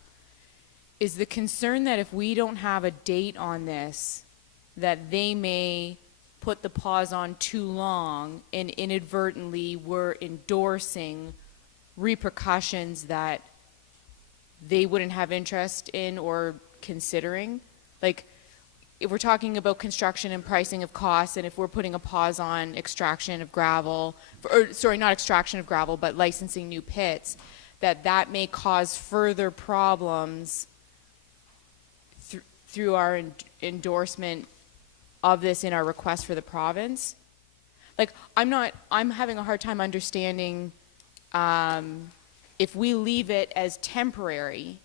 Is the concern that if we don't have a date on this, that they may put the pause on too long and inadvertently we're endorsing repercussions that they wouldn't have interest in or considering? Like, if we're talking about construction and pricing of costs, and if we're putting a pause on extraction of gravel, or sorry, not extraction of gravel, but licensing new pits, that may cause further problems through our endorsement of this in our request for the province. Like, I'm having a hard time understanding if we leave it as temporary,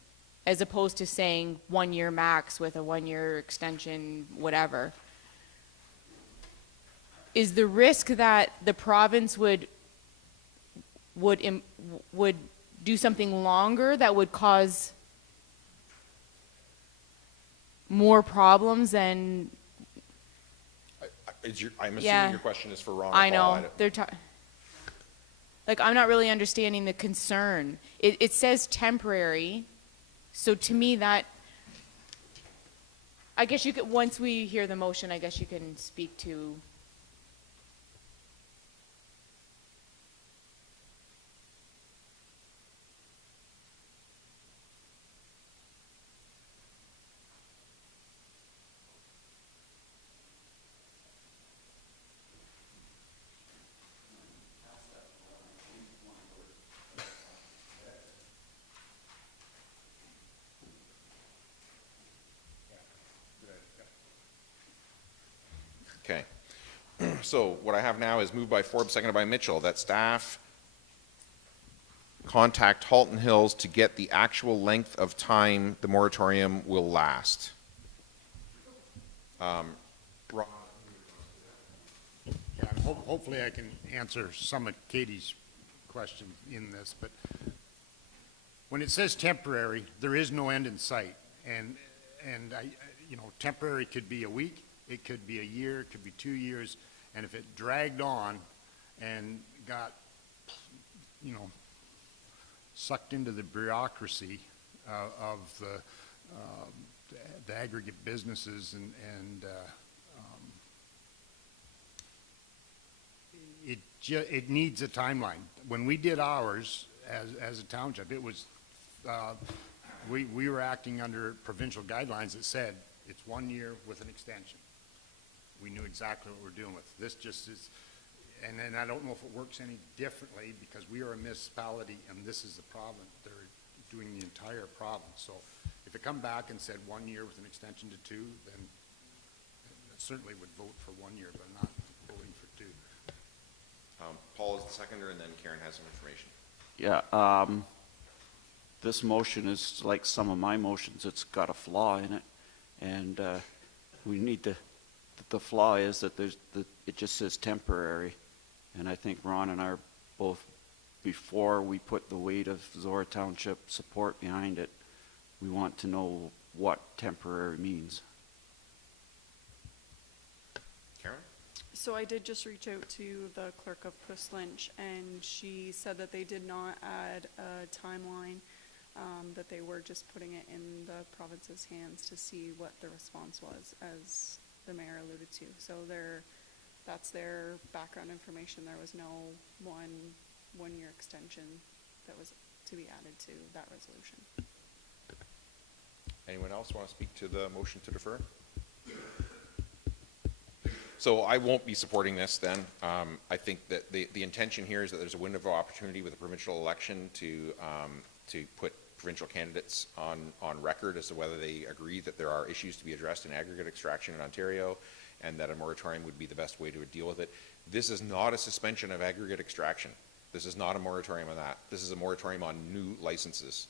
as opposed to saying 1 year max with a 1 year extension, whatever. Is the risk that the province would do something longer that would cause more problems than? I'm assuming Yeah. your question is for Ron or I Paul. know. Like, I'm not really understanding the concern. It says temporary, so to me that, I guess you could, once we hear the motion, I guess you can speak to. Okay. So what I have now is moved by Forbes, seconded by Mitchell, that staff contact Halton Hills to get the actual length of time the moratorium will last. Ron? Yeah, and hopefully I can answer some of Katie's questions in this, but when it says temporary, there is no end in sight. And temporary could be a week, it could be a year, it could be 2 years, and if it dragged on and got, sucked into the bureaucracy of the aggregate businesses and it needs a timeline. When we did ours as a township, it was, we were acting under provincial guidelines that said it's 1 year with an extension. We knew exactly what we're dealing with. This just is, and then I don't know if it works any differently because we are a municipality and this is the province. They're doing the entire province. So if it come back and said 1 year with an extension to 2, then I certainly would vote for 1 year, but not voting for 2. Paul is the seconder, and then Karen has some information. Yeah, this motion is like some of my motions. It's got a flaw in it, and we need to. The flaw is that it just says temporary, and I think Ron and I are both, before we put the weight of Zorra Township support behind it, we want to know what temporary means. Karen? So I did just reach out to the clerk of Puss Lynch, and she said that they did not add a timeline, that they were just putting it in the province's hands to see what the response was, as the mayor alluded to. So that's their background information. There was no one-year extension that was to be added to that resolution. Anyone else want to speak to the motion to defer? So I won't be supporting this then. I think that the intention here is that there's a window of opportunity with a provincial election to put provincial candidates on record as to whether they agree that there are issues to be addressed in aggregate extraction in Ontario and that a moratorium would be the best way to deal with it. This is not a suspension of aggregate extraction. This is not a moratorium on that. This is a moratorium on new licenses.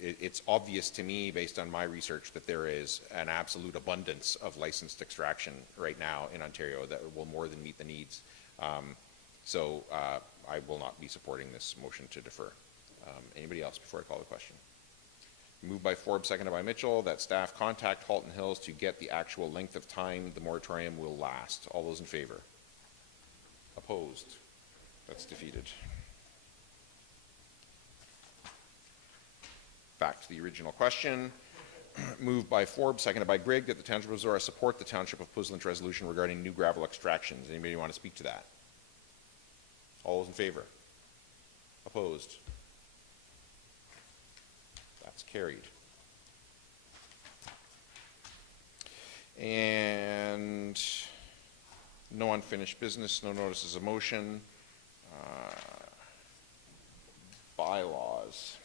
It's obvious to me, based on my research, that there is an absolute abundance of licensed extraction right now in Ontario that will more than meet the needs. So I will not be supporting this motion to defer. Anybody else before I call the question? Moved by Forbes, seconded by Mitchell, that staff contact Halton Hills to get the actual length of time the moratorium will last. All those in favor? Opposed? That's defeated. Back to the original question. Moved by Forbes, seconded by Grigg, that the Township of Zorra support the Township of Puzzlinch resolution regarding new gravel extractions. Anybody want to speak to that? All those in favor? Opposed? That's carried. And no unfinished business, no notices of motion. Bylaws.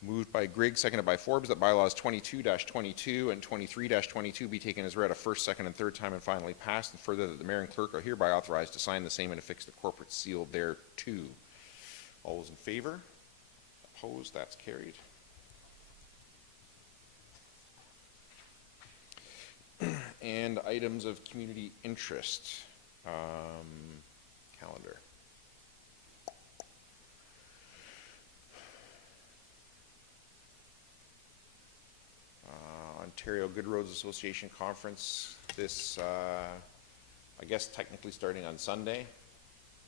Moved by Grigg, seconded by Forbes, that bylaws 22-22 and 23-22 be taken as read a first, second, and third time and finally passed, and further that the mayor and clerk are hereby authorized to sign the same and affix the corporate seal thereto. All those in favor? Opposed? That's carried. And items of community interest. Calendar. Ontario Good Roads Association Conference this, I guess technically starting on Sunday.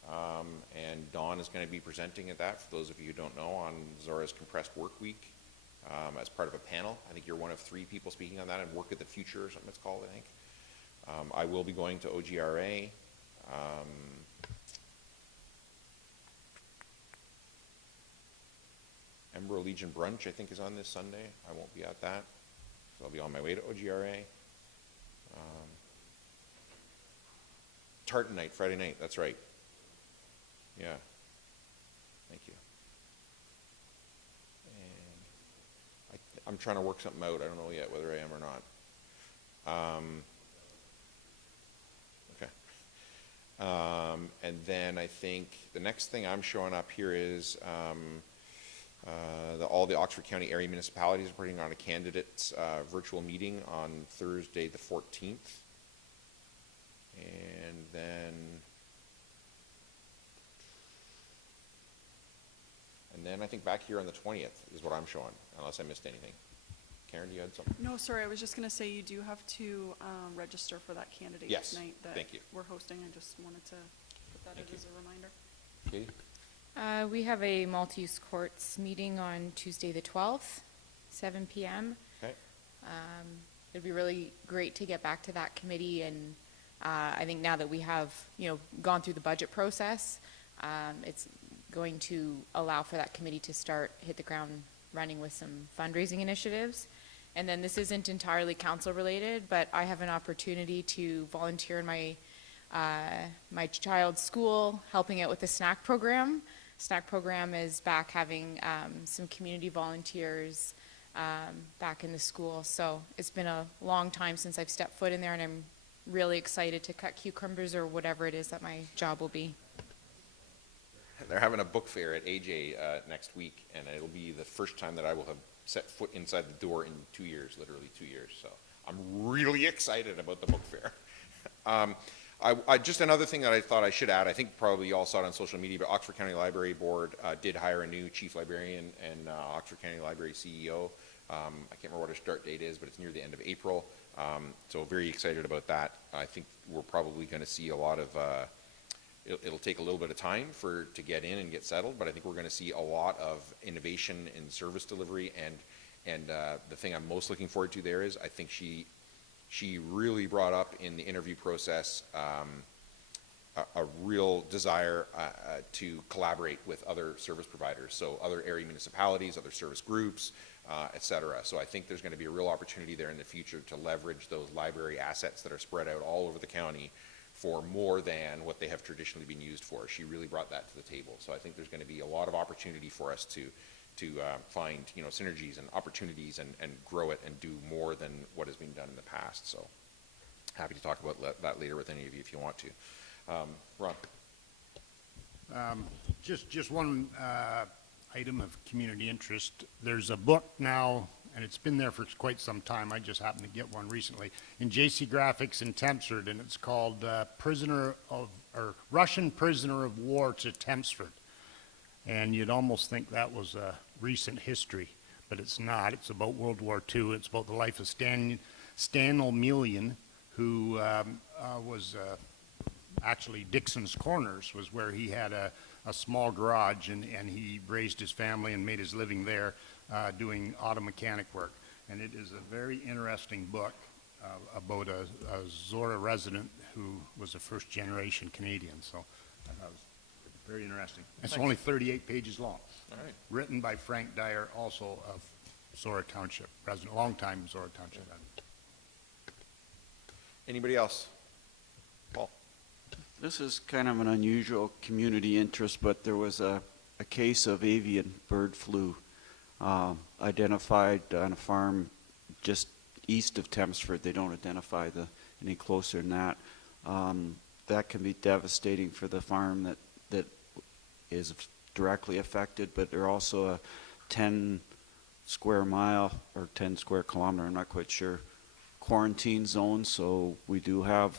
And Dawn is going to be presenting at that, for those of you who don't know, on Zorra's compressed work week as part of a panel. I think you're one of 3 people speaking on that, and Work of the Future or something it's called, I think. I will be going to OGRA. Embro Legion Brunch, I think, is on this Sunday. I won't be at that, so I'll be on my way to OGRA. Tartan night, Friday night, that's right. Yeah. Thank you. And I'm trying to work something out. I don't know yet whether I am or not. Okay. And then I think the next thing I'm showing up here is all the Oxford County area municipalities are putting on a candidates virtual meeting on Thursday the 14th. And then I think back here on the 20th is what I'm showing, unless I missed anything. Karen, you had something? No, sorry, I was just going to say you do have to register for that candidate Yes, night that thank you. we're hosting. I just wanted to put that Thank as a reminder. Katie? We have a multi-use courts meeting on Tuesday the 12th, 7 p.m. Okay. it'd be really great to get back to that committee, and I think now that we have, gone through the budget process, it's going to allow for that committee to hit the ground running with some fundraising initiatives. And then this isn't entirely council related, but I have an opportunity to volunteer in my child's school, helping out with the snack program. Snack program is back having some community volunteers back in the school. So it's been a long time since I've stepped foot in there, and I'm really excited to cut cucumbers or whatever it is that my job will be. They're having a book fair at AJ next week, and it'll be the first time that I will have set foot inside the door in 2 years, literally 2 years. So I'm really excited about the book fair. Just another thing that I thought I should add, I think probably you all saw it on social media, but Oxford County Library Board did hire a new chief librarian and Oxford County Library CEO. I can't remember what her start date is, but it's near the end of April. So very excited about that. I think we're probably going to see a lot of, it'll take a little bit of time to get in and get settled, but I think we're going to see a lot of innovation in service delivery. And the thing I'm most looking forward to there is I think she really brought up in the interview process a real desire to collaborate with other service providers, so other area municipalities, other service groups, et cetera. So I think there's going to be a real opportunity there in the future to leverage those library assets that are spread out all over the county for more than what they have traditionally been used for. She really brought that to the table. So I think there's going to be a lot of opportunity for us to find synergies and opportunities and grow it and do more than what has been done in the past. So happy to talk about that later with any of you if you want to. Ron. Just one item of community interest. There's a book now, and it's been there for quite some time. I just happened to get one recently in JC Graphics in Tempsford, and it's called Russian Prisoner of War to Tempsford. And you'd almost think that was a recent history, but it's not. It's about World War II. It's about the life of Stan O'Melian, who was actually Dixon's Corners was where he had a small garage, and he raised his family and made his living there doing auto mechanic work. And it is a very interesting book about a Zorra resident who was a first-generation Canadian. So that was very interesting. It's Thanks. only 38 pages long. All right. Written by Frank Dyer, also of Zorra Township, resident, long-time Zorra Township resident. Anybody else? Paul. This is kind of an unusual community interest, but there was a case of avian bird flu identified on a farm just east of Tempsford. They don't identify any closer than that. That can be devastating for the farm that is directly affected, but they're also a 10 square mile or 10 square kilometer, I'm not quite sure, quarantine zone. So we do have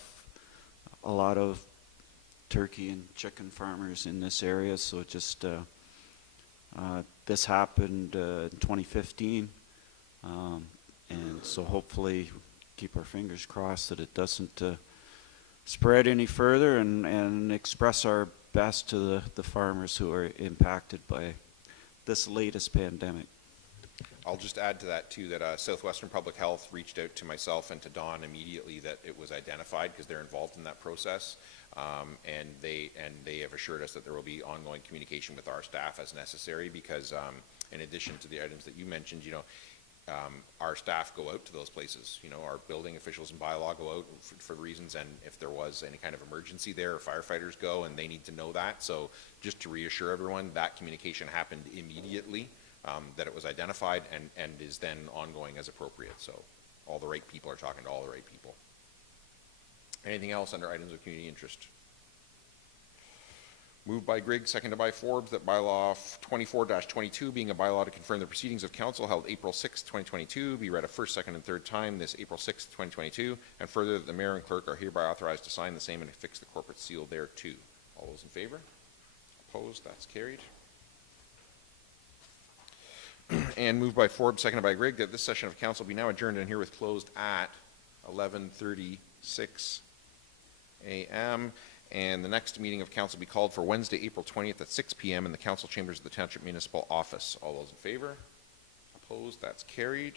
a lot of turkey and chicken farmers in this area. So it just this happened in 2015, and so hopefully keep our fingers crossed that it doesn't spread any further, and express our best to the farmers who are impacted by this latest pandemic. I'll just add to that too that Southwestern Public Health reached out to myself and to Dawn immediately that it was identified because they're involved in that process, and they have assured us that there will be ongoing communication with our staff as necessary because in addition to the items that you mentioned, our staff go out to those places. Our building officials and by-law go out for reasons, and if there was any kind of emergency there, firefighters go, and they need to know that. So just to reassure everyone, that communication happened immediately, that it was identified and is then ongoing as appropriate. So all the right people are talking to all the right people. Anything else under items of community interest? Moved by Grigg, seconded by Forbes, that bylaw 24-22, being a bylaw to confirm the proceedings of council held April 6, 2022, be read a first, second, and third time this April 6, 2022, and further that the mayor and clerk are hereby authorized to sign the same and affix the corporate seal thereto. All those in favor? Opposed? That's carried. And moved by Forbes, seconded by Grigg, that this session of council be now adjourned and herewith closed at 11:36 a.m. And the next meeting of council be called for Wednesday, April 20th at 6 p.m. in the council chambers of the Township Municipal Office. All those in favor? Opposed? That's carried.